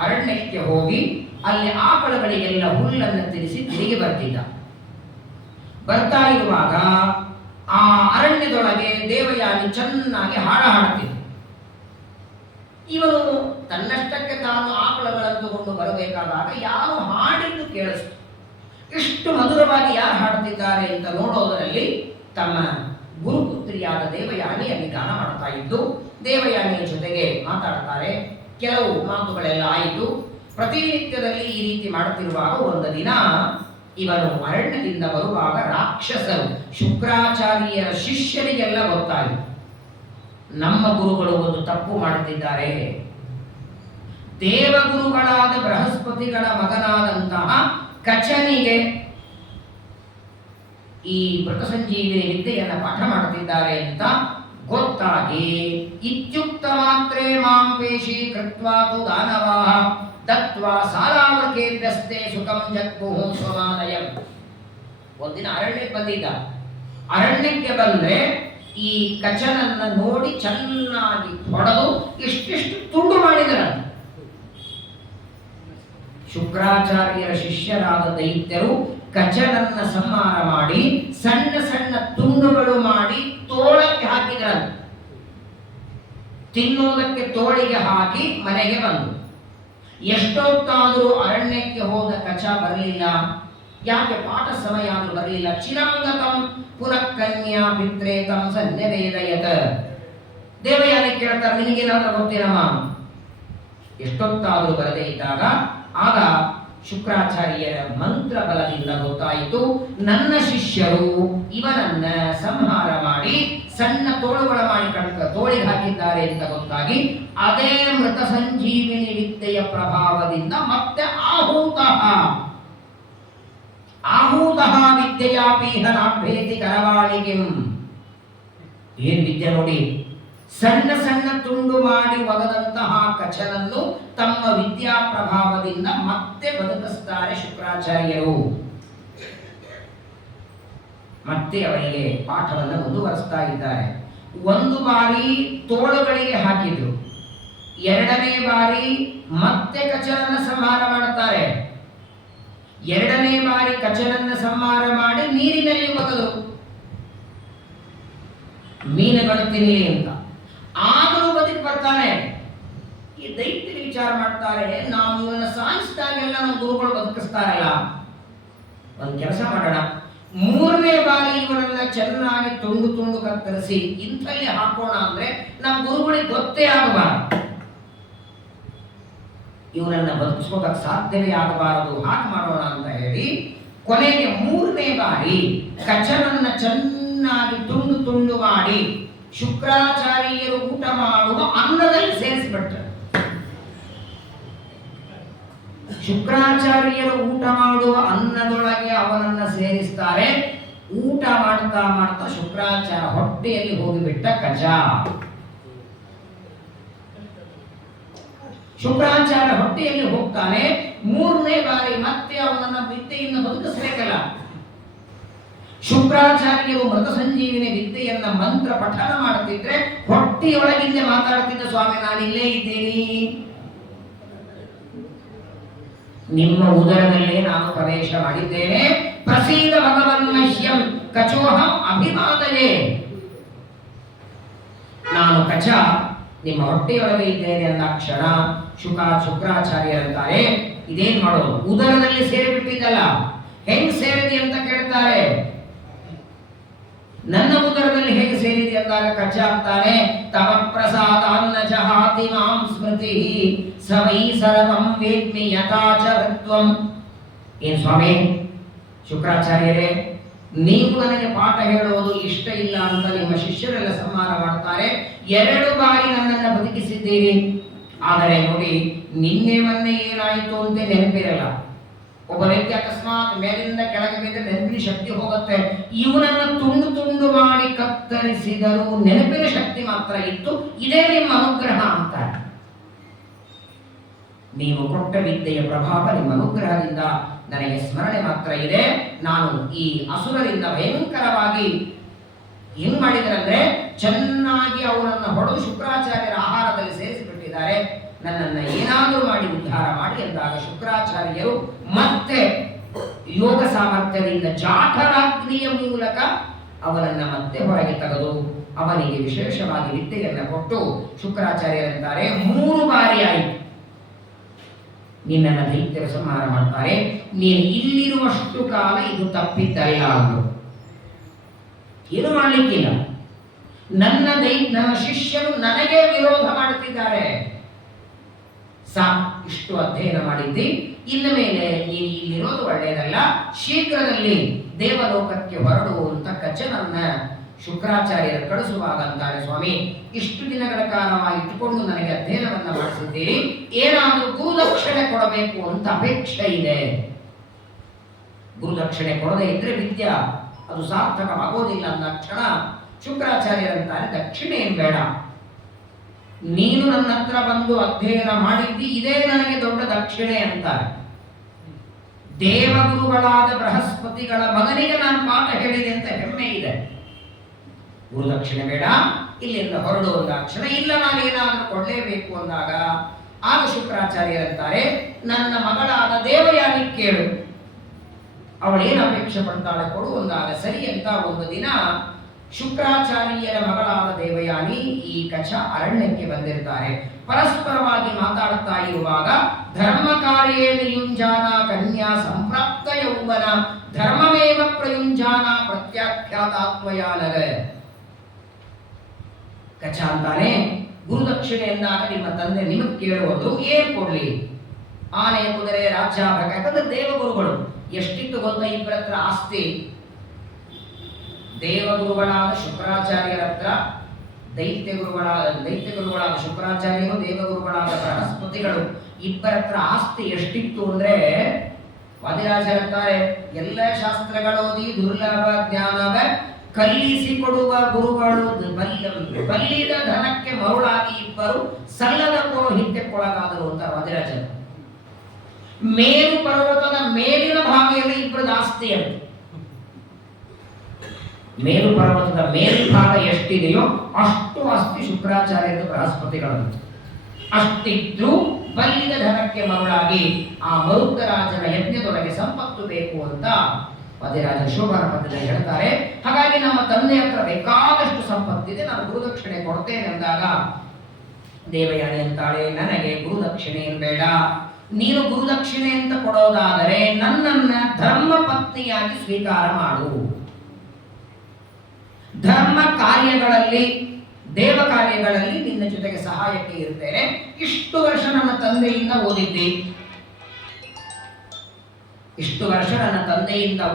ಅರಣ್ಯಕ್ಕೆ ಹೋಗಿ ಅಲ್ಲಿ ಆಕಳಗಳಿಗೆಲ್ಲ ಹುಲ್ಲನ್ನು ತಿನ್ನಿಸಿ ತಿರುಗಿ ಬರ್ತಿದ್ದ. ಬರ್ತಾ ಇರುವಾಗ ಆ ಅರಣ್ಯದೊಳಗೆ ದೇವಯಾನಿ ಚೆನ್ನಾಗಿ ಹಾಡ ಹಾಡ್ತಿದ್ದ. ಇವನು ತನ್ನಷ್ಟಕ್ಕೆ ತಾನು ಆಕಳಗಳನ್ನು ತಗೊಂಡು ಬರಬೇಕಾದಾಗ ಯಾರು ಹಾಡಿದ್ದು ಕೇಳಿಸ್ತು. ಇಷ್ಟು ಮಧುರವಾಗಿ ಯಾರು ಹಾಡುತ್ತಿದ್ದಾರೆ ಅಂತ ನೋಡೋದರಲ್ಲಿ ತಮ್ಮ ಗುರುಪುತ್ರಿಯಾದ ದೇವಯಾನಿ ಅಲ್ಲಿ ಗಾನ ಮಾಡ್ತಾ ಇದ್ದು, ದೇವಯಾನಿಯ ಜೊತೆಗೆ ಮಾತಾಡ್ತಾರೆ. ಕೆಲವು ಮಾತುಗಳೆಲ್ಲ ಆಯಿತು. ಪ್ರತಿನಿತ್ಯದಲ್ಲಿ ಈ ರೀತಿ ಮಾಡುತ್ತಿರುವಾಗ ಒಂದು ದಿನ ಇವನು ಅರಣ್ಯದಿಂದ ಬರುವಾಗ ರಾಕ್ಷಸರು ಶುಕ್ರಾಚಾರ್ಯರ ಶಿಷ್ಯರಿಗೆಲ್ಲ ಗೊತ್ತಾಯಿತು, ನಮ್ಮ ಗುರುಗಳು ಒಂದು ತಪ್ಪು ಮಾಡುತ್ತಿದ್ದಾರೆ. ದೇವಗುರುಗಳಾದ ಬೃಹಸ್ಪತಿಗಳ ಮಗನಾದಂತಹ ಕಚನಿಗೆ ಈ ಮೃತ ಸಂಜೀವಿನಿ ವಿದ್ಯೆಯನ್ನು ಪಾಠ ಮಾಡುತ್ತಿದ್ದಾರೆ ಅಂತ ಗೊತ್ತಾಗಿ ಇತ್ಯುಕ್ತ ಮಾತ್ರೇ ಮಾಂ ಪೇಶಿ ಕೃತ್ವಾತು ದಾನವಾಹ ದತ್ವಾ ಸಾಲಾವೃಕೇಭ್ಯಸ್ತೆ ಸುಖಂ ಜಗ್ಮುಹು ಸ್ವಮಾನಯಂ. ಒಂದಿನ ಅರಣ್ಯಕ್ಕೆ ಬಂದಿದ್ದ. ಅರಣ್ಯಕ್ಕೆ ಬಂದ್ರೆ ಈ ಕಚನನ್ನ ನೋಡಿ ಚೆನ್ನಾಗಿ ಹೊಡೆದು ಇಷ್ಟಿಷ್ಟು ತುಂಡು ಮಾಡಿದರ. ಶುಕ್ರಾಚಾರ್ಯರ ಶಿಷ್ಯರಾದ ದೈತ್ಯರು ಕಚನನ್ನ ಸಂಹಾರ ಮಾಡಿ ಸಣ್ಣ ಸಣ್ಣ ತುಂಡುಗಳು ಮಾಡಿ ತೋಳಕ್ಕೆ ಹಾಕಿದ್ರ. ತಿನ್ನೋದಕ್ಕೆ ತೋಳಿಗೆ ಹಾಕಿ ಮನೆಗೆ ಬಂದು ಎಷ್ಟೊತ್ತಾದರೂ ಅರಣ್ಯಕ್ಕೆ ಹೋದ ಕಚ ಬರಲಿಲ್ಲ. ಯಾಕೆ? ಪಾಠ ಸಮಯ ಆದರೂ ಬರಲಿಲ್ಲ. ಚಿರಂಗತಂ ಪುನಃ ಕನ್ಯಾ ಪಿತ್ರೇತಂ ಸನ್ಯವೇದಯತ. ದೇವಯಾನಿ ಕೇಳ್ತಾರೆ, ನಿನಗೇನಾದ್ರೂ ಗೊತ್ತೇನಮ್ಮ? ಎಷ್ಟೊತ್ತಾದರೂ ಬರದೇ ಇದ್ದಾಗ ಆಗ ಶುಕ್ರಾಚಾರ್ಯರ ಮಂತ್ರ ಬಲದಿಂದ ಗೊತ್ತಾಯಿತು, ನನ್ನ ಶಿಷ್ಯರು ಇವನನ್ನ ಸಂಹಾರ ಮಾಡಿ ಸಣ್ಣ ತೋಳುಗಳ ಮಾಡಿ ತೋಳಿಗೆ ಹಾಕಿದ್ದಾರೆ ಅಂತ ಗೊತ್ತಾಗಿ ಅದೇ ಮೃತ ಸಂಜೀವಿನಿ ವಿದ್ಯೆಯ ಪ್ರಭಾವದಿಂದ ಮತ್ತೆ ಆಹೂತಃ ವಿದ್ಯೆಯಾಪೀಹ ನಾಭ್ಯೇತಿ ಕರವಾಣಿಗಿಂ. ಏನ್ ವಿದ್ಯೆ ನೋಡಿ, ಸಣ್ಣ ಸಣ್ಣ ತುಂಡು ಮಾಡಿ ಒಗದಂತಹ ಕಚನನ್ನು ತಮ್ಮ ವಿದ್ಯಾ ಪ್ರಭಾವದಿಂದ ಮತ್ತೆ ಬದುಕಿಸ್ತಾರೆ ಶುಕ್ರಾಚಾರ್ಯರು. ಮತ್ತೆ ಅವರಿಗೆ ಪಾಠವನ್ನು ಮುಂದುವರಿಸ್ತಾ ಇದ್ದಾರೆ. ಒಂದು ಬಾರಿ ತೋಳುಗಳಿಗೆ ಹಾಕಿದ್ರು, ಎರಡನೇ ಬಾರಿ ಮತ್ತೆ ಕಚನನ್ನ ಸಂಹಾರ ಮಾಡುತ್ತಾರೆ. ಎರಡನೇ ಬಾರಿ ಕಚನನ್ನ ಸಂಹಾರ ಮಾಡಿ ನೀರಿನಲ್ಲಿ ಒಗೆದರು, ಮೀನುಗಳು ತಿನ್ನಲಿ ಅಂತ. ಆದರೂ ಬದುಕಿ ಬರ್ತಾನೆ. ಈ ದೈತ್ಯರು ವಿಚಾರ ಮಾಡ್ತಾರೆ, ನಾವು ಇವನ್ನ ಸಾಯಿಸಿದಾಗೆಲ್ಲ ನಮ್ಮ ಗುರುಗಳು ಬದುಕಿಸ್ತಾರಲ್ಲ, ಒಂದು ಕೆಲಸ ಮಾಡೋಣ, ಮೂರನೇ ಬಾರಿ ಇವರನ್ನ ಚೆನ್ನಾಗಿ ತುಂಡು ತುಂಡು ಕತ್ತರಿಸಿ ಇಂಥಲ್ಲಿ ಹಾಕೋಣ ಅಂದ್ರೆ ನಮ್ಮ ಗುರುಗಳಿಗೆ ಗೊತ್ತೇ ಆಗಬಾರದು, ಇವರನ್ನ ಬದುಕಿಸ್ಕೋದಕ್ಕೆ ಸಾಧ್ಯವೇ ಆಗಬಾರದು, ಹಾಗೆ ಮಾಡೋಣ ಅಂತ ಹೇಳಿ ಕೊನೆಗೆ ಮೂರನೇ ಬಾರಿ ಕಚನನ್ನ ಚೆನ್ನಾಗಿ ತುಂಡು ತುಂಡು ಮಾಡಿ ಶುಕ್ರಾಚಾರ್ಯರು ಊಟ ಮಾಡುವ ಅನ್ನದಲ್ಲಿ ಸೇರಿಸಿಬಿಟ್ರು. ಶುಕ್ರಾಚಾರ್ಯರು ಊಟ ಮಾಡುವ ಅನ್ನದೊಳಗೆ ಅವನನ್ನ ಸೇರಿಸ್ತಾರೆ. ಊಟ ಮಾಡ್ತಾ ಮಾಡ್ತಾ ಶುಕ್ರಾಚಾರ್ಯ ಹೊಟ್ಟೆಯಲ್ಲಿ ಹೋಗಿಬಿಟ್ಟ ಕಚ. ಶುಕ್ರಾಚಾರ್ಯ ಹೊಟ್ಟೆಯಲ್ಲಿ ಹೋಗ್ತಾನೆ. ಮೂರನೇ ಬಾರಿ ಮತ್ತೆ ಅವನನ್ನ ವಿದ್ಯೆಯಿಂದ ಬದುಕಿಸಬೇಕಲ್ಲ. ಶುಕ್ರಾಚಾರ್ಯರು ಮೃತ ಸಂಜೀವಿನಿ ವಿದ್ಯೆಯನ್ನ ಮಂತ್ರ ಪಠನ ಮಾಡುತ್ತಿದ್ರೆ ಹೊಟ್ಟೆಯೊಳಗಿಂದ ಮಾತಾಡ್ತಿದ್ದ, ಸ್ವಾಮಿ ನಾನಿಲ್ಲೇ ಇದ್ದೀನಿ, ನಿಮ್ಮ ಉದರದಲ್ಲೇ ನಾನು ಪ್ರವೇಶ ಮಾಡಿದ್ದೇನೆ, ಪ್ರಸೀದ ಭಗವನ್ಮಹ್ಯಂ ಕಚೋಹಂ ಅಭಿಮಾದಯೇ. ನಾನು ಕಚ ನಿಮ್ಮ ಹೊಟ್ಟೆಯೊಳಗೆ ಇದ್ದೇನೆ ಅಂದ ಕ್ಷಣ ಶುಕ್ರಾಚಾರ್ಯರಂತಾರೆ, ಇದೇನ್ ಮಾಡೋದು, ಉದರದಲ್ಲಿ ಸೇರಿಬಿಟ್ಟಿದ್ದಲ್ಲ, ಹೆಂಗ್ ಸೇರಿದೆ ಅಂತ ಕೇಳ್ತಾರೆ. ನನ್ನ ಉದರದಲ್ಲಿ ಹೇಗೆ ಸೇರಿದೆ ಅಂದಾಗ ಕಚ್ಚ ಅಂತಾನೆ, ತವ ಪ್ರಸಾದಾನ್ನ ಜಹಾತಿ ಮಾಂ ಸ್ಮೃತಿ ಸವೈ ಸರ್ವಂ ವೇದ್ಮಿ ಯಥಾಚ ವೃತ್ವಂ. ಏನ್ ಸ್ವಾಮಿ ಶುಕ್ರಾಚಾರ್ಯರೇ, ನೀವು ನನಗೆ ಪಾಠ ಹೇಳೋದು ಇಷ್ಟ ಇಲ್ಲ ಅಂತ ನಿಮ್ಮ ಶಿಷ್ಯರೆಲ್ಲ ಸಂಹಾರ ಮಾಡ್ತಾರೆ. 2 ಬಾರಿ ನನ್ನನ್ನು ಬದುಕಿಸಿದ್ದೀರಿ. ಆದರೆ ನೋಡಿ, ನಿನ್ನೆ ಮೊನ್ನೆ ಏನಾಯಿತು ಅಂತ ನೆನಪಿರಲ್ಲ. ಒಬ್ಬ ವ್ಯಕ್ತಿ ಅಕಸ್ಮಾತ್ ಮೇಲಿಂದ ಕೆಳಗೆ ಬಿದ್ದರೆ ನೆನಪಿನ ಶಕ್ತಿ ಹೋಗುತ್ತೆ. ಇವನನ್ನು ತುಂಡು ತುಂಡು ಮಾಡಿ ಕತ್ತರಿಸಿದರೂ ನೆನಪಿನ ಶಕ್ತಿ ಮಾತ್ರ ಇತ್ತು. ಇದೇ ನಿಮ್ಮ ಅನುಗ್ರಹ ಅಂತ. ನೀವು ಕೊಟ್ಟ ವಿದ್ಯೆಯ ಪ್ರಭಾವ ನಿಮ್ಮ ಅನುಗ್ರಹದಿಂದ ನನಗೆ ಸ್ಮರಣೆ ಮಾತ್ರ ಇದೆ. ನಾನು ಈ ಅಸುರರಿಂದ ಭಯಂಕರವಾಗಿ ಹೆಂಗ್ ಮಾಡಿದರಂದ್ರೆ, ಚೆನ್ನಾಗಿ ಅವರನ್ನು ಹೊಡೆದು ಶುಕ್ರಾಚಾರ್ಯರ ಆಹಾರದಲ್ಲಿ ಸೇರಿಸಿಬಿಟ್ಟಿದ್ದಾರೆ. ನನ್ನನ್ನು ಏನಾದರೂ ಮಾಡಿ ಉದ್ಧಾರ ಮಾಡಿ ಎಂದಾಗ ಶುಕ್ರಾಚಾರ್ಯರು ಮತ್ತೆ ಯೋಗ ಸಾಮರ್ಥ್ಯದಿಂದ ಜಾಠರಾಗ್ನಿಯ ಮೂಲಕ ಅವನನ್ನು ಮತ್ತೆ ಹೊರಗೆ ತೆಗೆದು ಅವನಿಗೆ ವಿಶೇಷವಾಗಿ ವಿದ್ಯೆಯನ್ನು ಕೊಟ್ಟು ಶುಕ್ರಾಚಾರ್ಯರಂತಾರೆ, 3 ಬಾರಿ ಆಯಿತು ನಿನ್ನನ್ನು ದೈತ್ಯರ ಸಂಹಾರ ಮಾಡ್ತಾರೆ. ನೀನು ಇಲ್ಲಿರುವಷ್ಟು ಕಾಲ ಇದು ತಪ್ಪಿದ್ದಲ್ಲ ಅಂದರು. ಏನು ಮಾಡಲಿಕ್ಕಿಲ್ಲ. ನನ್ನ ಶಿಷ್ಯರು ನನಗೆ ವಿರೋಧ ಮಾಡುತ್ತಿದ್ದಾರೆ. ಇಷ್ಟು ಅಧ್ಯಯನ ಮಾಡಿದ್ದಿ, ಇನ್ನು ಮೇಲೆ ನೀನು ಇಲ್ಲಿರೋದು ಒಳ್ಳೆಯದಲ್ಲ, ಶೀಘ್ರದಲ್ಲಿ ದೇವಲೋಕಕ್ಕೆ ಹೊರಡು ಅಂತ ಕಚನನ್ನ ಶುಕ್ರಾಚಾರ್ಯರು ಕಳಿಸುವಾಗ ಅಂತಾರೆ, ಸ್ವಾಮಿ ಇಷ್ಟು ದಿನಗಳ ಕಾಲವಾಗಿ ಇಟ್ಟುಕೊಂಡು ನನಗೆ ಅಧ್ಯಯನವನ್ನ ಮಾಡಿಸಿದ್ದೀರಿ, ಏನಾದರೂ ಗುರುದಕ್ಷಿಣೆ ಕೊಡಬೇಕು ಅಂತ ಅಪೇಕ್ಷೆ ಇದೆ. ಗುರುದಕ್ಷಿಣೆ ಕೊಡದೇ ಇದ್ರೆ ವಿದ್ಯಾ ಅದು ಸಾರ್ಥಕವಾಗೋದಿಲ್ಲ ಅಂದ ಕ್ಷಣ ಶುಕ್ರಾಚಾರ್ಯರಂತಾರೆ, ದಕ್ಷಿಣೆ ಏನು ಬೇಡ, ನೀನು ನನ್ನ ಹತ್ರ ಬಂದು ಅಧ್ಯಯನ ಮಾಡಿದ್ದಿ ಇದೇ ನನಗೆ ದೊಡ್ಡ ದಕ್ಷಿಣೆ ಅಂತಾರೆ. ದೇವಗುರುಗಳಾದ ಬೃಹಸ್ಪತಿಗಳ ಮಗನಿಗೆ ನಾನು ಪಾಠ ಹೇಳಿದೆ ಅಂತ ಹೆಮ್ಮೆ ಇದೆ. ಗುರುದಕ್ಷಿಣೆ ಬೇಡ, ಇಲ್ಲಿಂದ ಹೊರಡು ಅಂದಾಕ್ಷಣ ಇಲ್ಲ ನಾನೇನಾದರೂ ಕೊಡಲೇಬೇಕು ಅಂದಾಗ ಆಗ ಶುಕ್ರಾಚಾರ್ಯರಂತಾರೆ, ನನ್ನ ಮಗಳಾದ ದೇವಯಾನಿ ಕೇಳು, ಅವಳೇನು ಅಪೇಕ್ಷೆ ಪಡ್ತಾಳೆ ಕೊಡು ಅಂದಾಗ ಸರಿ ಅಂತ ಒಂದು ದಿನ ಶುಕ್ರಾಚಾರ್ಯರ ಮಗಳಾದ ದೇವಯಾನಿ ಈ ಕಚ ಅರಣ್ಯಕ್ಕೆ ಬಂದಿರ್ತಾರೆ. ಪರಸ್ಪರವಾಗಿ ಮಾತಾಡ್ತಾ ಇರುವಾಗ ಧರ್ಮ ಕಾರ್ಯೇಣ ಯುಂಜಾನ ಕನ್ಯಾ ಸಂಪ್ರಾಪ್ತ ಯೌವನ ಧರ್ಮಮೇವ ಪ್ರಯುಂಜಾನ ಪ್ರತ್ಯಾಖ್ಯಾತಾತ್ಮಯಾನಗ. ಕಚ ಅಂತಾನೆ, ಗುರುದಕ್ಷಿಣೆ ಎಂದಾಗ ನಿಮ್ಮ ತಂದೆ ನಿಮಗೆ ಕೇಳುವುದು ಏನ್ ಕೊಡ್ಲಿ? ಆನೆ, ಕುದುರೆ, ರಾಜ್ಯ, ಯಾಕಂದ್ರೆ ದೇವಗುರುಗಳು ಎಷ್ಟಿತ್ತು ಗೊತ್ತ ಇಬ್ಬರ ಹತ್ರ ಆಸ್ತಿ. ದೇವಗುರುಗಳಾದ ಶುಕ್ರಾಚಾರ್ಯರ ಹತ್ರ ದೈತ್ಯಗುರುಗಳಾದ ಶುಕ್ರಾಚಾರ್ಯರು, ದೇವಗುರುಗಳಾದ ಬೃಹಸ್ಪತಿಗಳು ಇಬ್ಬರ ಹತ್ರ ಆಸ್ತಿ ಎಷ್ಟಿತ್ತು ಅಂದ್ರೆ, ವಾದಿರಾಜರಂತಾರೆ, ಎಲ್ಲ ಶಾಸ್ತ್ರಗಳೋದಿ ದುರ್ಲಭ ಜ್ಞಾನವ ಕಲಿಸಿಕೊಡುವ ಗುರುಗಳು ಬಲ್ಲಿದ ಧನಕ್ಕೆ ಮರುಳಾಗಿ ಇಬ್ಬರು ಸಲ್ಲದ ಪೌರೋಹಿತ್ಯಕ್ಕೊಳಗಾದರು ಅಂತ ವಾದಿರಾಜರು. ಮೇರು ಪರ್ವತದ ಮೇಲಿನ ಭಾಗದಲ್ಲಿ ಇಬ್ಬರದ ಆಸ್ತಿ ಅಂತ. ಮೇರು ಪರ್ವತದ ಮೇಲ್ಭಾಗ ಎಷ್ಟಿದೆಯೋ ಅಷ್ಟು ಆಸ್ತಿ ಶುಕ್ರಾಚಾರ್ಯರು ಬೃಹಸ್ಪತಿಗಳಂತ. ಅಷ್ಟಿದ್ದು ಬಲ್ಲಿದ ಧನಕ್ಕೆ ಮರುಳಾಗಿ ಆ ಮರುತ್ತರಾಜನ ಯಜ್ಞದೊಳಗೆ ಸಂಪತ್ತು ಬೇಕು ಅಂತ ವಾದಿರಾಜ ಶೋಭನ ಪದ್ಯದಲ್ಲಿ ಹೇಳ್ತಾರೆ. ಹಾಗಾಗಿ ನಮ್ಮ ತಂದೆ ಹತ್ರ ಬೇಕಾದಷ್ಟು ಸಂಪತ್ತಿದೆ, ನಾನು ಗುರುದಕ್ಷಿಣೆ ಕೊಡ್ತೇನೆ ಅಂದಾಗ ದೇವಯಾನಿ ಅಂತಾಳೆ, ನನಗೆ ಗುರುದಕ್ಷಿಣೆ ಏನು ಬೇಡ, ನೀನು ಗುರುದಕ್ಷಿಣೆ ಅಂತ ಕೊಡೋದಾದರೆ ನನ್ನನ್ನ ಧರ್ಮ ಪತ್ನಿಯಾಗಿ ಸ್ವೀಕಾರ ಮಾಡು. ಧರ್ಮ ಕಾರ್ಯಗಳಲ್ಲಿ, ದೇವ ಕಾರ್ಯಗಳಲ್ಲಿ ನಿನ್ನ ಜೊತೆಗೆ ಸಹಾಯಕ್ಕೆ ಇರ್ತೇನೆ. ಇಷ್ಟು ವರ್ಷ ನನ್ನ ತಂದೆಯಿಂದ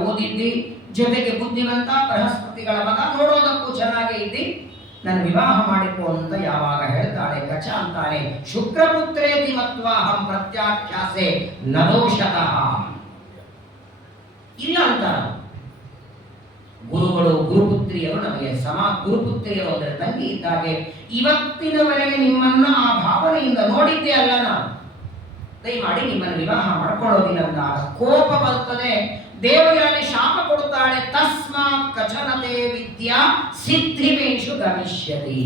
ಓದಿದ್ದಿ, ಜೊತೆಗೆ ಬುದ್ಧಿವಂತ ಬೃಹಸ್ಪತಿಗಳ ಮಗ, ನೋಡೋದಕ್ಕೂ ಚೆನ್ನಾಗೇ ಇದ್ದಿ, ನನ್ನ ವಿವಾಹ ಮಾಡಿಕೊ ಅಂತ ಯಾವಾಗ ಹೇಳ್ತಾಳೆ ಕಚ ಅಂತಾನೆ, ಶುಕ್ರಪುತ್ರೇತಿ ಮತ್ವಾಹಂ ಪ್ರತ್ಯಾಖ್ಯಾಸೆ ನದೋಷತಃ. ಇಲ್ಲ ಅಂತ ಗುರುಗಳು, ಗುರುಪುತ್ರಿಯರು ನಮಗೆ ಗುರುಪುತ್ರಿಯರು ಅಂದರೆ ತಂಗಿ ಇದ್ದಾಗೆ. ಇವತ್ತಿನವರೆಗೆ ನಿಮ್ಮನ್ನ ಆ ಭಾವನೆಯಿಂದ ನೋಡಿದ್ದೇ ಅಲ್ಲ ನಾನು, ದಯಮಾಡಿ ನಿಮ್ಮನ್ನು ವಿವಾಹ ಮಾಡ್ಕೊಳ್ಳೋದಿಲ್ಲ ಅಂದಾಗ ಕೋಪ ಬರ್ತದೆ. ದೇವಯಾನಿ ಶಾಪ ಕೊಡುತ್ತಾಳೆ, ತಸ್ಮಾತ್ ಕಚನತೆ ವಿದ್ಯಾ ಸಿದ್ಧಿಮೇಶು ಗಮಿಷ್ಯತಿ.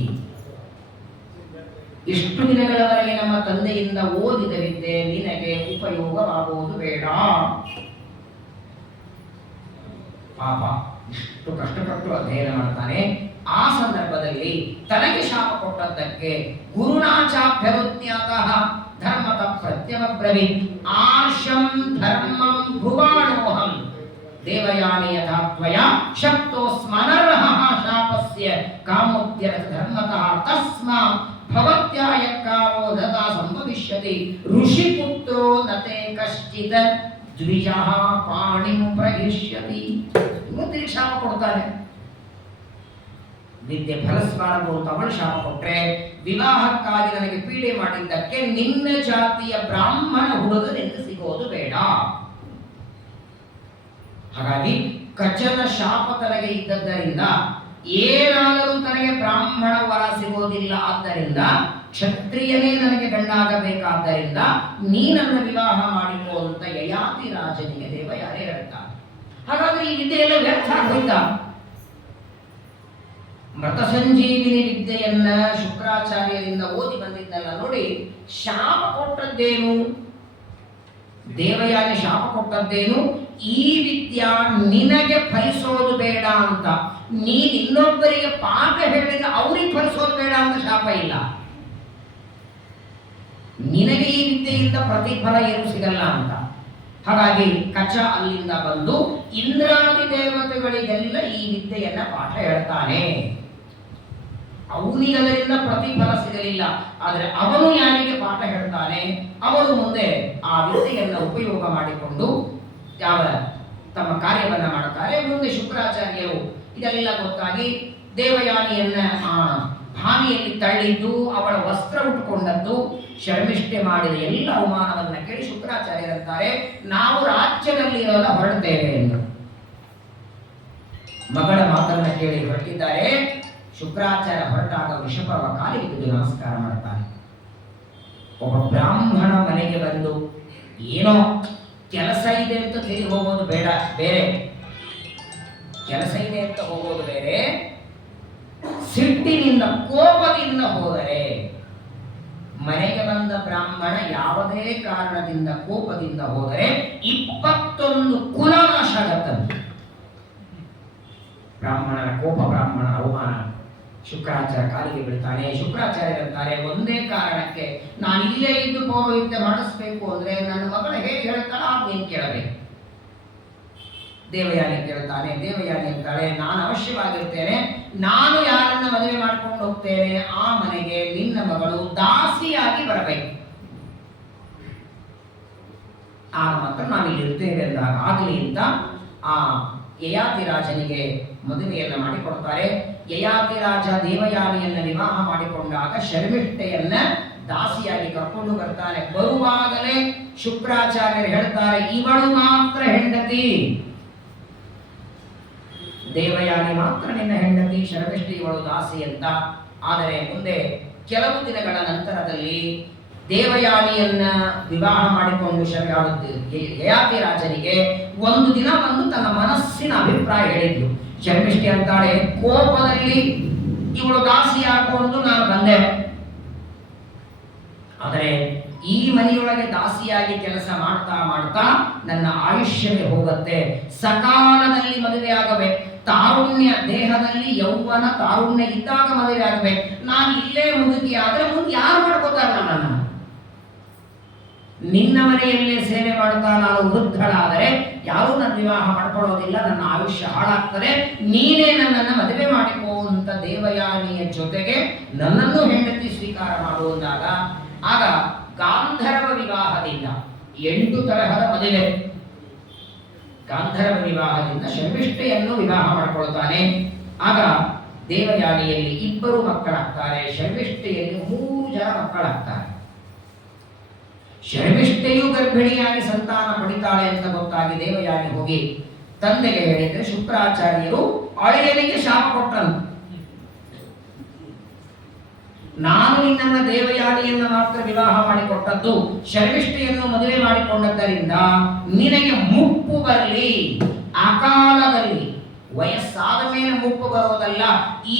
ಇಷ್ಟು ದಿನಗಳವರೆಗೆ ನಮ್ಮ ತಂದೆಯಿಂದ ಓದಿದ ವಿದ್ಯೆ ನಿನಗೆ ಉಪಯೋಗವಾಗುವುದು ಬೇಡ. ಪಾಪ ಇಷ್ಟು ಕಷ್ಟಪಟ್ಟು ಅಧ್ಯಯನ ಮಾಡ್ತಾನೆ. ಆ ಸಂದರ್ಭದಲ್ಲಿ ತನಗೆ ಶಾಪ ಕೊಟ್ಟದ್ದಕ್ಕೆ ಗುರುನಾಚಾಭ್ಯನುಜ್ಞಾತಃ ಧರ್ಮತ ಪ್ರತ್ಯವಬ್ರವೀತ್ ಆರ್ಷಂ ಧರ್ಮಂ ಭುವಾಣೋಹಂ ದೇವಯಾನಿ ಯಥಾ ತ್ವಯಾ ಶಕ್ತೋಸ್ಮನರ್ಹಃ ಶಾಪಸ್ಯ ಕಾಮೋದ್ಯರಥ ಧರ್ಮತಃ ತಸ್ಮಾತ್ ಭವತ್ಯಾ ಯತ್ಕಾಮೋ ನತಾ ಸಂಭವಿಷ್ಯತಿ ಋಷಿಪುತ್ರೋ ನತೆ ಕಶ್ಚಿತ್ ದ್ವಿಜಃ ಪಾಣಿಂ ಪ್ರಹಿಷ್ಯತಿ. ಇವನು ತಿರುಗಿ ಶಾಪ ಕೊಡ್ತಾನೆ. ವಿದ್ಯೆ ಫಲಿಸಬಾರದು ಅಂತ ಅವಳು ಶಾಪ ಕೊಟ್ರೆ, ವಿವಾಹಕ್ಕಾಗಿ ನನಗೆ ಪೀಡೆ ಮಾಡಿದ್ದಕ್ಕೆ ನಿನ್ನ ಜಾತಿಯ ಬ್ರಾಹ್ಮಣ ಹುಡುಗ ನಿನಗೆ ಸಿಗೋದು ಬೇಡ. ಹಾಗಾಗಿ ಕಚನ ಶಾಪ ತನಗೆ ಇದ್ದದ್ದರಿಂದ ಏನಾದರೂ ತನಗೆ ಬ್ರಾಹ್ಮಣ ವರ ಸಿಗೋದಿಲ್ಲ. ಆದ್ದರಿಂದ ಕ್ಷತ್ರಿಯನೇ ನನಗೆ ಗಂಡಾಗಬೇಕಾದ್ದರಿಂದ ನೀನನ್ನು ವಿವಾಹ ಮಾಡಿಕೋ ಅಂತ ಯಯಾತಿ ರಾಜನಿಗೆ ದೇವಯಾನಿ ಹೇಳ್ತಾನೆ. ಹಾಗಾದ್ರೆ ಈ ವಿದ್ಯೆ ಎಲ್ಲ ವ್ಯರ್ಥ ಆಗೋಯ್ತಾ? ಮೃತ ಸಂಜೀವಿನಿ ವಿದ್ಯೆಯನ್ನ ಶುಕ್ರಾಚಾರ್ಯರಿಂದ ಓದಿ ಬಂದಿದ್ದಲ್ಲ ನೋಡಿ. ಶಾಪ ಕೊಟ್ಟದ್ದೇನು? ದೇವಯಾನಿ ಶಾಪ ಕೊಟ್ಟದ್ದೇನು? ಈ ವಿದ್ಯಾ ನಿನಗೆ ಫಲಿಸೋದು ಬೇಡ ಅಂತ. ನೀನು ಇನ್ನೊಬ್ಬರಿಗೆ ಪಾಠ ಹೇಳಿದ್ರೆ ಅವ್ರಿಗೆ ಫಲಿಸೋದು ಬೇಡ ಅಂತ ಶಾಪ ಇಲ್ಲ. ನಿನಗೆ ಈ ವಿದ್ಯೆಯಿಂದ ಪ್ರತಿಫಲ ಏನು ಸಿಗಲ್ಲ ಅಂತ. ಹಾಗಾಗಿ ಕಚ ಅಲ್ಲಿಂದ ಬಂದು ಇಂದ್ರಾದಿ ದೇವತೆಗಳಿಗೆಲ್ಲ ಈ ವಿದ್ಯೆಯನ್ನ ಪಾಠ ಹೇಳ್ತಾನೆ. ಅವನಿಗೆ ಅದರಿಂದ ಪ್ರತಿಫಲ ಸಿಗಲಿಲ್ಲ, ಆದರೆ ಅವನು ಯಾರಿಗೆ ಪಾಠ ಹೇಳ್ತಾನೆ ಅವರು ಮುಂದೆ ಆ ವಿದ್ಯೆಯನ್ನು ಉಪಯೋಗ ಮಾಡಿಕೊಂಡು ಯಾವ ತಮ್ಮ ಕಾರ್ಯವನ್ನ ಮಾಡುತ್ತಾರೆ. ಮುಂದೆ ಶುಕ್ರಾಚಾರ್ಯರು ಇದೆಲ್ಲ ಗೊತ್ತಾಗಿ ದೇವಯಾನಿಯನ್ನ ಆ ಭಾವಿಯಲ್ಲಿ ತಳ್ಳಿದ್ದು, ಅವಳ ವಸ್ತ್ರ ಉಟ್ಟುಕೊಂಡದ್ದು, ಶರ್ಮಿಷ್ಠೆ ಮಾಡಿದ ಎಲ್ಲ ಅವಮಾನವನ್ನ ಕೇಳಿ ಶುಕ್ರಾಚಾರ್ಯರಂತಾರೆ, ನಾವು ರಾಜ್ಯದಲ್ಲಿ ಇರೋಲ್ಲ ಹೊರಡ್ತೇವೆ ಎಂದು. ಮಗಳ ಮಾತನ್ನ ಕೇಳಿ ಹೊರಟಿದ್ದಾರೆ. ಶುಕ್ರಾಚಾರ್ಯ ಹೊರಟಾಗ ವೃಷಭವ ಕಾಲಿಗೆ ಬಿದ್ದು ನಮಸ್ಕಾರ ಮಾಡ್ತಾನೆ. ಒಬ್ಬ ಬ್ರಾಹ್ಮಣ ಮನೆಗೆ ಬಂದು ಏನೋ ಕೆಲಸ ಇದೆ ಅಂತ ತಿರುಗಿ ಹೋಗೋದು ಬೇಡ, ಬೇರೆ ಕೆಲಸ ಇದೆ ಅಂತ ಹೋಗೋದು ಬೇರೆ, ಸಿಟ್ಟಿನಿಂದ ಕೋಪದಿಂದ ಹೋದರೆ. ಮನೆಗೆ ಬಂದ ಬ್ರಾಹ್ಮಣ ಯಾವುದೇ ಕಾರಣದಿಂದ ಕೋಪದಿಂದ ಹೋದರೆ 21 ಕುಲನಾಶ ಆಗತ್ತಂತೆ. ಬ್ರಾಹ್ಮಣನ ಕೋಪ, ಬ್ರಾಹ್ಮಣನ ಅವಮಾನ. ಶುಕ್ರಾಚಾರ್ಯ ಕಾಲಿಗೆ ಬಿಡ್ತಾನೆ. ಶುಕ್ರಾಚಾರ್ಯರಂತಾರೆ, ಒಂದೇ ಕಾರಣಕ್ಕೆ ನಾನು ಇಲ್ಲೇ ಇದ್ದು ಪೌರೋಹಿತ್ಯ ಮಾಡಿಸ್ಬೇಕು ಅಂದ್ರೆ ನನ್ನ ಮಗಳ ಹೇಗೆ ಹೇಳ್ತಾಳ ನೀನು ಕೇಳಬೇಕು. ದೇವಯಾನಿ ಕೇಳ್ತಾನೆ. ದೇವಯಾನಿ ಅಂತಾಳೆ, ನಾನು ಅವಶ್ಯವಾಗಿರ್ತೇನೆ, ನಾನು ಯಾರನ್ನ ಮದುವೆ ಮಾಡ್ಕೊಂಡು ಹೋಗ್ತೇನೆ ಆ ಮನೆಗೆ ನಿನ್ನ ಮಗಳು ದಾಸಿಯಾಗಿ ಬರಬೇಕು. ಆಗ ಮಾತ್ರ ನಾವು ಇಲ್ಲಿ ಇರ್ತೇವೆ ಅಂದಾಗ ಆಗಲಿ ಅಂತ ಆ ಯಯಾತಿ ರಾಜನಿಗೆ ಮದುವೆಯನ್ನ ಮಾಡಿಕೊಡ್ತಾರೆ. ಯಯಾತಿ ರಾಜ ದೇವಯಾನಿಯನ್ನ ವಿವಾಹ ಮಾಡಿಕೊಂಡಾಗ ಶರ್ಮಿಷ್ಠೆಯನ್ನ ದಾಸಿಯಾಗಿ ಕರ್ಕೊಂಡು ಬರ್ತಾನೆ. ಬರುವಾಗಲೇ ಶುಕ್ರಾಚಾರ್ಯರು ಹೇಳ್ತಾರೆ, ಇವಳು ಮಾತ್ರ ಹೆಂಡತಿ, ದೇವಯಾನಿ ಮಾತ್ರ ನಿನ್ನ ಹೆಂಡತಿ, ಶರ್ಮಿಷ್ಠೆ ಇವಳು ದಾಸಿ ಅಂತ. ಆದರೆ ಮುಂದೆ ಕೆಲವು ದಿನಗಳ ನಂತರದಲ್ಲಿ ದೇವಯಾನಿಯನ್ನ ವಿವಾಹ ಮಾಡಿಕೊಂಡು ಯಯಾತಿ ರಾಜನಿಗೆ ಒಂದು ದಿನ ಬಂದು ತನ್ನ ಮನಸ್ಸಿನ ಅಭಿಪ್ರಾಯ ಹೇಳಿದ್ಲು. ಶರ್ಮಿಷ್ಠೆ ಅಂತಾಳೆ, ಕೋಪದಲ್ಲಿ ಇವಳು ದಾಸಿ ಹಾಕೊಂಡು ನಾನು ಬಂದೆ, ಆದರೆ ಈ ಮನೆಯೊಳಗೆ ದಾಸಿಯಾಗಿ ಕೆಲಸ ಮಾಡ್ತಾ ಮಾಡ್ತಾ ನನ್ನ ಆಯುಷ್ಯವೇ ಹೋಗುತ್ತೆ. ಸಕಾಲದಲ್ಲಿ ಮದುವೆ ಆಗಬೇಕು, ತಾರುಣ್ಯ ದೇಹದಲ್ಲಿ ಯೌವನ ತಾರುಣ್ಯ ಇದ್ದಾಗ ಮದುವೆ ಆಗಬೇಕು. ನಾನು ಇಲ್ಲೇ ಮುದುಕಿ ಆದ್ರೆ ಮುಂದೆ ಯಾರು ಮಾಡ್ಕೋತಾರೆ ನನ್ನನ್ನು? ನಿನ್ನ ಮನೆಯಲ್ಲೇ ಸೇವೆ ಮಾಡ್ತಾ ನಾನು ವೃದ್ಧಳಾದರೆ ಯಾರೂ ನನ್ನ ವಿವಾಹ ಮಾಡ್ಕೊಳ್ಳೋದಿಲ್ಲ, ನನ್ನ ಆಯುಷ್ಯ ಹಾಳಾಗ್ತದೆ, ನೀನೇ ನನ್ನನ್ನು ಮದುವೆ ಮಾಡಿಕೋ ಅಂತ ದೇವಯಾನಿಯ ಜೊತೆಗೆ ನನ್ನನ್ನು ಹೆಂಡತಿ ಸ್ವೀಕಾರ ಮಾಡುವುದಾಗ ಆಗ ಗಾಂಧರ್ವ ವಿವಾಹದಿಂದ 8 ತರಹದ ಮದುವೆ. ಗಾಂಧರ್ವ ವಿವಾಹದಿಂದ ಶರ್ಮಿಷ್ಠೆಯನ್ನು ವಿವಾಹ ಮಾಡಿಕೊಳ್ತಾನೆ. ಆಗ ದೇವಯಾನಿಯಲ್ಲಿ 2 ಮಕ್ಕಳಾಗ್ತಾರೆ, ಶರ್ಮಿಷ್ಠೆಯಲ್ಲಿ 3 ಜನ ಮಕ್ಕಳಾಗ್ತಾರೆ. ಶರ್ಮಿಷ್ಠೆಯು ಗರ್ಭಿಣಿಯಾಗಿ ಸಂತಾನ ಪಡಿತಾಳೆ ಅಂತ ಗೊತ್ತಾಗಿ ದೇವಯಾನಿ ಹೋಗಿ ತಂದೆಗೆ ಹೇಳಿದ್ರೆ ಶುಕ್ರಾಚಾರ್ಯರು ಅಳಿಯನಿಗೆ ಶಾಪ ಕೊಟ್ಟರು. ನಾನು ನಿನ್ನನ್ನ ದೇವಯಾನಿಯನ್ನ ಮಾತ್ರ ವಿವಾಹ ಮಾಡಿಕೊಟ್ಟದ್ದು, ಶರ್ಮಿಷ್ಠೆಯನ್ನು ಮದುವೆ ಮಾಡಿಕೊಂಡದ್ದರಿಂದ ನಿನಗೆ ಮುಪ್ಪು ಬರಲಿ. ಅಕಾಲದಲ್ಲಿ ವಯಸ್ಸಾದ ಮೇಲೆ ಮುಪ್ಪು ಬರೋದಲ್ಲ,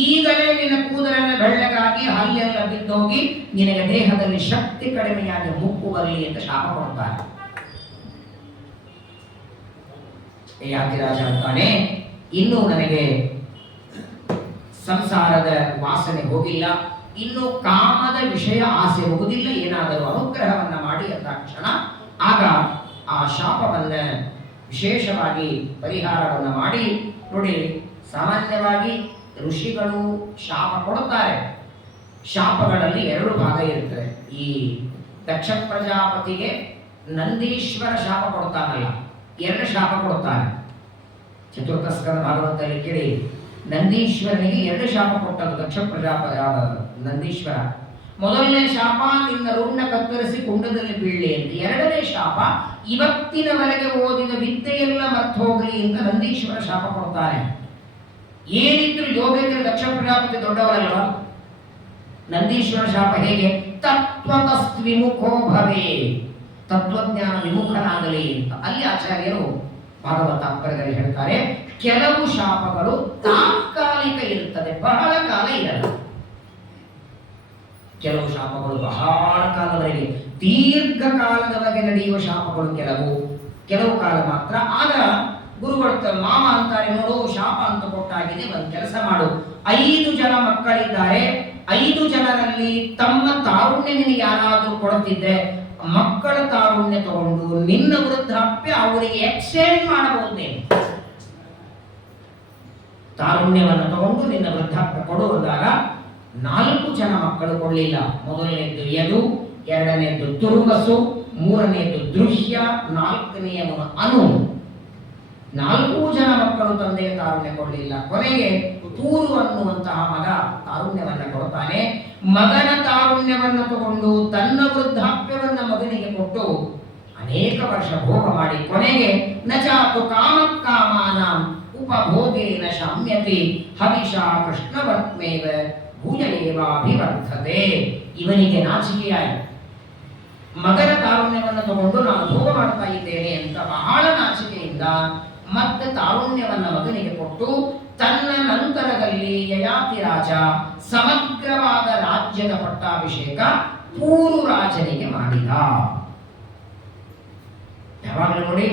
ಈಗಲೇ ನಿನ್ನ ಕೂದಲೆಲ್ಲ ಬೆಳ್ಳಗಾಗಿ ಹಲ್ಲೆಲ್ಲ ಬಿದ್ದೋಗಿ ನಿನಗೆ ದೇಹದಲ್ಲಿ ಶಕ್ತಿ ಕಡಿಮೆಯಾಗಿ ಮುಪ್ಪು ಬರಲಿ ಅಂತ ಶಾಪ ಕೊಡ್ತಾರೆ. ಯಾತಿರಾಜ ಅಂತಾನೆ, ಇನ್ನೂ ನನಗೆ ಸಂಸಾರದ ವಾಸನೆ ಹೋಗಿಲ್ಲ, ಇನ್ನು ಕಾಮದ ವಿಷಯ ಆಸೆ ಹೋಗುವುದಿಲ್ಲ, ಏನಾದರೂ ಅನುಗ್ರಹವನ್ನ ಮಾಡಿ ಅಂತ ಕ್ಷಣ ಆಗ ಆ ಶಾಪವನ್ನ ವಿಶೇಷವಾಗಿ ಪರಿಹಾರವನ್ನು ಮಾಡಿ. ನೋಡಿ, ಸಾಮಾನ್ಯವಾಗಿ ಋಷಿಗಳು ಶಾಪ ಕೊಡುತ್ತಾರೆ. ಶಾಪಗಳಲ್ಲಿ 2 ಭಾಗ ಇರುತ್ತದೆ. ಈ ದಕ್ಷ ಪ್ರಜಾಪತಿಗೆ ನಂದೀಶ್ವರ ಶಾಪ ಕೊಡ್ತಾನಲ್ಲ, 2 ಶಾಪ ಕೊಡ್ತಾನೆ. ಚತುರ್ಥ ಸ್ಕಂದ ಭಾಗವತದಲ್ಲಿ ಕೇಳಿ, ನಂದೀಶ್ವರನಿಗೆ 2 ಶಾಪ ಕೊಟ್ಟದ್ದು ದಕ್ಷ ನಂದೀಶ್ವರ. ಮೊದಲನೇ ಶಾಪ ನಿನ್ನ ರುಂಡ ಕತ್ತರಿಸಿ ಕುಂಡದಲ್ಲಿ ಬೀಳಲಿ ಅಂತ. 2ನೇ ಶಾಪ ಇವತ್ತಿನವರೆಗೆ ಓದಿದ ವಿದ್ಯೆಯೆಲ್ಲ ಮರ್ತು ಹೋಗಲಿ ಅಂತ ನಂದೀಶ್ವರ ಶಾಪ ಕೊಡ್ತಾನೆ. ಏನಿದ್ರು ಯೋಗೇಂದ್ರ ದಕ್ಷ ಪ್ರಜಾಪತಿ ದೊಡ್ಡವರಲ್ವ. ನಂದೀಶ್ವರ ಶಾಪ ಹೇಗೆ? ತತ್ವತಸ್ವಿಮುಖೋ ಭವೇ, ತತ್ವಜ್ಞಾನ ವಿಮುಖನಾಗಲಿ ಅಂತ. ಅಲ್ಲಿ ಆಚಾರ್ಯರು ಭಾಗವತ ತಾತ್ಪರ್ಯದಲ್ಲಿ ಹೇಳ್ತಾರೆ, ಕೆಲವು ಶಾಪಗಳು ತಾತ್ಕಾಲಿಕ ಇರುತ್ತದೆ, ಬಹಳ ಕಾಲ ಇರಲ್ಲ. ಕೆಲವು ಶಾಪಗಳು ಬಹಳ ಕಾಲದವರೆಗೆ, ದೀರ್ಘಕಾಲದವರೆಗೆ ನಡೆಯುವ ಶಾಪಗಳು ಕೆಲವು ಕಾಲ ಮಾತ್ರ. ಆಗ ಗುರುಗಳು ಮಾಮ ಅಂತಾರೆ, ನೋಡು ಶಾಪ ಅಂತ ಕೊಟ್ಟಾಗಿದೆ, ಒಂದು ಕೆಲಸ ಮಾಡು, 5 ಜನ ಮಕ್ಕಳಿದ್ದಾರೆ, 5 ಜನರಲ್ಲಿ ತಮ್ಮ ತಾರುಣ್ಯ ನಿನಗೆ ಯಾರಾದರೂ ಕೊಡುತ್ತಿದ್ದರೆ ಮಕ್ಕಳ ತಾರುಣ್ಯ ತಗೊಂಡು ನಿನ್ನ ವೃದ್ಧಾಪ್ಯ ಅವರಿಗೆ ಎಕ್ಸ್ಚೇಂಜ್ ಮಾಡಬಹುದೇ. ತಾರುಣ್ಯವನ್ನು ತಗೊಂಡು ನಿನ್ನ ವೃದ್ಧಾಪ್ಯ ಕೊಡುವುದಾಗ 4 ಜನ ಮಕ್ಕಳು ಕೊಡಲಿಲ್ಲ. ಮೊದಲನೇದ್ದು ಯದು, 2ನೇದ್ದು ತುರುವಸು, 3ನೇದ್ದು ದೃಶ್ಯ, 4ನೇಯವನು ಅನು. 4 ಜನ ಮಕ್ಕಳು ತಂದೆಯ ತಾರುಣ್ಯ ಕೊಡಲಿಲ್ಲ. ಕೊನೆಗೆ ಪೂರು ಅನ್ನುವಂತಹ ಮಗ ತಾರುಣ್ಯವನ್ನ ಕೊಡ್ತಾನೆ. ಮಗನ ತಾರುಣ್ಯವನ್ನು ತಗೊಂಡು ತನ್ನ ವೃದ್ಧಾಪ್ಯವನ್ನ ಮಗನಿಗೆ ಕೊಟ್ಟು ಅನೇಕ ವರ್ಷ ಭೋಗ ಮಾಡಿ ಕೊನೆಗೆ ನಚಾತು ಕಾಮಕಾಮಾನಾಂ ಉಪಭೋಗೇನ ಶಾಮ್ಯತೆ ಹವಿಷಾ ಕೃಷ್ಣವತ್ಮೇವ ಭೂಯೇವಾಭಿವರ್ಧತೆ. ಇವನಿಗೆ ನಾಚಿಕೆಯಾಯಿತು. ಮಗನ ತಾರುಣ್ಯವನ್ನು ತಗೊಂಡು ನಾನು ಭೋಗ ಮಾಡ್ತಾ ಇದ್ದೇನೆ ಅಂತ ಬಹಳ ನಾಚಿಕೆಯಿಂದ ಮತ್ತೆ ತಾರುಣ್ಯವನ್ನ ಮಗನಿಗೆ ಕೊಟ್ಟು ತನ್ನ ನಂತರದಲ್ಲಿ ಯಯಾತಿ ರಾಜ ಸಮಗ್ರವಾದ ರಾಜ್ಯದ ಪಟ್ಟಾಭಿಷೇಕ ಪೂರು ರಾಜನಿಗೆ ಮಾಡಿದ. ಯಾವಾಗಲೂ ನೋಡಿ,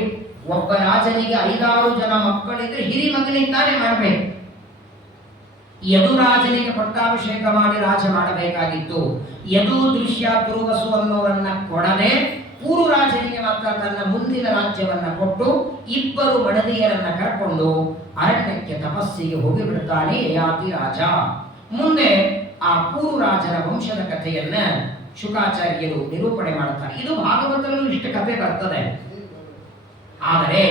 ಒಬ್ಬ ರಾಜನಿಗೆ 5-6 ಜನ ಮಕ್ಕಳಿದ್ರೆ ಹಿರಿ ಮಗನಿಂದಾನೆ ಮಾಡಬೇಕು. ಯದುರಾಜನಿಗೆ ಪಟ್ಟಾಭಿಷೇಕ ಮಾಡಿ ರಾಜ ಮಾಡಬೇಕಾಗಿತ್ತು. ಯದು, ದೃಶ್ಯ, ತುರುವಸು ಅನ್ನೋರನ್ನ ಕೊಡದೆ ಪೂರು ರಾಜನಿಗೆ ಮಾತ್ರ ತನ್ನ ಮುಂದಿನ ರಾಜ್ಯವನ್ನ ಕೊಟ್ಟು 2 ಮಡದಿಯರನ್ನ ಕರ್ಕೊಂಡು ಅರಣ್ಯಕ್ಕೆ ತಪಸ್ಸಿಗೆ ಹೋಗಿಬಿಡುತ್ತಾನೆ ಯಯಾತಿ ರಾಜ. ಮುಂದೆ ಆ ಪೂರು ರಾಜನ ವಂಶದ ಕಥೆಯನ್ನ ಶುಕಾಚಾರ್ಯರು ನಿರೂಪಣೆ ಮಾಡುತ್ತಾರೆ. ಇದು ಭಾಗವತದಲ್ಲೂ ಇಷ್ಟ ಕಥೆ ಬರ್ತದೆ. ಆದರೆ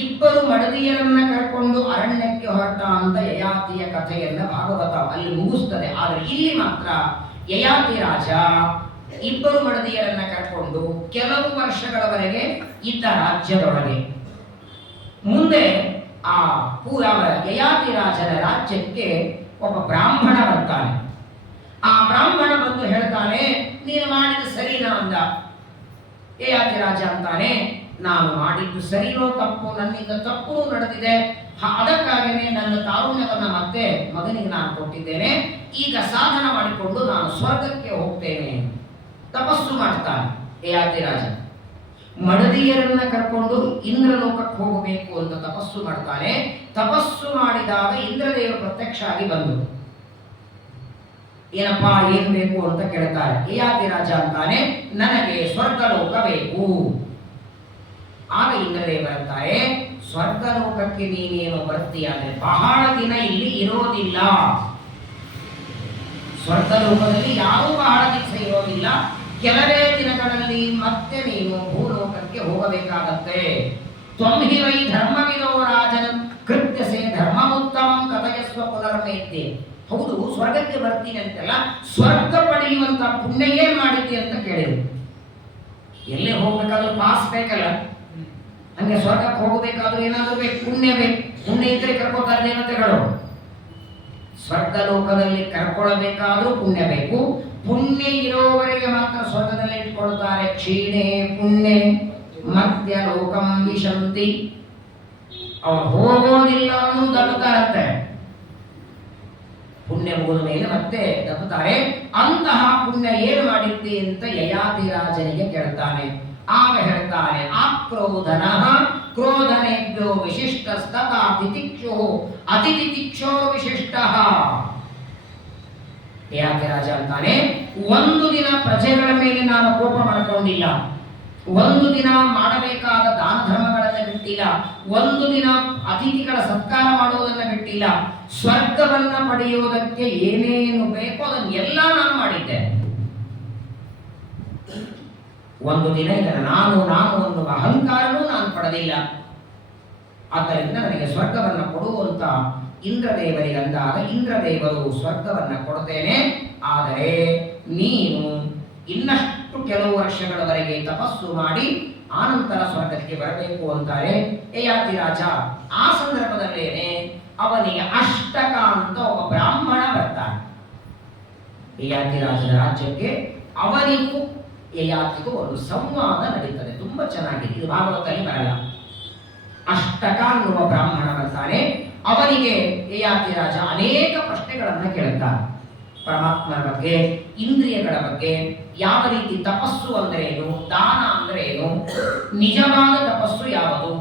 2 ಮಡದಿಯರನ್ನ ಕರ್ಕೊಂಡು ಅರಣ್ಯಕ್ಕೆ ಹೊರಟ ಅಂತ ಯಯಾತಿಯ ಕಥೆಯನ್ನ ಭಾಗವತ ಅಲ್ಲಿ ಮುಗಿಸ್ತದೆ. ಆದರೆ ಇಲ್ಲಿ ಮಾತ್ರ ಯಯಾತಿ ರಾಜ 2 ಮಡದಿಯರನ್ನ ಕರ್ಕೊಂಡು ಕೆಲವು ವರ್ಷಗಳವರೆಗೆ ಇದ್ದ ರಾಜ್ಯದೊಳಗೆ. ಮುಂದೆ ಆ ಯಯಾತಿ ರಾಜನ ರಾಜ್ಯಕ್ಕೆ ಒಬ್ಬ ಬ್ರಾಹ್ಮಣ ಬರ್ತಾನೆ. ಆ ಬ್ರಾಹ್ಮಣ ಬಂದು ಹೇಳ್ತಾನೆ, ನೀನು ಮಾಡಿದ ಸರಿನಾ ಅಂದ. ಯಯಾತಿ ರಾಜ ಅಂತಾನೆ, ನಾನು ಮಾಡಿದ್ದು ಸರಿನೋ ತಪ್ಪು, ನನ್ನಿಂದ ತಪ್ಪು ನಡೆದಿದೆ, ಅದಕ್ಕಾಗೇನೆ ನನ್ನ ತಾರುಣ್ಯವನ್ನ ಮತ್ತೆ ಮಗನಿಗೆ ನಾನು ಕೊಟ್ಟಿದ್ದೇನೆ, ಈಗ ಸಾಧನ ಮಾಡಿಕೊಂಡು ನಾನು ಸ್ವರ್ಗಕ್ಕೆ ಹೋಗ್ತೇನೆ. ತಪಸ್ಸು ಮಾಡ್ತಾನೆ ಯಯಾತಿ ರಾಜ. ಮಡದಿಯರನ್ನ ಕರ್ಕೊಂಡು ಇಂದ್ರಲೋಕಕ್ಕೆ ಹೋಗಬೇಕು ಅಂತ ತಪಸ್ಸು ಮಾಡ್ತಾನೆ. ತಪಸ್ಸು ಮಾಡಿದಾಗ ಇಂದ್ರದೇವರು ಪ್ರತ್ಯಕ್ಷ ಆಗಿ ಬಂದರು. ಏನಪ್ಪಾ ಏನ್ ಬೇಕು ಅಂತ ಕೇಳ್ತಾರೆ. ಯಯಾತಿ ರಾಜ ಅಂತಾನೆ, ನನಗೆ ಸ್ವರ್ಗಲೋಕ ಬೇಕು. ಆಗ ಇಂದ್ರದೇವರಂತಾರೆ, ಸ್ವರ್ಗಲೋಕಕ್ಕೆ ನೀನೇನು ಬರ್ತೀಯಾದ್ರೆ ಬಹಳ ದಿನ ಇಲ್ಲಿ ಇರೋದಿಲ್ಲ. ಸ್ವರ್ಗಲೋಕದಲ್ಲಿ ಯಾರೂ ಬಹಳ ದಿವಸ ಇರೋದಿಲ್ಲ, ಕೆಲವೇ ದಿನಗಳಲ್ಲಿ ಮತ್ತೆ ನೀನು ಭೂಲೋಕಕ್ಕೆ ಹೋಗಬೇಕಾಗತ್ತೆ. ತ್ವಂ ಹಿ ವೈ ಧರ್ಮವಿದೋ ರಾಜನ ಕೃತ್ಯಸೆ ಧರ್ಮಮುತ್ತಮಂ ಕಥಯಸ್ವ ಪುನರ್ಮೇತ್ಯೆ. ಹೌದು, ಸ್ವರ್ಗಕ್ಕೆ ಬರ್ತೀನಿ ಅಂತೆಲ್ಲ, ಸ್ವರ್ಗ ಪಡೆಯುವಂತ ಪುಣ್ಯ ಏನ್ ಮಾಡಿದ್ದೆ ಅಂತ ಕೇಳಿದ್ರು. ಎಲ್ಲೇ ಹೋಗ್ಬೇಕಾದ್ರೂ ಪಾಸ್ ಬೇಕಲ್ಲ, ಹಂಗೆ ಸ್ವರ್ಗಕ್ಕೆ ಹೋಗಬೇಕಾದ್ರೂ ಏನಾದ್ರೂ ಬೇಕು, ಪುಣ್ಯ ಬೇಕು. ಪುಣ್ಯ ಇದ್ರೆ ಕರ್ಕೋತಾರೆ ದೇವತೆಗಳು. ಸ್ವರ್ಗ ಲೋಕದಲ್ಲಿ ಕರ್ಕೊಳ್ಳಬೇಕಾದ್ರೂ ಪುಣ್ಯ ಬೇಕು. ಪುಣ್ಯ ಇರೋವರೆಗೆ ಮಾತ್ರ ಸ್ವರ್ಗದಲ್ಲಿ ಇಟ್ಕೊಳ್ತಾರೆ. ಕ್ಷೀಣೆ ಪುಣ್ಯ ಮಧ್ಯ ಲೋಕಂ ವಿಶಂತಿ. ಅವ್ರು ಹೋಗೋದಿಲ್ಲ ಅನ್ನೋದು ದಬ್ಬುತ್ತಾರಂತೆ. ಪುಣ್ಯ ಮುಗಿದ ಮೇಲೆ ಮತ್ತೆ ದಬ್ಬುತ್ತಾರೆ. ಅಂತಹ ಪುಣ್ಯ ಏನು ಮಾಡಿದ್ದೆ ಅಂತ ಯಯಾತಿ ರಾಜನಿಗೆ ಕೇಳ್ತಾನೆ. ಆಗ ಹೇಳ್ತಾನೆ, ಆಕ್ರೋಧನ ಕ್ರೋಧನೆಭ್ಯೋ ವಿಶಿಷ್ಟಸ್ತಥಾ ತಿತಿಕ್ಷೋ ಅತಿತಿತಿಕ್ಷೋ ವಿಶಿಷ್ಟ. ಯಯಾತಿ ರಾಜ ಅಂತಾನೆ, ಒಂದು ದಿನ ಪ್ರಜೆಗಳ ಮೇಲೆ ನಾನು ಕೋಪ ಮಾಡಿಕೊಂಡಿಲ್ಲ, ಒಂದು ದಿನ ಮಾಡಬೇಕಾದ ದಾನ ಧರ್ಮಗಳನ್ನು ಬಿಟ್ಟಿಲ್ಲ, ಒಂದು ದಿನ ಅತಿಥಿಗಳ ಸತ್ಕಾರ ಮಾಡುವುದನ್ನು ಬಿಟ್ಟಿಲ್ಲ, ಸ್ವರ್ಗವನ್ನ ಪಡೆಯುವುದಕ್ಕೆ ಏನೇನು ಬೇಕೋ ಅದನ್ನೆಲ್ಲ ನಾನು ಮಾಡಿದ್ದೆ. ಒಂದು ದಿನ ಇದನ್ನು ನಾನು ಅನ್ನುವ ಅಹಂಕಾರವೂ ನಾನು ಪಡೆದಿಲ್ಲ. ಆದ್ದರಿಂದ ನನಗೆ ಸ್ವರ್ಗವನ್ನು ಕೊಡುವಂತ ಇಂದ್ರದೇವರಿಗಂದಾಗ ಇಂದ್ರದೇವರು ಸ್ವರ್ಗವನ್ನು ಕೊಡ್ತೇನೆ, ಆದರೆ ನೀನು ಇನ್ನಷ್ಟು ಕೆಲವು ವರ್ಷಗಳವರೆಗೆ ತಪಸ್ಸು ಮಾಡಿ ಆನಂತರ ಸ್ವರ್ಗಕ್ಕೆ ಬರಬೇಕು ಅಂತಾರೆ ಯಯಾತಿ ರಾಜ. ಆ ಸಂದರ್ಭದಲ್ಲೇನೆ ಅವನಿಗೆ ಅಷ್ಟಕ ಅಂತ ಒಬ್ಬ ಬ್ರಾಹ್ಮಣ ಬರ್ತಾನೆ ಯಯಾತಿ ರಾಜನ ರಾಜ್ಯಕ್ಕೆ. ಅವನಿಗೂ ಯಯಾತಿಗೂ ಒಂದು ಸಂವಾದ ನಡೀತದೆ, ತುಂಬಾ ಚೆನ್ನಾಗಿದೆ, ಇದು ಭಾಗವತದಲ್ಲಿ ಬರಲ್ಲ. ಅಷ್ಟಕ ಅನ್ನುವ ಬ್ರಾಹ್ಮಣ ಬರ್ತಾನೆ, ಅವನಿಗೆ ಯಯಾತಿ ರಾಜ ಅನೇಕ ಪ್ರಶ್ನೆಗಳನ್ನ ಕೇಳುತ್ತಾನೆ. ಪರಮಾತ್ಮನ ಬಗ್ಗೆ, ಇಂದ್ರಿಯಗಳ ಬಗ್ಗೆ, ಯಾವ ರೀತಿ ತಪಸ್ಸು ಅಂದ್ರೆ ಏನು, ದಾನ ಅಂದ್ರೆ ಏನು, ನಿಜವಾದ ತಪಸ್ಸು ಯಾವುದು,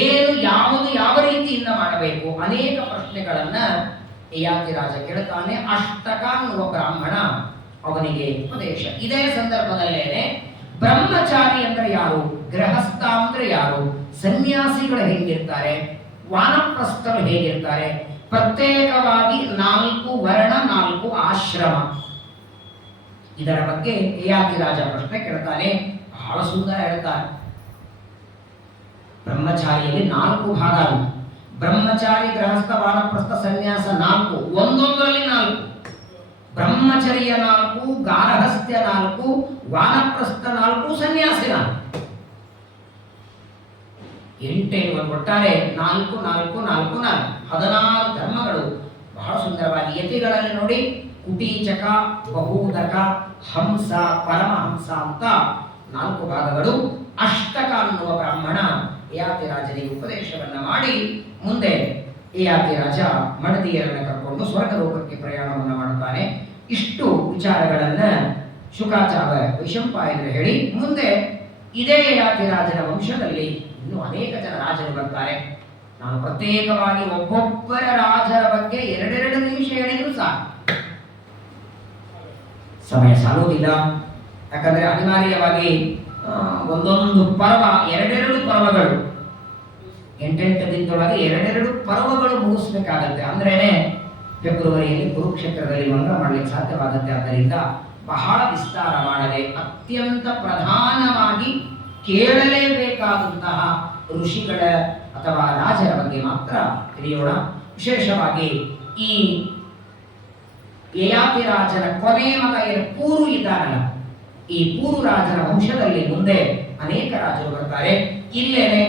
ಏನು ಯಾವುದು ಯಾವ ರೀತಿಯಿಂದ ಮಾಡಬೇಕು, ಅನೇಕ ಪ್ರಶ್ನೆಗಳನ್ನ ಯಯಾತಿ ರಾಜ ಕೇಳುತ್ತಾನೆ. ಅಷ್ಟಕ ಅನ್ನುವ ಬ್ರಾಹ್ಮಣ ಅವನಿಗೆ ಉಪದೇಶ. ಇದೇ ಸಂದರ್ಭದಲ್ಲೇನೆ ಬ್ರಹ್ಮಚಾರಿ ಅಂದ್ರೆ ಯಾರು, ಗೃಹಸ್ಥ ಅಂದ್ರೆ ಯಾರು, ಸನ್ಯಾಸಿಗಳು ಹೇಗಿರ್ತಾರೆ, ವಾನಪ್ರಸ್ಥರು ಹೇಗಿರ್ತಾರೆ, ಪ್ರತ್ಯೇಕವಾಗಿ 4 ವರ್ಣ 4 ಆಶ್ರಮ, ಇದರ ಬಗ್ಗೆ ಯಯಾತಿ ರಾಜ ಪ್ರಶ್ನೆ ಕೇಳ್ತಾನೆ. ಬಹಳ ಸುಂದರ ಹೇಳ್ತಾನೆ. ಬ್ರಹ್ಮಚಾರಿಯಲ್ಲಿ 4 ಭಾಗ, ಬ್ರಹ್ಮಚಾರಿ, ಗೃಹಸ್ಥ, ವಾನಪ್ರಸ್ಥ, ಸನ್ಯಾಸ 4, ಒಂದೊಂದರಲ್ಲಿ 4. ಬ್ರಹ್ಮಚರ್ಯ 4, ಗಾರ್ಹಸ್ಥ್ಯ 4, ವಾನಪ್ರಸ್ಥ 4, ಸನ್ಯಾಸಿ 4. 8 ಒಟ್ಟಾರೆ 4 4 4 4 16 ಧರ್ಮಗಳು. ಬಹಳ ಸುಂದರವಾಗಿ ಯತಿಗಳಲ್ಲಿ ನೋಡಿ, ಕುಟೀಚಕ, ಬಹುದಕ, ಹಂಸ, ಪರಮಹಂಸ ಅಂತ 4 ಭಾಗಗಳು. ಅಷ್ಟಕ ಅನ್ನುವ ಬ್ರಾಹ್ಮಣ ಯಯಾತಿ ರಾಜನಿಗೆ ಉಪದೇಶವನ್ನ ಮಾಡಿ ಮುಂದೆ ಯಯಾತಿ ರಾಜ ಮಡದಿಯರನ್ನು ಕರ್ಕೊಂಡು ಸ್ವರ್ಗಲೋಕಕ್ಕೆ ಪ್ರಯಾಣವನ್ನು ಮಾಡುತ್ತಾನೆ. ಇಷ್ಟು ವಿಚಾರಗಳನ್ನ ಶುಕಾಚಾರ್ಯ ವೈಶಂಪಾಯನರು ಹೇಳಿ ಮುಂದೆ ಇದೇ ಯಯಾತಿ ರಾಜನ ವಂಶದಲ್ಲಿ ಇನ್ನು ಅನೇಕ ಜನ ರಾಜರು ಬರ್ತಾರೆ. ನಾನು ಪ್ರತ್ಯೇಕವಾಗಿ ಒಬ್ಬೊಬ್ಬರ ರಾಜರ ಬಗ್ಗೆ 2 ನಿಮಿಷ ಹೇಳಿದ್ರು ಸಾಕು, ಸಮಯ ಸಾಲುವುದಿಲ್ಲ. ಯಾಕಂದ್ರೆ ಅನಿವಾರ್ಯವಾಗಿ ಒಂದೊಂದು ಪರ್ವ 2 ಪರ್ವಗಳು 8 ದಿನದೊಳಗೆ 2 ಪರ್ವಗಳು ಮುಗಿಸ್ಬೇಕಾಗತ್ತೆ. ಅಂದ್ರೇನೆ ಫೆಬ್ರವರಿಯಲ್ಲಿ ಕುರುಕ್ಷೇತ್ರದಲ್ಲಿ ಮಂಗಳ ಮಾಡಲಿಕ್ಕೆ ಸಾಧ್ಯವಾಗುತ್ತೆ. ಆದ್ದರಿಂದ ಬಹಳ ವಿಸ್ತಾರ ಮಾಡದೆ ಅತ್ಯಂತ ಪ್ರಧಾನವಾಗಿ ಕೇಳಲೇಬೇಕಾದಂತಹ ಋಷಿಗಳ ಅಥವಾ ರಾಜರ ಬಗ್ಗೆ ಮಾತ್ರ ತಿಳಿಯೋಣ. ವಿಶೇಷವಾಗಿ ಈ ಯಯಾತಿ ರಾಜನ ಕೊನೆಯ ಮಗ ಏನು ಪೂರು ಇದ್ದಾನಲ್ಲ, ಈ ಪೂರು ರಾಜನ ವಂಶದಲ್ಲಿ ಮುಂದೆ ಅನೇಕ ರಾಜರು ಬರ್ತಾರೆ. ಇಲ್ಲೇನೆ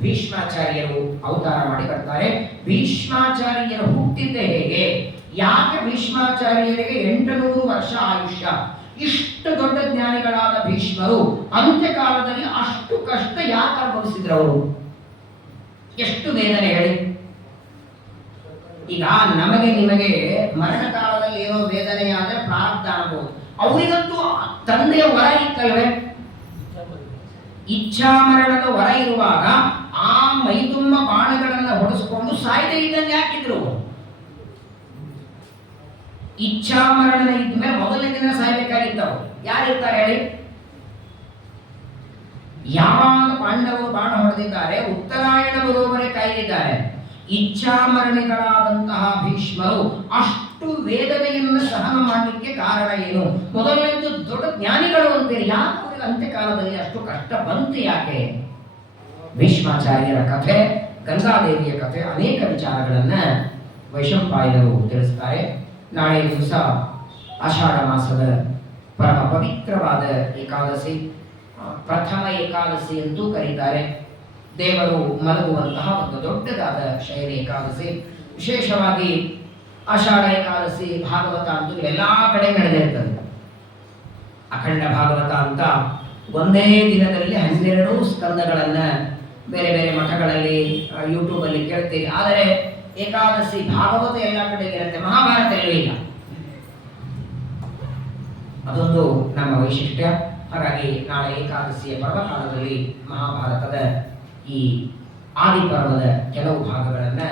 ಭೀಷ್ಮಾಚಾರ್ಯರು ಅವತಾರ ಮಾಡಿ ಬರ್ತಾರೆ. ಭೀಷ್ಮಾಚಾರ್ಯರು ಹುಟ್ಟಿದ್ದೆ ಹೇಗೆ, ಯಾಕೆ ಭೀಷ್ಮಾಚಾರ್ಯರಿಗೆ 800 ವರ್ಷ ಆಯುಷ್ಯ, ಇಷ್ಟು ದೊಡ್ಡ ಜ್ಞಾನಿಗಳಾದ ಭೀಷ್ಮರು ಅಂತ್ಯಕಾಲದಲ್ಲಿ ಅಷ್ಟು ಕಷ್ಟ ಯಾಕೆ ಅನುಭವಿಸಿದ್ರು, ಅವರು ಎಷ್ಟು ವೇದನೆ ಹೇಳಿ. ಈಗ ನಮಗೆ ನಿಮಗೆ ಮರಣ ಕಾಲದಲ್ಲಿ ಏನೋ ವೇದನೆ ಆದ್ರೆ ಪ್ರಾರಬ್ಧ ಅನ್ಬೋದು, ಅವರಿಗಂತೂ ತಂದೆಯ ವರ ಇತ್ತಲ್ವೇ, ಇಚ್ಛಾ ಮರಣದ ವರ ಇರುವಾಗ ಆ ಮೈತುಂಬ ಬಾಣಗಳನ್ನ ಹೊಡೆಸ್ಕೊಂಡು ಸಾಯ್ದೆ ಇದ್ದಂಗೆ ಯಾಕಿದ್ರು. ಇಚ್ಛಾ ಮರಣ ಇದ್ಮೇಲೆ ಮೊದಲನೇ ದಿನ ಸಾಯ್ಬೇಕಾಗಿದ್ದವು ಯಾರಿರ್ತಾರೆ ಹೇಳಿ. ಯಾವಾಗ ಪಾಂಡವರು ಬಾಣ ಹೊಡೆದಿದ್ದಾರೆ, ಉತ್ತರಾಯಣ ಬರುವವರೇ ಕಾಯ್ದಿದ್ದಾರೆ. ಇಚ್ಛಾಮರಣಿಗಳಾದಂತಹ ಭೀಷ್ಮರು ಅಷ್ಟು ವೇದನೆಯನ್ನು ಸಹನ ಮಾಡಲಿಕ್ಕೆ ಕಾರಣ ಏನು, ಮೊದಲನೇದು ದೊಡ್ಡ ಜ್ಞಾನಿಗಳು ಅಂತೀರಿ, ಯಾಕೆ ಅವರಿಗೆ ಅಂತ್ಯಕಾಲದಲ್ಲಿ ಅಷ್ಟು ಕಷ್ಟ ಬಂತು ಯಾಕೆ. ಭೀಷ್ಮಾಚಾರ್ಯರ ಕಥೆ, ಗಂಗಾದೇವಿಯ ಕಥೆ, ಅನೇಕ ವಿಚಾರಗಳನ್ನ ವೈಶಂಪಾಯನರು ತಿಳಿಸ್ತಾರೆ. ನಾಳೆ ದಿವಸ ಆಷಾಢ ಮಾಸದ ಪರಮ ಪವಿತ್ರವಾದ ಏಕಾದಶಿ, ಪ್ರಥಮ ಏಕಾದಶಿ ಎಂದು ಕರೀತಾರೆ. ದೇವರು ಮಲಗುವಂತಹ ಒಂದು ದೊಡ್ಡದಾದ ಶಯನ ಏಕಾದಶಿ. ವಿಶೇಷವಾಗಿ ಆಷಾಢ ಏಕಾದಶಿ ಭಾಗವತ ಅಂತೂ ಎಲ್ಲಾ ಕಡೆ ನಡೆದಿರ್ತದೆ. ಅಖಂಡ ಭಾಗವತ ಅಂತ ಒಂದೇ ದಿನದಲ್ಲಿ 12 ಸ್ಕಂದಗಳನ್ನ ಬೇರೆ ಬೇರೆ ಮಠಗಳಲ್ಲಿ ಯೂಟ್ಯೂಬಲ್ಲಿ ಕೇಳ್ತೀರಿ. ಆದರೆ ಏಕಾದಶಿ ಭಾಗವತ ಎಲ್ಲ ಕಡೆ ಇರುತ್ತೆ, ಮಹಾಭಾರತ ಎಲ್ಲೂ ಇಲ್ಲ. ಅದೊಂದು ನಮ್ಮ ವೈಶಿಷ್ಟ್ಯ. ಹಾಗಾಗಿ ನಾಳೆ ಏಕಾದಶಿಯ ಪರ್ವಕಾಲದಲ್ಲಿ ಮಹಾಭಾರತದ ಈ ಆದಿಪರ್ವದ ಕೆಲವು ಭಾಗಗಳನ್ನ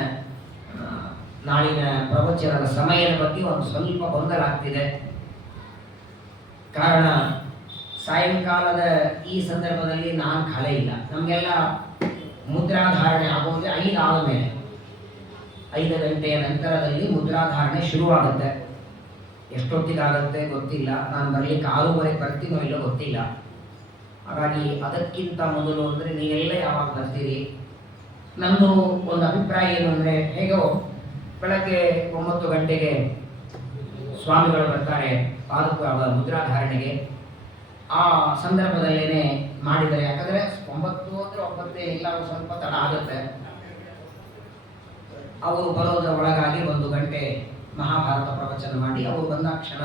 ನಾಳಿನ ಪ್ರವಚನದ ಸಮಯದ ಬಗ್ಗೆ ಒಂದು ಸ್ವಲ್ಪ ಗೊಂದಲ ಆಗ್ತಿದೆ. ಕಾರಣ ಸಾಯಂಕಾಲದ ಈ ಸಂದರ್ಭದಲ್ಲಿ ನಾನು ಖಾಲಿ ಇಲ್ಲ. ನಮಗೆಲ್ಲ ಮುದ್ರಾಧಾರಣೆ ಆಗೋದು 5 ಆದ ಮೇಲೆ, 5 ಗಂಟೆಯ ನಂತರದಲ್ಲಿ ಮುದ್ರಾಧಾರಣೆ ಶುರುವಾಗುತ್ತೆ. ಎಷ್ಟೊತ್ತಿಗಾಗುತ್ತೆ ಗೊತ್ತಿಲ್ಲ. ನಾನು ಬರ್ಲಿಕ್ಕೆ 6:30 ಬರ್ತೀನೋ ಇಲ್ಲೋ ಗೊತ್ತಿಲ್ಲ. ಹಾಗಾಗಿ ಅದಕ್ಕಿಂತ ಮೊದಲು ಅಂದರೆ ನೀವೆಲ್ಲ ಯಾವಾಗ ಬರ್ತೀರಿ, ನಮ್ಮದು ಒಂದು ಅಭಿಪ್ರಾಯ ಏನು ಅಂದರೆ, ಹೇಗೋ ಬೆಳಗ್ಗೆ 9 ಗಂಟೆಗೆ ಸ್ವಾಮಿಗಳು ಬರ್ತಾರೆ ಪಾದಕ ಮುದ್ರಾಧಾರಣೆಗೆ. ಆ ಸಂದರ್ಭದಲ್ಲೇನೆ ಮಾಡಿದರೆ, ಯಾಕಂದರೆ 9 ಅಂದರೆ 9 ಇಲ್ಲ, ಸ್ವಲ್ಪ ತಡ ಆಗುತ್ತೆ. ಅವರು ಬರೋದರ ಒಳಗಾಗಿ 1 ಗಂಟೆ ಮಹಾಭಾರತ ಪ್ರವಚನ ಮಾಡಿ ಅವರು ಬಂದಾಕ್ಷಣ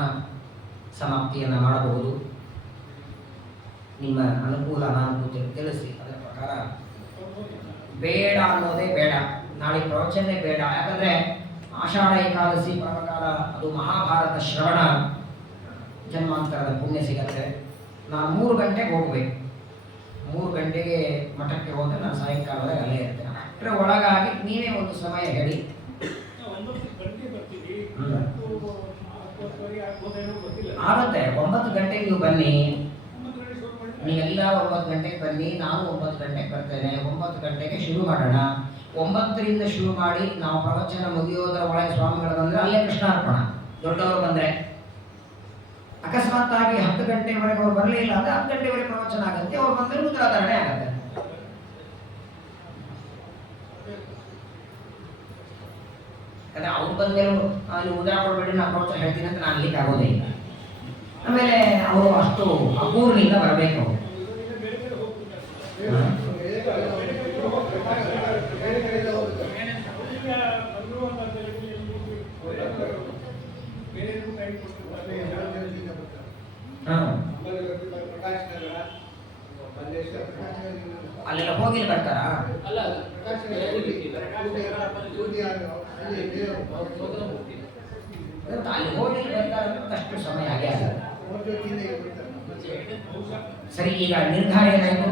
ಸಮಾಪ್ತಿಯನ್ನು ಮಾಡಬಹುದು. ನಿಮ್ಮ ಅನುಕೂಲ ಅನಾನುಕೂಲ ತಿಳಿಸಿ, ಅದರ ಪ್ರಕಾರ ಬೇಡ ಅನ್ನೋದೇ ಬೇಡ, ನಾಳೆ ಪ್ರವಚನೆ ಬೇಡ. ಯಾಕಂದರೆ ಆಷಾಢ ಏಕಾದಶಿ ಪರ್ವಕಾಲ, ಅದು ಮಹಾಭಾರತ ಶ್ರವಣ, ಜನ್ಮಾಂತರದ ಪುಣ್ಯ ಸಿಗತ್ತೆ. ನಾನು 3 ಗಂಟೆಗೆ ಹೋಗಬೇಕು. 3 ಗಂಟೆಗೆ ಮಠಕ್ಕೆ ಹೋದರೆ ನಾನು ಸಾಯಂಕಾಲದಾಗ ಅಲ್ಲೇ ಇರ್ತೇನೆ. ಅಷ್ಟರ ಒಳಗಾಗಿ ನೀವೇ ಒಂದು ಸಮಯ ಹೇಳಿ. ಆಗುತ್ತೆ. 9 ಗಂಟೆಗೆ ನೀವು ಬನ್ನಿ, ನೀವೆಲ್ಲ 9 ಗಂಟೆಗೆ ಬನ್ನಿ, ನಾನು 9 ಗಂಟೆಗೆ ಬರ್ತೇನೆ. 9 ಗಂಟೆಗೆ ಶುರು ಮಾಡೋಣ. 9ರಿಂದ ಶುರು ಮಾಡಿ ನಾವು ಪ್ರವಚನ ಮುಗಿಯೋದರ ಒಳಗೆ ಸ್ವಾಮಿಗಳು ಬಂದರೆ ಅಲ್ಲೇ ಕೃಷ್ಣಾರ್ಪಣ. ದೊಡ್ಡವರು ಬಂದರೆ ಅಕಸ್ಮಾತ್ ಆಗಿ 10 ಗಂಟೆವರೆಗೆ ಅವ್ರು ಬರಲೇ ಇಲ್ಲ ಅಂದರೆ 10 ಗಂಟೆವರೆಗೆ ಪ್ರವಚನ ಆಗುತ್ತೆ. ಅವ್ರು ಬಂದರೆ ಮುದ್ರಾಧಾರಣೆ ಆಗುತ್ತೆ. ಯಾಕಂದರೆ ಅವ್ರು ಬಂದೇನು ಅಲ್ಲಿ ಮುದ್ರಾ ಕೊಡ್ಬೇಡಿ, ನಾನು ಪ್ರವಚನ ಹೇಳ್ತೀನಿ ಅಂತ ನಾನು ಇಲ್ಲಿಗೆ ಆಗೋದೇ ಇಲ್ಲ. ಆಮೇಲೆ ಅವರು ಅಷ್ಟು ಅಪೂರ್ಣಿಂದ ಬರಬೇಕು. ಅಲ್ಲೆಲ್ಲ ಹೋಗಿ ಬರ್ತಾರಾ? ಅಲ್ಲಿ ಹೋಗಿ ಬರ್ತಾರೆ, ಅಷ್ಟು ಸಮಯ ಆಗೇ ಆಗುತ್ತೆ. ಸರಿ, ಈಗ ನಿರ್ಧಾರ ಏನಾಯಿತು?